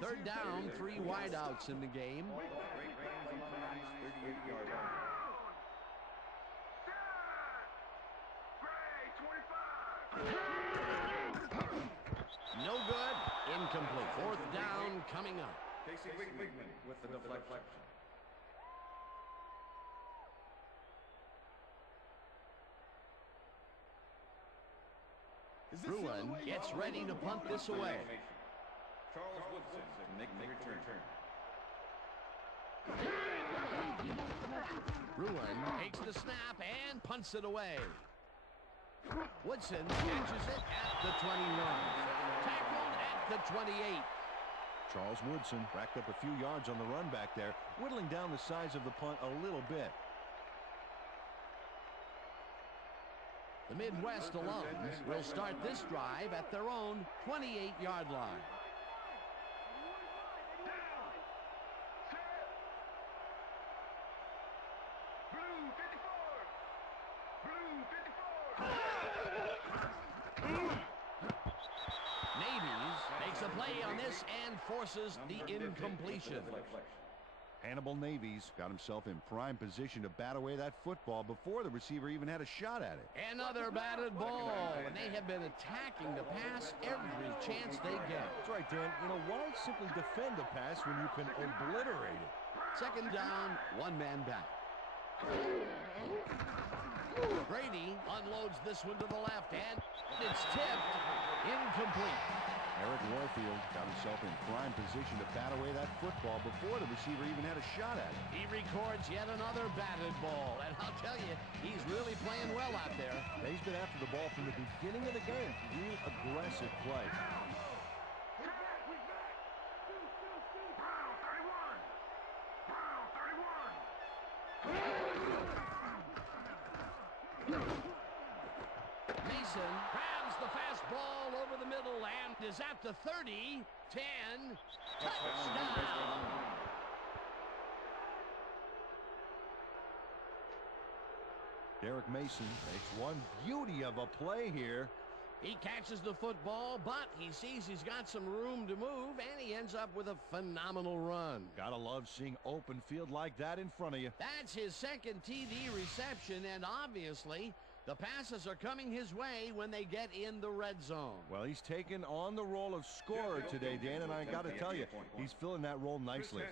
Third down, 3 wideouts in the game. Ball at the Great Plains Alumni's 38-yard line. No good. Incomplete. Fourth down coming up. Casey Wigman with the deflection. Bruin gets ready to punt this away. Charles Woodson to make the return. Bruin takes the snap and punts it away. Woodson catches it at the 21. Tackled at the 28. Charles Woodson racked up a few yards on the run back there, whittling down the size of the punt a little bit. The Midwest Alums will start this drive at their own 28-yard line. Navies makes a play on this and forces the incompletion. Hannibal Navies got himself in prime position to bat away that football before the receiver even had a shot at it. Another batted ball, and they have been attacking the pass every chance they get. That's right, Dan. You know, why simply defend the pass when you can obliterate it? Second down, 1 man back. Brady unloads this one to the left, and it's tipped. Incomplete. Eric Warfield got himself in prime position to bat away that football before the receiver even had a shot at it. He records yet another batted ball, and I'll tell you, he's really playing well out there. He's been after the ball from the beginning of the game. Real aggressive play. Mason grabs the fastball over the middle and is at the 30, 10, touchdown. Derek Mason makes one beauty of a play here. He catches the football, but he sees he's got some room to move, and he ends up with a phenomenal run. Gotta love seeing open field like that in front of you. That's his second TD reception, and obviously the passes are coming his way when they get in the red zone. Well, he's taken on the role of scorer today, Dan, and I got to tell you, he's filling that role nicely.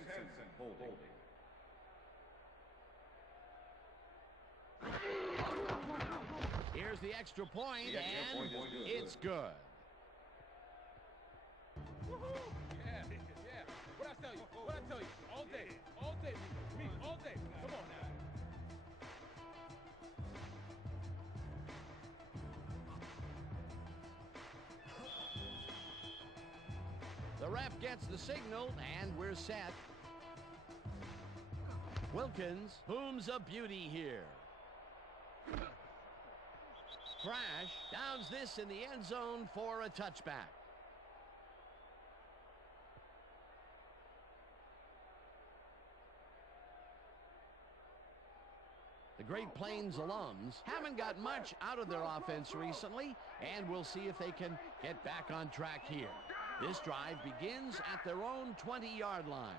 Here's the extra point, and it's good. Yeah. What I tell you? All day, me, all day. Come on now. The ref gets the signal, and we're set. Wilkins, whom's a beauty here. Crash downs this in the end zone for a touchback. The Great Plains alums haven't got much out of their offense recently, and we'll see if they can get back on track here. This drive begins at their own 20-yard line.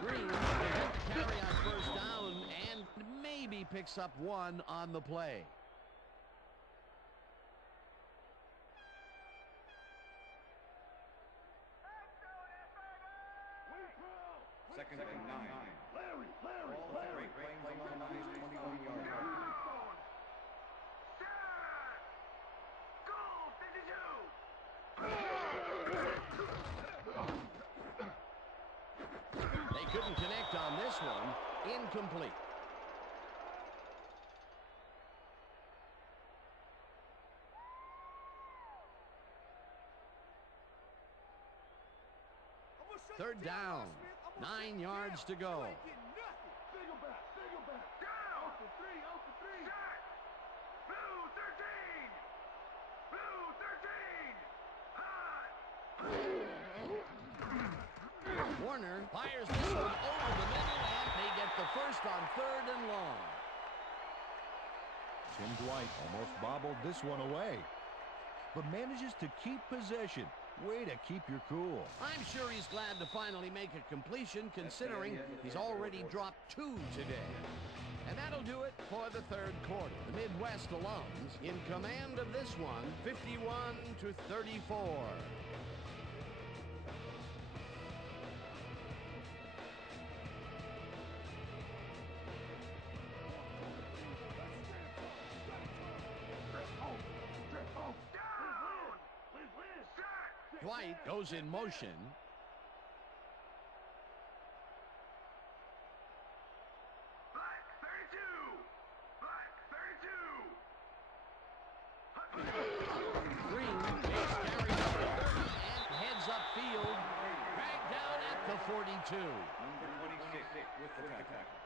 Green will get the carry on first down and maybe picks up 1 on the play. Second and 9. Larry. Ball at the Great Plains Alumni's 21-yard line. couldn't connect on this one. Incomplete. Third down. 9 yards to go. Single back. Down. 0 for 3. Shot. Blue 13. Blue 13. Hot. Warner fires this one over the middle, and they get the first on 3rd and long. Tim Dwight almost bobbled this one away, but manages to keep possession. Way to keep your cool. I'm sure he's glad to finally make a completion, considering he's already dropped 2 today. And that'll do it for the 3rd quarter. The Midwest alums in command of this one, 51-34. Dwight goes in motion. Black 32. Green takes carry number 30 and heads upfield. Dragged down at the 42. Number 26 with the tackle.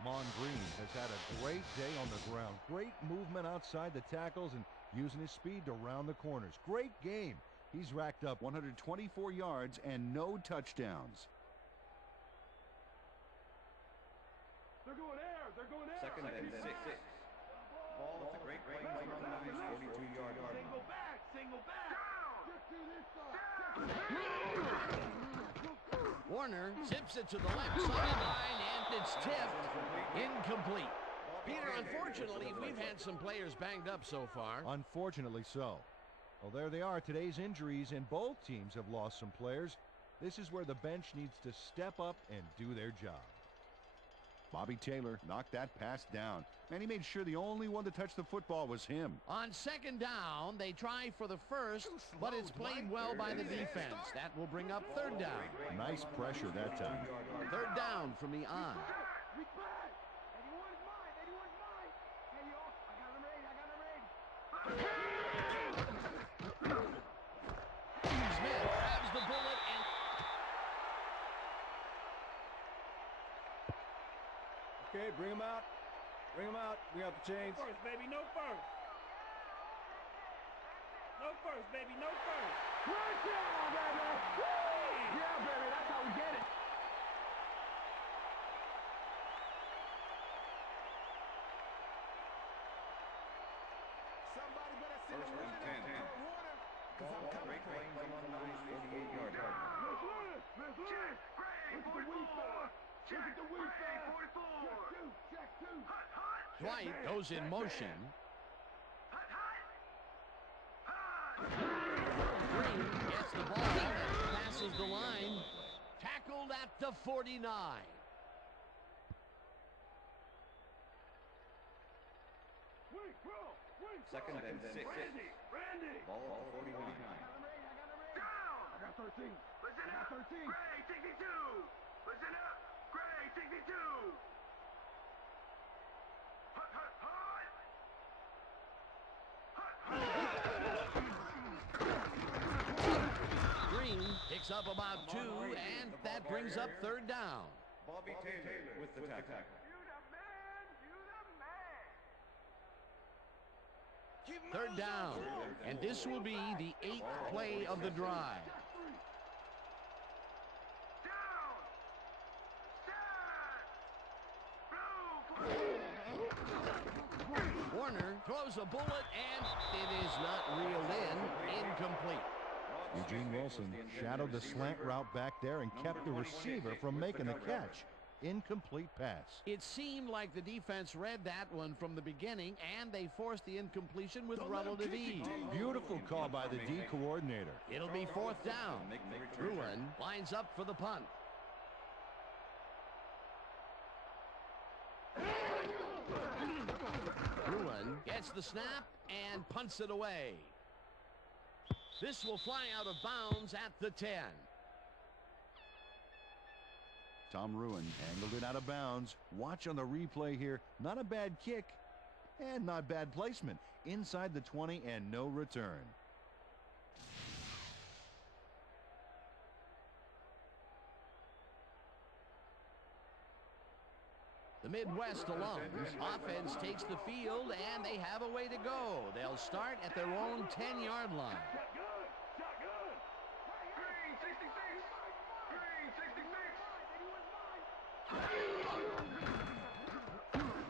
Amon Green has had a great day on the ground. Great movement outside the tackles and using his speed to round the corners. Great game. He's racked up 124 yards and no touchdowns. They're going air. 2nd and 6. Ball at the Great Plains Alumni's 42-yard line. Single back. Down. Just do this side. Warner zips it to the left sideline, and it's tipped. Incomplete. Peter, unfortunately, we've had some players banged up so far. Unfortunately so. Well, there they are, today's injuries, and both teams have lost some players. This is where the bench needs to step up and do their job. Bobby Taylor knocked that pass down, and he made sure the only one to touch the football was him. On 2nd down, they try for the first, but it's played well by the defense. That will bring up 3rd down. Nice pressure that time. 3rd down from the eye. Weak back. 81's mine. Hey, yo. I got him ready. Smith grabs the bullet and... Okay, bring him out. Bring him out. Bring out the chains. No first, baby. No first. Right down, baby. Yeah, baby. That's how we get it. Somebody better send First a and 10. Ball at the Great Plains Alumni's 48-yard line. Check. Gray, 44. Check. Gray, 44. Check 2. Hot. Dwight goes in motion. Hot. Green gets the ball and passes the line. Tackled at the 49. Wait, bro. 2nd and 6. Randy. Ball at the 49. Down. I got 13. Listen up. 13. Gray, 62. Listen up. Gray, 62. Green picks up about 2, and that brings up 3rd down. Bobby Taylor with the tackle. Third down, and this will be the 8th play of the drive. Warner throws a bullet, and it is not reeled in. Incomplete. Eugene Wilson shadowed the slant route back there and kept the receiver from making the catch. Incomplete pass. It seemed like the defense read that one from the beginning, and they forced the incompletion with relative ease. Beautiful call by the D coordinator. It'll be 4th down. Bruin lines up for the punt. Bruin gets the snap and punts it away. This will fly out of bounds at the 10. Tom Ruin angled it out of bounds. Watch on the replay here. Not a bad kick and not bad placement. Inside the 20 and no return. The Midwest Alums offense takes the field, and they have a way to go. They'll start at their own 10-yard line.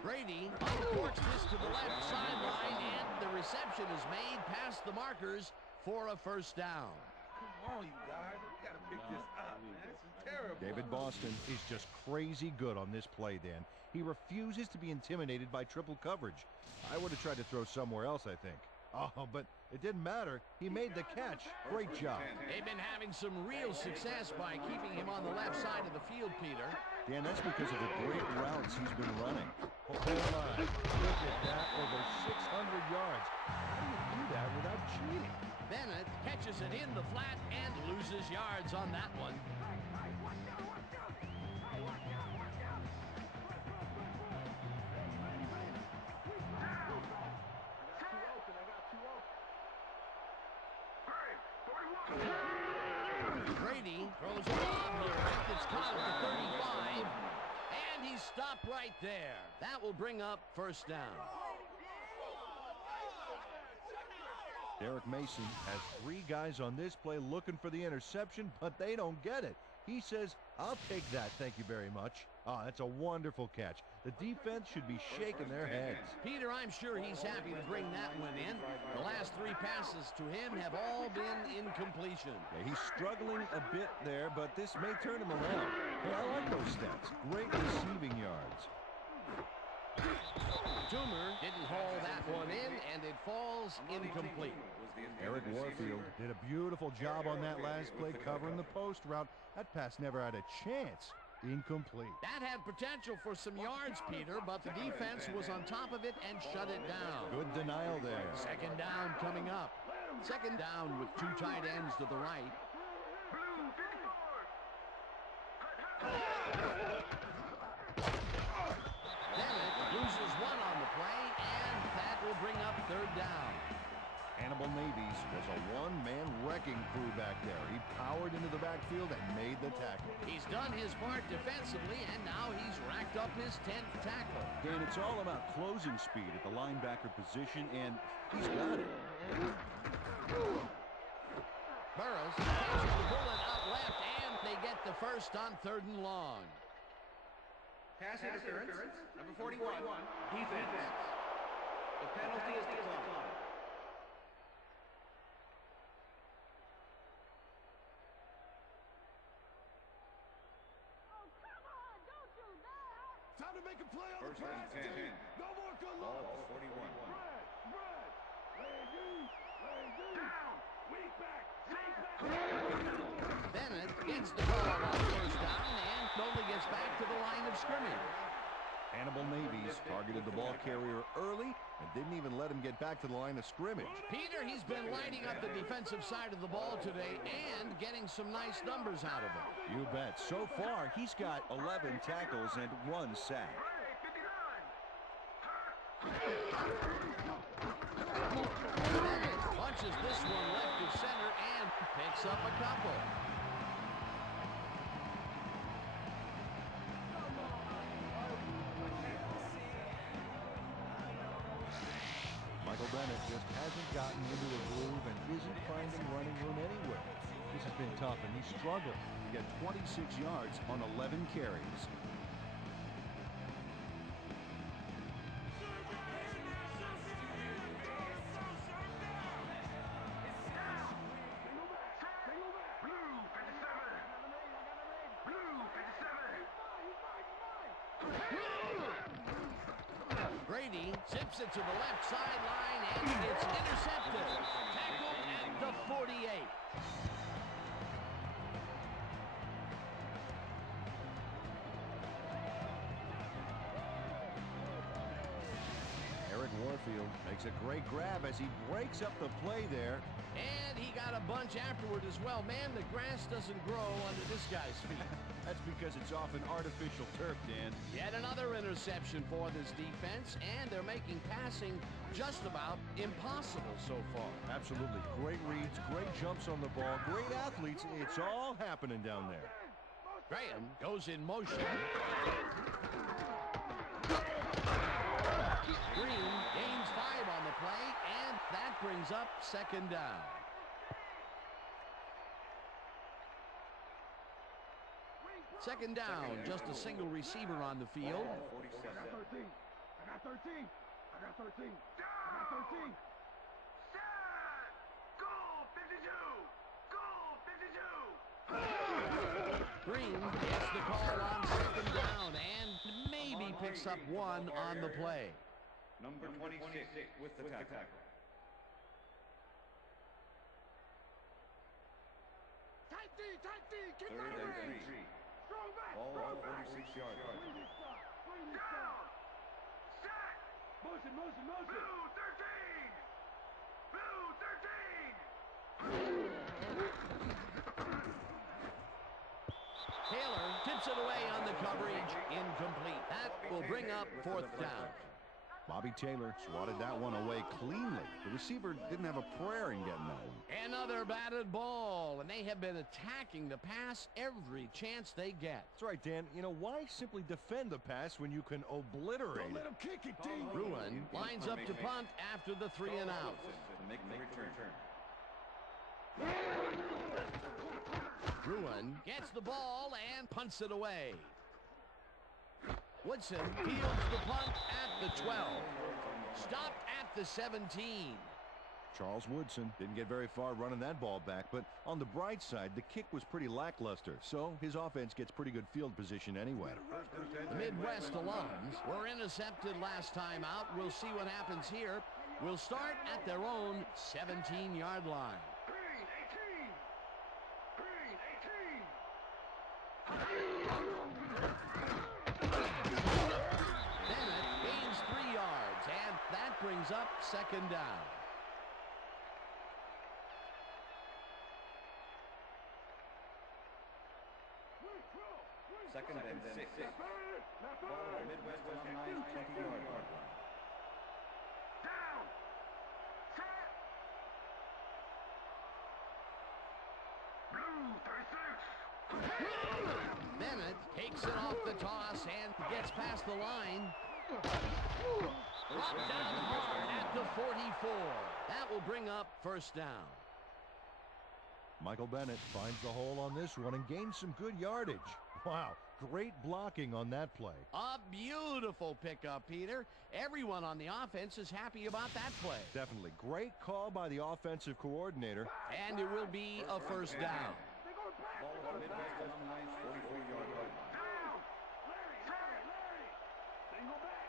Brady uncorks this to the left sideline, and the reception is made past the markers for a first down. Come on, you guys. We got to pick this up, man. This is terrible. David Boston is just crazy good on this play, Dan. He refuses to be intimidated by triple coverage. I would have tried to throw somewhere else, I think. Oh, but it didn't matter. He made the catch. Great job. They've been having some real success by keeping him on the left side of the field, Peter. Dan, that's because of the great routes he's been running. Hold on. Look at that. Over 600 yards. How do you do that without cheating? Bennett catches it in the flat and loses yards on that one. Brady throws a lob here. It's caught at the 35, and he's stopped right there. That will bring up first down. Derek Mason has 3 guys on this play looking for the interception, but they don't get it. He says, I'll take that, thank you very much. Oh, that's a wonderful catch. The defense should be shaking their heads. Peter, I'm sure he's happy to bring that one in. The last 3 passes to him have all been incompletion. Yeah, he's struggling a bit there, but this may turn him around. Hey, I like those stats. Great receiving yards. Toomer didn't haul that one in, and it falls incomplete. Eric Warfield did a beautiful job on that last play covering the post route. That pass never had a chance. Incomplete. That had potential for some yards, Peter, but the defense was on top of it and shut it down. Good denial there. Second down coming up. Second down with 2 tight ends to the right. Bennett loses 1 on the play, and that will bring up third down. Hannibal Navies was a one-man wrecking crew back there. He powered into the backfield and made the tackle. He's done his part defensively, and now he's racked up his 10th tackle. Dan, it's all about closing speed at the linebacker position, and he's got it. Burris catches the bullet out left, and they get the first on 3rd and long. Pass interference, number 41, defense. The penalty is declined. Time to make a play on First the and pass, 10. team. No more good luck. Ball 41. Down. Weak back. Bennett gets the ball on first down and only gets back to the line of scrimmage. Hannibal Navies targeted the ball carrier early and didn't even let him get back to the line of scrimmage. Peter, he's been lighting up the defensive side of the ball today and getting some nice numbers out of it. You bet. So far, he's got 11 tackles and 1 sack. Bennett punches this one left to center and picks up a couple. Michael Bennett just hasn't gotten into a groove and isn't finding running room anywhere. This has been tough, and he struggled to get 26 yards on 11 carries. Brady zips it to the left sideline, and it's intercepted. Tackled at the 48. Eric Warfield makes a great grab as he breaks up the play there. And he got a bunch afterward as well. Man, the grass doesn't grow under this guy's feet. That's because because it's often artificial turf, Dan. Yet another interception for this defense, and they're making passing just about impossible so far. Absolutely. Great reads, great jumps on the ball, great athletes. It's all happening down there. Graham goes in motion. Green gains 5 on the play, and that brings up second down. Second down, just a single receiver on the field. I got 13. I got 13. I got 13. I got 13. Set! Goal 52! Goal 52! Green gets the call on second down and maybe picks up 1 on the play. Number 26 with the tackle. Tight D, keep Third that and range. 3. Strong back, Ball strong at back. 46 yards. Down. Set. Motion. Blue 13. Blue 13. Taylor tips it away on the coverage. Incomplete. That will bring up 4th down. Bobby Taylor swatted that one away cleanly. The receiver didn't have a prayer in getting that one. Another batted ball, and they have been attacking the pass every chance they get. That's right, Dan. You know, why simply defend the pass when you can obliterate Don't let it? him kick it, D. Ruin lines up to punt after the 3 and out. To make the return. Ruin gets the ball and punts it away. Woodson fields the punt at the 12. Stopped at the 17. Charles Woodson didn't get very far running that ball back, but on the bright side, the kick was pretty lackluster, so his offense gets pretty good field position anyway. The Midwest alums were intercepted last time out. We'll see what happens here. We'll start at their own 17-yard line. Green 18. Bennett gains 3 yards, and that brings up second down. Second and 6. Ball at Midwest Alumni 20-yard line. Down. Set. Blue 36. Bennett takes it off the toss and gets past the line. Brought down hard at the 44. That will bring up first down. Michael Bennett finds the hole on this one and gains some good yardage. Wow, great blocking on that play. A beautiful pickup, Peter. Everyone on the offense is happy about that play. Definitely. Great call by the offensive coordinator. And it will be a first down. Ball at Midwest Alumni 44-yard line. Down. Larry. Single back.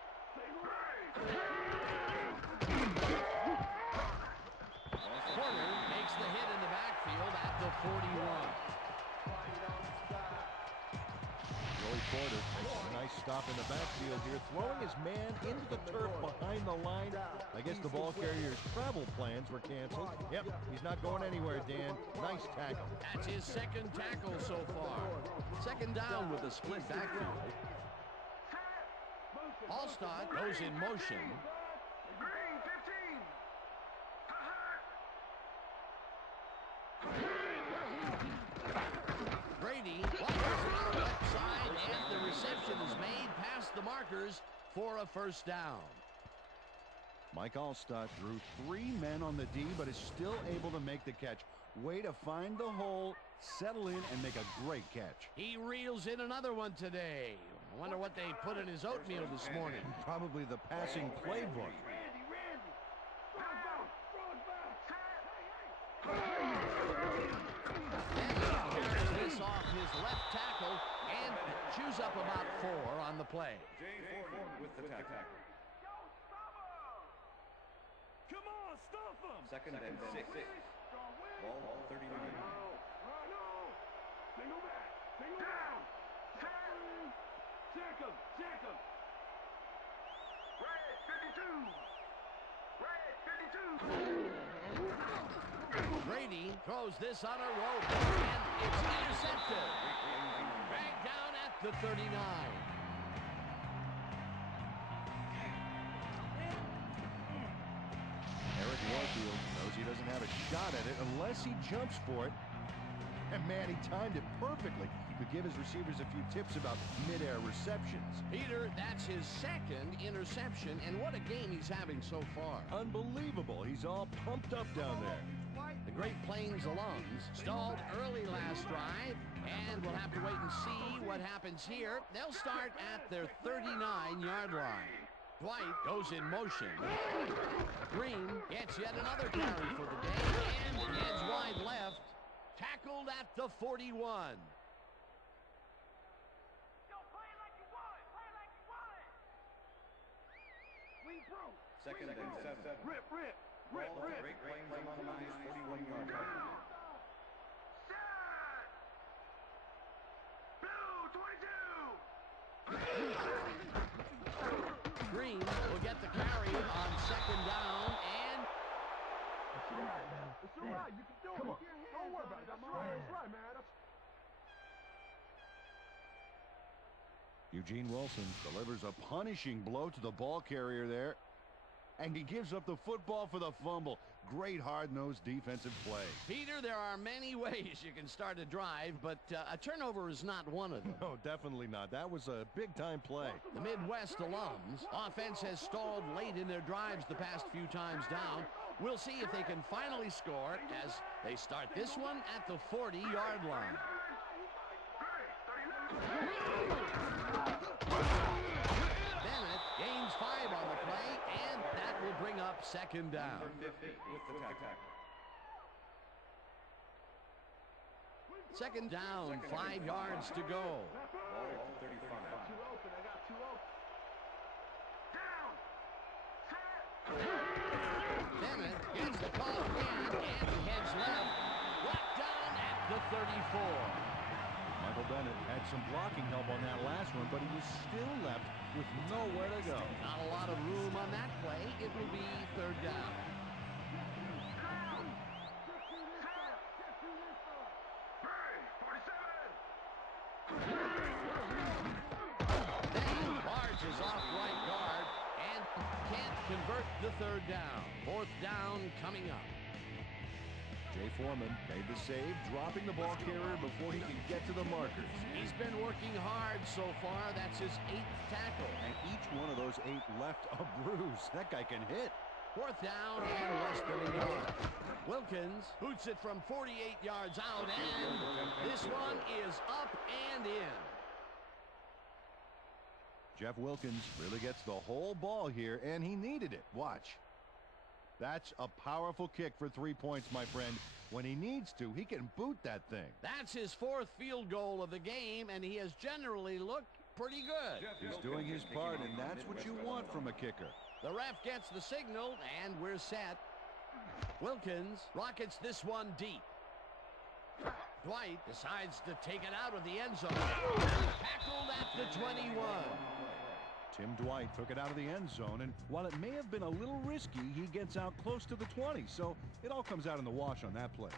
Porter makes the hit in the backfield at the 41. Joey Porter makes a nice stop in the backfield here, throwing his man into the turf behind the line. I guess the ball carrier's travel plans were canceled. Yep, he's not going anywhere, Dan. Nice tackle. That's his second tackle so far. Second down with a split backfield. Allstott goes in motion. Green 15. Brady fires it on the left side, and the reception is made past the markers for a first down. Mike Allstott drew 3 men on the D, but is still able to make the catch. Way to find the hole, settle in, and make a great catch. He reels in another one today. I wonder what they put in his oatmeal this morning. Probably the passing playbook. Carries this off his left tackle and chews up about 4 on the play. With the tackle. Come on, stuff him. Second and 6. Ball 39. Single back. Down. Check him. Red 52. Brady throws this on a rope, and it's intercepted. Dragged down at the 39. Eric Warfield knows he doesn't have a shot at it unless he jumps for it. And man, he timed it perfectly. Could give his receivers a few tips about mid-air receptions. Peter, that's his second interception, and what a game he's having so far. Unbelievable. He's all pumped up down there. The Great Plains alums stalled early last drive, and we'll have to wait and see what happens here. They'll start at their 39-yard line. Dwight goes in motion. Green gets yet another carry for the day, and heads wide left. Tackled at the 41. Second and 7. Rip. Great Plains Alumni's 41-yard line. Green will get the carry on second down, and It's all right, man. It's all right. You can do it. Don't worry about it. That's right. That's right, man. Eugene Wilson delivers a punishing blow to the ball carrier there. And he gives up the football for the fumble. Great hard-nosed defensive play. Peter, there are many ways you can start a drive, but a turnover is not one of them. No, definitely not. That was a big-time play. The Midwest alums offense has stalled late in their drives the past few times down. We'll see if they can finally score as they start this one at the 40-yard line. Bennett gains 5 on the play, and that will bring up second down. Number 50 with the tackle. Second down, 5 yards to go. Ball at the 35. I got two open. Bennett gets the call again, and he heads left. Brought down at the 34. Michael Bennett had some blocking help on that last one, but he was still left with nowhere to go. Not a lot of room on that play. It will be third down. Then barges off right guard and can't convert the third down. Fourth down coming up. Jay Foreman made the save, dropping the ball carrier before he can get to the markers. He's been working hard so far. That's his 8th tackle. And each one of those 8 left a bruise. That guy can hit. Fourth down and less than a yard. Wilkins boots it from 48 yards out, and this one is up and in. Jeff Wilkins really gets the whole ball here, and he needed it. Watch. That's a powerful kick for 3 points, my friend. When he needs to, he can boot that thing. That's his 4th field goal of the game, and he has generally looked pretty good. He's doing his part, and that's what you want from a kicker. The ref gets the signal, and we're set. Wilkins rockets this one deep. Dwight decides to take it out of the end zone. Tackled at the 21. Tim Dwight took it out of the end zone, and while it may have been a little risky, he gets out close to the 20, so it all comes out in the wash on that play.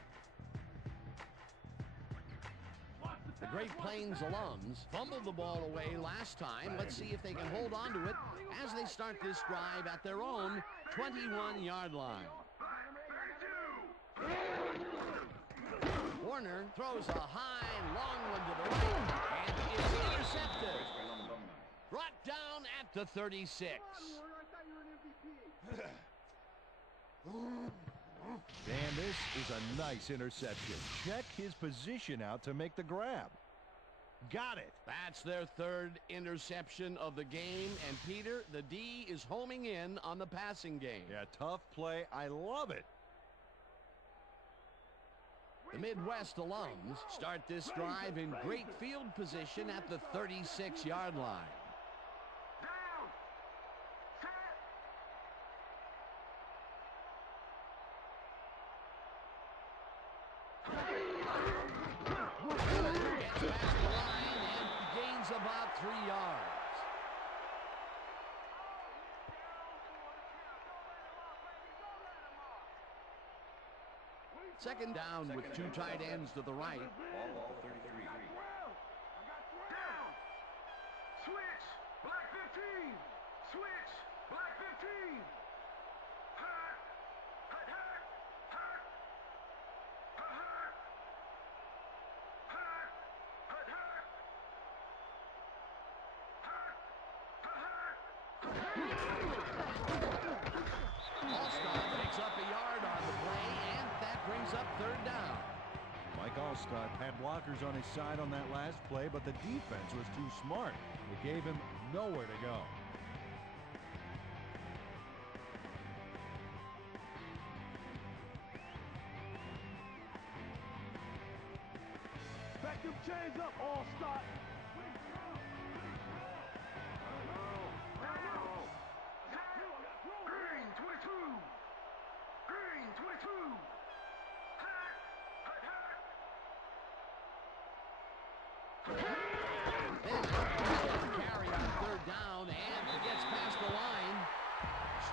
The Great Plains alums fumbled the ball away last time. Let's see if they can hold on to it as they start this drive at their own 21-yard line. Warner throws a high, long one to the right, and is intercepted. Brought down at the 36. And this is a nice interception. Check his position out to make the grab. Got it. That's their 3rd interception of the game, and Peter, the D is homing in on the passing game. Yeah, tough play. I love it. The Midwest alums start this drive in great field position at the 36-yard line. Gets past the line and gains about 3 yards. Second down with 2 tight ends to the right. Ball 33. 15. Switch. Black 15. Hut. Hut, hut. Hut. Hut, hut. Hut. Hut, hut. Allstott picks up a yard on the play, and that brings up third down. Mike Allstott had blockers on his side on that last play, but the defense was too smart. It gave him nowhere to go. Back them chains up, Allstott. Green 22. Green 22. Hut. Hut, hut. Carry on third down, and he gets past the line.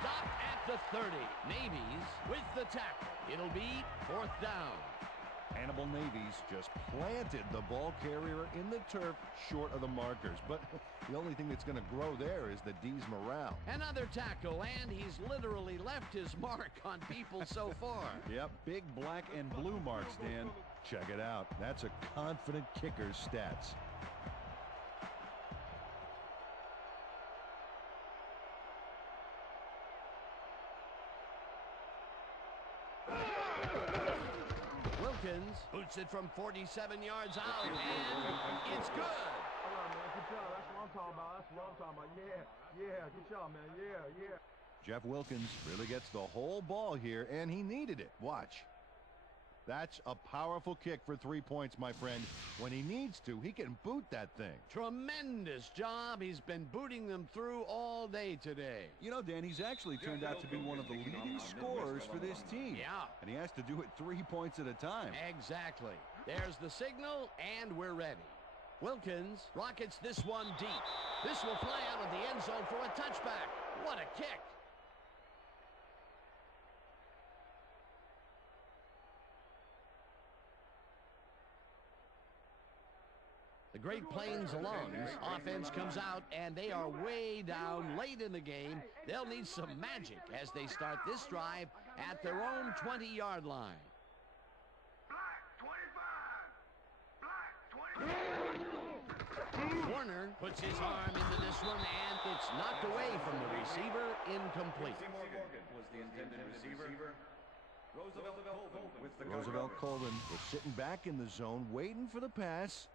Stopped at the 30. Navies with the tackle. It'll be fourth down. Hannibal Navies just planted the ball carrier in the turf short of the markers. But the only thing that's going to grow there is the D's morale. Another tackle, and he's literally left his mark on people so far. Yep, big black and blue marks, Dan. Check it out. That's a confident kicker's stats. Wilkins boots it from 47 yards out, and it's good. All right, man. Good job. That's what I'm talking about. That's what I'm talking about. Yeah. Good job, man. Yeah. Jeff Wilkins really gets the whole ball here, and he needed it. Watch. That's a powerful kick for 3 points, my friend. When he needs to, he can boot that thing. Tremendous job. He's been booting them through all day today. You know, Dan, he's actually turned out to be one of the leading scorers for this team. Yeah. And he has to do it 3 points at a time. Exactly. There's the signal, and we're ready. Wilkins rockets this one deep. This will fly out of the end zone for a touchback. What a kick. The Great Plains Alums offense comes out, and they are way down late in the game. They'll need some magic as they start this drive at their own 20-yard line. Warner puts his arm into this one, and it's knocked away from the receiver, incomplete. Morgan was the intended receiver. Roosevelt Colvin with the Roosevelt Colvin was sitting back in the zone, waiting for the pass,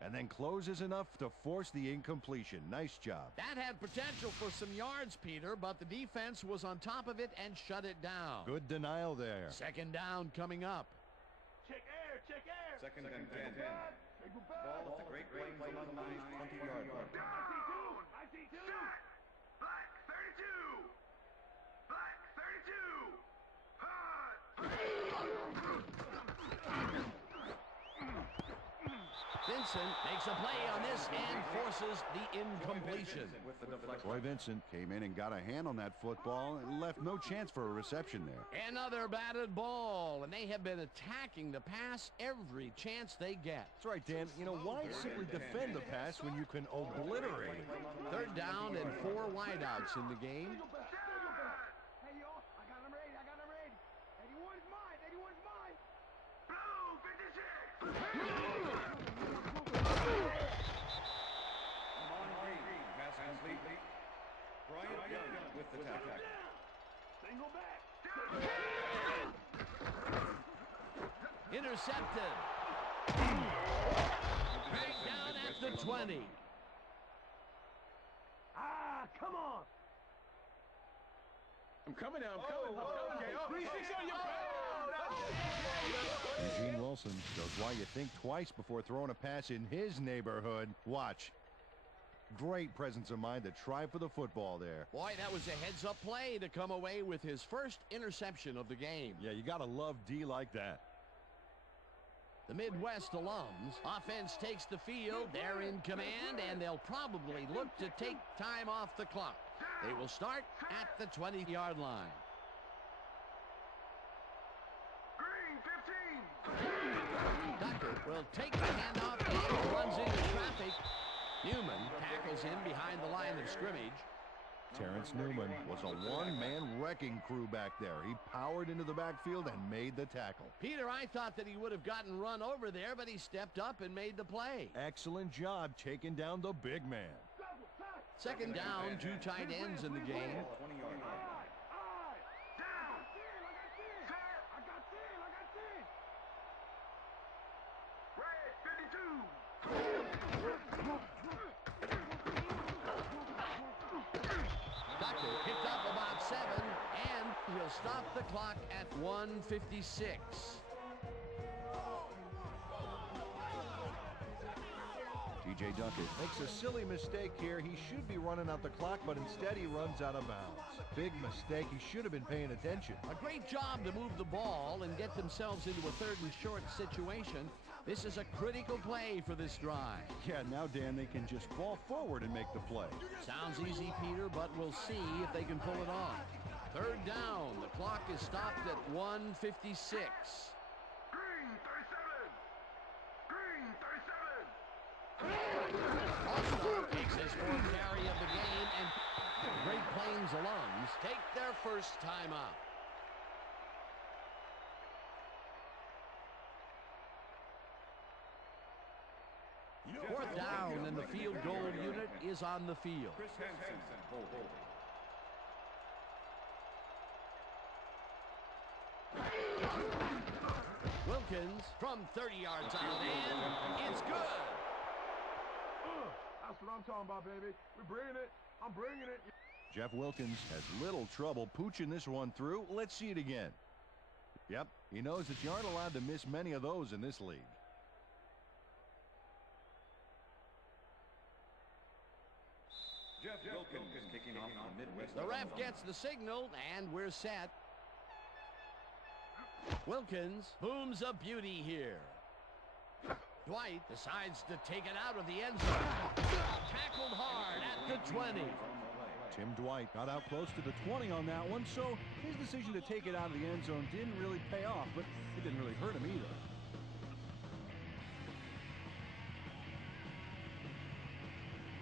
and then closes enough to force the incompletion. Nice job. That had potential for some yards, Peter, but the defense was on top of it and shut it down. Good denial there. Second down coming up. Check air. second and 10. Ball at the Great Plains Alumni's 20-yard line. I see two. Shot. Black 32. Black 32. Vincent makes a play on this and forces the incompletion. Troy Vincent came in and got a hand on that football and left no chance for a reception there. Another batted ball, and they have been attacking the pass every chance they get. That's right, Dan. You know, why simply defend the pass when you can obliterate? Third down and 4 wideouts in the game. Hey, yo, I got him ready. 81's mine. 81's mine. Blue 56. Amon Green, pass complete. Brian Young with the tackle. Single back. Intercepted. Dragged down at the 20. Come on. I'm coming now. Okay. 3-6 on your Eugene Wilson shows why you think twice before throwing a pass in his neighborhood. Watch. Great presence of mind to try for the football there. Boy, that was a heads-up play to come away with his first interception of the game. Yeah, you got to love D like that. The Midwest Alums offense takes the field. They're in command, and they'll probably look to take time off the clock. They will start at the 20-yard line. Green 15. Ducker will take the handoff and runs into traffic. Newman tackles him behind the line of scrimmage. Terrence Newman was a one-man wrecking crew back there. He powered into the backfield and made the tackle. Peter, I thought that he would have gotten run over there, but he stepped up and made the play. Excellent job taking down the big man. Second down, 2 tight ends in the game. 20-yard line. Tucker picked up about 7, and he'll stop the clock at 1:56. T.J. Duckett makes a silly mistake here. He should be running out the clock, but instead he runs out of bounds. Big mistake. He should have been paying attention. A great job to move the ball and get themselves into a 3rd and short situation. This is a critical play for this drive. Yeah, now, Dan, they can just fall forward and make the play. Sounds easy, Peter, but we'll see if they can pull it off. 3rd down. The clock is stopped at 1:56. Green 37. Green 37. All-Star takes his 4th carry of the game, and Great Plains alums take their first timeout. Fourth down, and the field goal unit is on the field. Chris Henson, holding. Wilkins from 30 yards out, and it's good. That's what I'm talking about, baby. We're bringing it. I'm bringing it. Jeff Wilkins has little trouble pooching this one through. Let's see it again. Yep, he knows that you aren't allowed to miss many of those in this league. Jeff Wilkins kicking off the Midwest. The ref gets the signal, and we're set. Wilkins booms a beauty here. Dwight decides to take it out of the end zone. Tackled hard at the 20. Tim Dwight got out close to the 20 on that one, so his decision to take it out of the end zone didn't really pay off, but it didn't really hurt him either.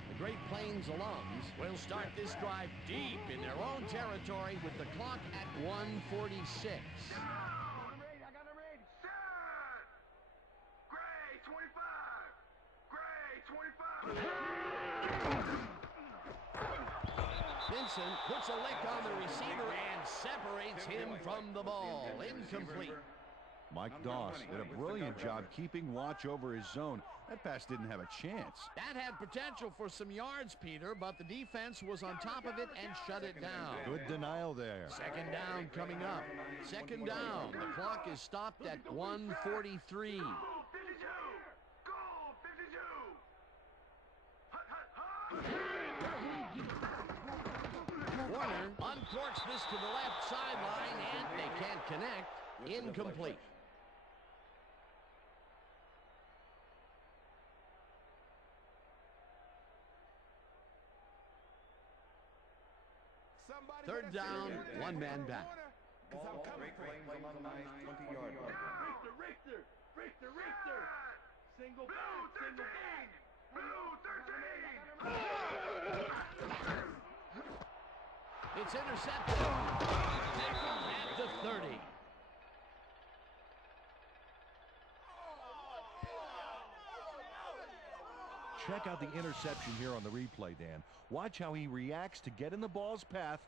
The Great Plains alums will start this drive deep in their own territory with the clock at 1:46. I got him ready. Set. Gray 25. Gray 25. Vincent puts a lick on the receiver and separates him from the ball. Incomplete. Mike Doss did a brilliant job keeping watch over his zone. That pass didn't have a chance. That had potential for some yards, Peter, but the defense was on top of it and shut it down. Good denial there. Second down coming up. Second down. The clock is stopped at 1:43. Warner uncorks this to the left sideline, and they can't connect. Incomplete. Third down, one man back. Ball, Great Plains Alumni's 20-yard line. Richter. Single back, single back. It's intercepted. Tackled at the 30. Check out the interception here on the replay, Dan. Watch how he reacts to get in the ball's path.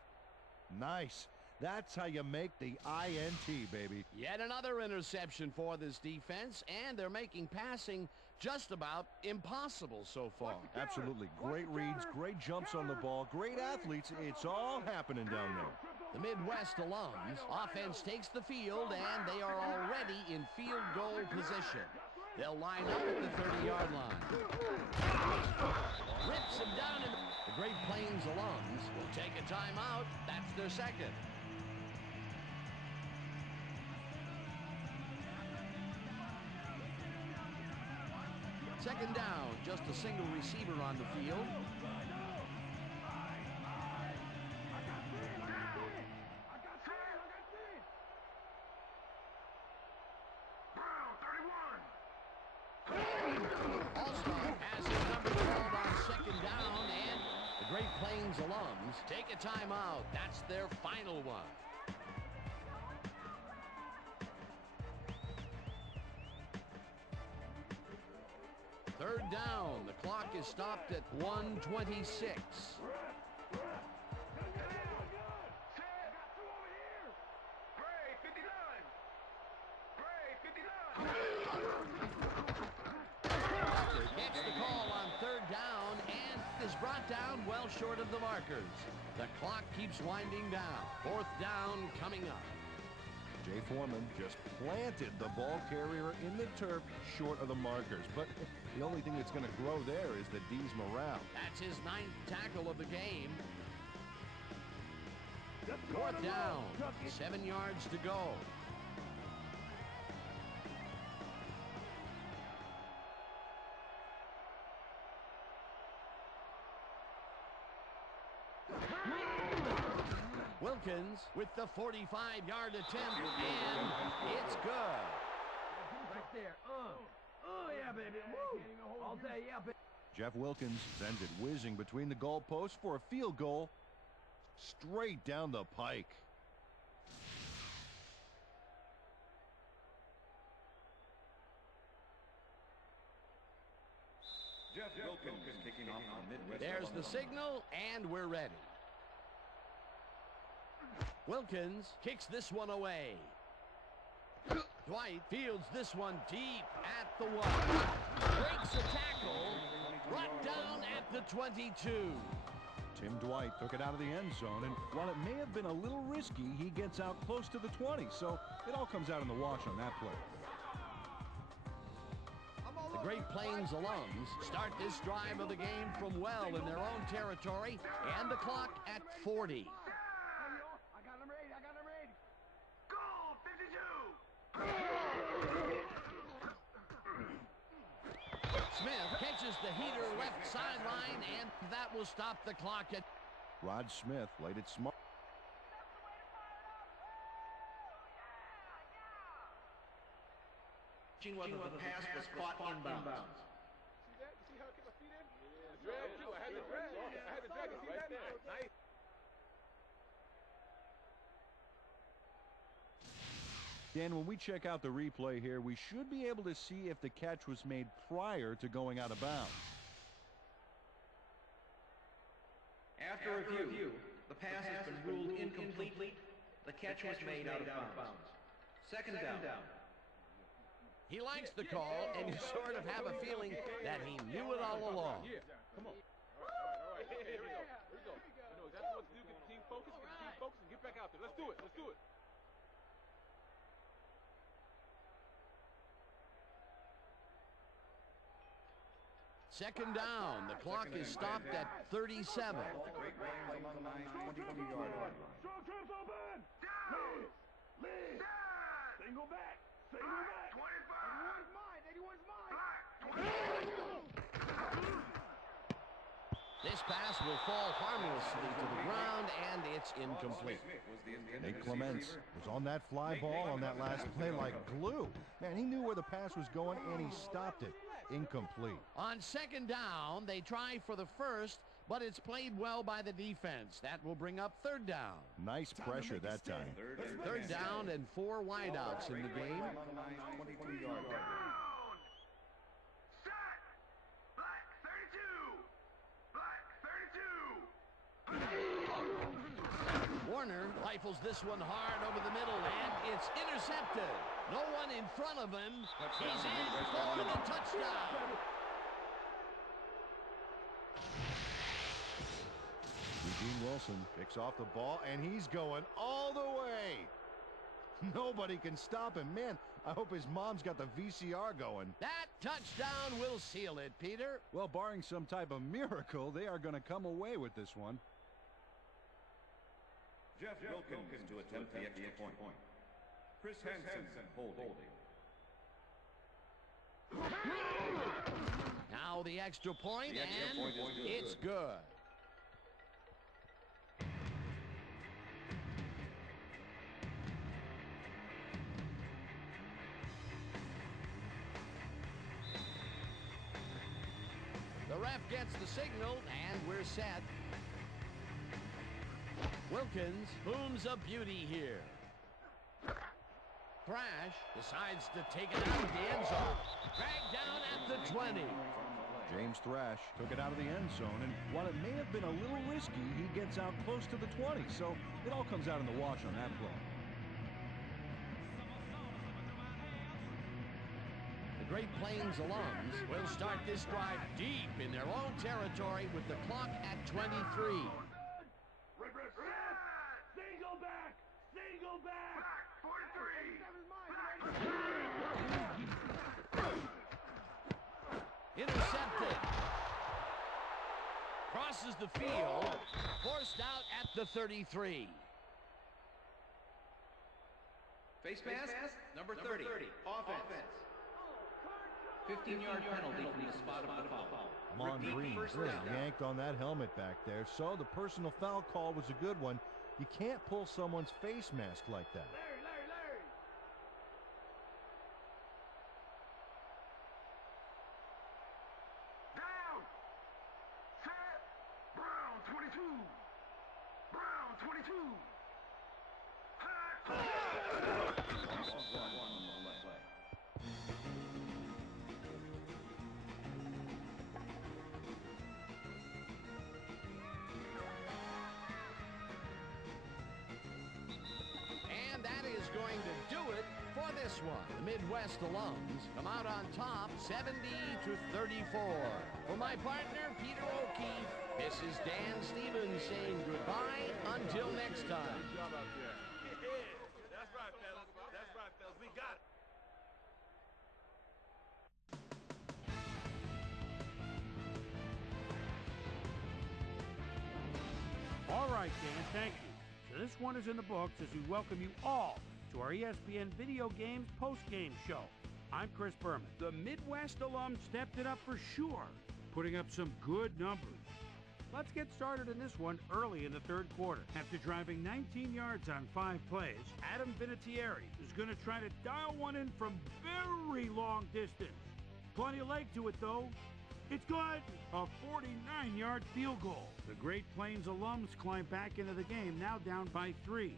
Nice. That's how you make the INT, baby. Yet another interception for this defense, and they're making passing just about impossible so far. Absolutely. Great reads, great jumps on the ball, great athletes. It's all happening down there. The Midwest alums offense takes the field, and they are already in field goal position. They'll line up at the 30-yard line. Rips him down, and the Great Plains alums will take a timeout. That's their second. Second down, just a single receiver on the field. All-Star has his number called on Plains alums take a timeout. That's their final one. Third down. The clock is stopped at 1:26. Gets the call on third down and is brought down well short of the markers. The clock keeps winding down. Fourth down coming up. Jay Foreman just planted the ball carrier in the turf short of the markers. But the only thing that's going to grow there is the D's morale. That's his 9th tackle of the game. Fourth down. 7 yards to go. Wilkins with the 45-yard attempt, and it's good. Right there. Yeah, baby. Woo. All day, yeah, baby. Jeff Wilkins sends it whizzing between the goalposts for a field goal straight down the pike. Jeff Wilkins kicking off from Midwest. There's the signal, and we're ready. Wilkins kicks this one away. Dwight fields this one deep at the 1. Breaks a tackle. Brought down at the 22. Tim Dwight took it out of the end zone, and while it may have been a little risky, he gets out close to the 20, so it all comes out in the wash on that play. The Great Plains alums start this drive of the game from well in their own territory, and the clock at 40. Smith catches the heater left sideline, and that will stop the clock at... Rod Smith laid it smart. Whether the pass was caught inbounds. See that? You see how I kept my feet in? Drag too. I had to drag. I had to drag. You see that? Nice. Dan, when we check out the replay here, we should be able to see if the catch was made prior to going out of bounds. After review, the pass has been ruled incomplete. The catch was made out of bounds. Second down. He likes the call, and you sort of have a feeling that he knew it all along. Yeah. Come on. All right. Here we go. I know exactly what to do. Get the team focused. And get back out there. Let's do it. Second down. The clock is stopped at 37. Great Plains Alumni 22-yard line. Strong trips open. Down. Lead. Single back. 25. 81's mine. 81's mine. This pass will fall harmlessly to the ground, and it's incomplete. Nate Clements was on that fly ball on that last play like glue. Man, he knew where the pass was going, and he stopped it. Incomplete. On second down, they try for the first, but it's played well by the defense. That will bring up third down. Nice pressure that time. Third down and 4 wideouts in the game. Warner rifles this one hard over the middle, and it's intercepted. No one in front of him. He's in for the touchdown. Eugene Wilson picks off the ball, and he's going all the way. Nobody can stop him. Man, I hope his mom's got the VCR going. That touchdown will seal it, Peter. Well, barring some type of miracle, they are going to come away with this one. Jeff Wilkins to attempt the extra point. Chris Hansen holding. Now the extra point, and it's good. The ref gets the signal, and we're set. Wilkins booms a beauty here. Thrash decides to take it out of the end zone. Dragged down at the 20. James Thrash took it out of the end zone, and while it may have been a little risky, he gets out close to the 20, so it all comes out in the wash on that play. The Great Plains alums will start this drive deep in their own territory with the clock at 23. Single back! Single back! 43! Intercepted. Crosses the field. Forced out at the 33. Face mask, number 30. Offense. 15-yard penalty from the spot of the foul. Mon Green really yanked on that helmet back there, so the personal foul call was a good one. You can't pull someone's face mask like that. Larry! Down! Set! Brown 22! Brown 22! And that is going to do it for this one. The Midwest alums come out on top 70-34. For my partner, Peter O'Keefe, this is Dan Stevens saying goodbye until next time. Good job out there. Yeah, that's right, fellas. That's right, fellas. We got it. All right, Dan, thank you. So this one is in the books as we welcome you all to our ESPN Video Games post-game show. I'm Chris Berman. The Midwest alum stepped it up for sure, putting up some good numbers. Let's get started in this one early in the third quarter. After driving 19 yards on 5 plays, Adam Vinatieri is going to try to dial one in from very long distance. Plenty of leg to it, though. It's good! A 49-yard field goal. The Great Plains alums climb back into the game, now down by 3.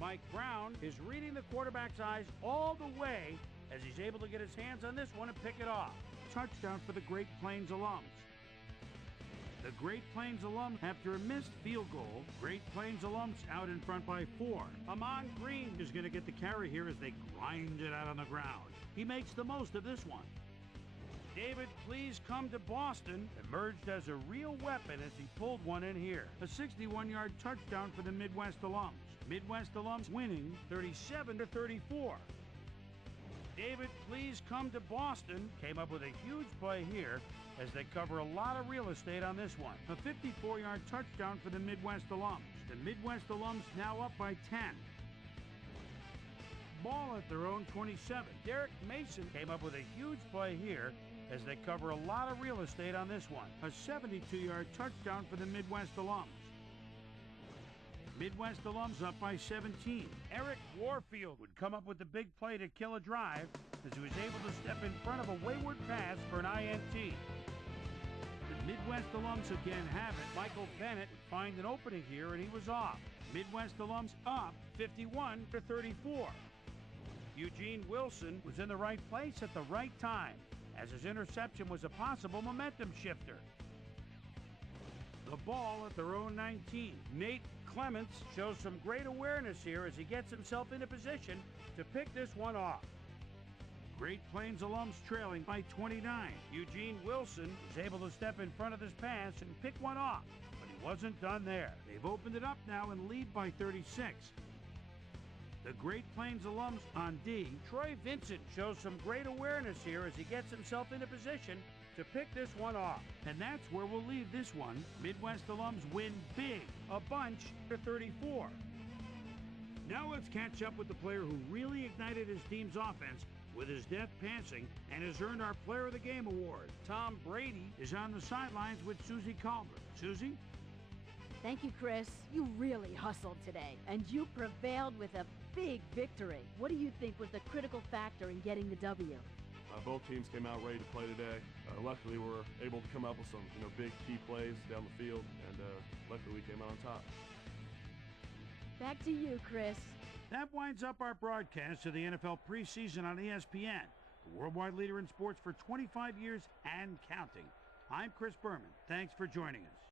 Mike Brown is reading the quarterback's eyes all the way as he's able to get his hands on this one and pick it off. Touchdown for the Great Plains alums. The Great Plains alums, after a missed field goal, Great Plains alums out in front by 4. Amon Green is going to get the carry here as they grind it out on the ground. He makes the most of this one. David, please come to Boston, emerged as a real weapon as he pulled one in here. A 61-yard touchdown for the Midwest alums. Midwest alums winning 37-34. David, please come to Boston, came up with a huge play here as they cover a lot of real estate on this one. A 54-yard touchdown for the Midwest alums. The Midwest alums now up by 10. Ball at their own 27. Derek Mason came up with a huge play here as they cover a lot of real estate on this one. A 72-yard touchdown for the Midwest alums. Midwest alums up by 17. Eric Warfield would come up with the big play to kill a drive as he was able to step in front of a wayward pass for an INT. The Midwest alums again have it. Michael Bennett would find an opening here and he was off. Midwest alums up 51-34. Eugene Wilson was in the right place at the right time, as his interception was a possible momentum shifter. The ball at their own 19. Nate Clements shows some great awareness here as he gets himself into position to pick this one off. Great Plains alums trailing by 29. Eugene Wilson was able to step in front of this pass and pick one off, but he wasn't done there. They've opened it up now and lead by 36. The Great Plains alums on D. Troy Vincent shows some great awareness here as he gets himself into position to pick this one off. And that's where we'll leave this one. Midwest alums win big, a bunch to 34. Now let's catch up with the player who really ignited his team's offense with his deft passing and has earned our Player of the Game award. Tom Brady is on the sidelines with Susie Calder. Susie? Thank you, Chris. You really hustled today, and you prevailed with a big victory. What do you think was the critical factor in getting the W? Both teams came out ready to play today. Luckily, we were able to come up with some big key plays down the field, and luckily we came out on top. Back to you, Chris. That winds up our broadcast of the NFL preseason on ESPN, the worldwide leader in sports for 25 years and counting. I'm Chris Berman. Thanks for joining us.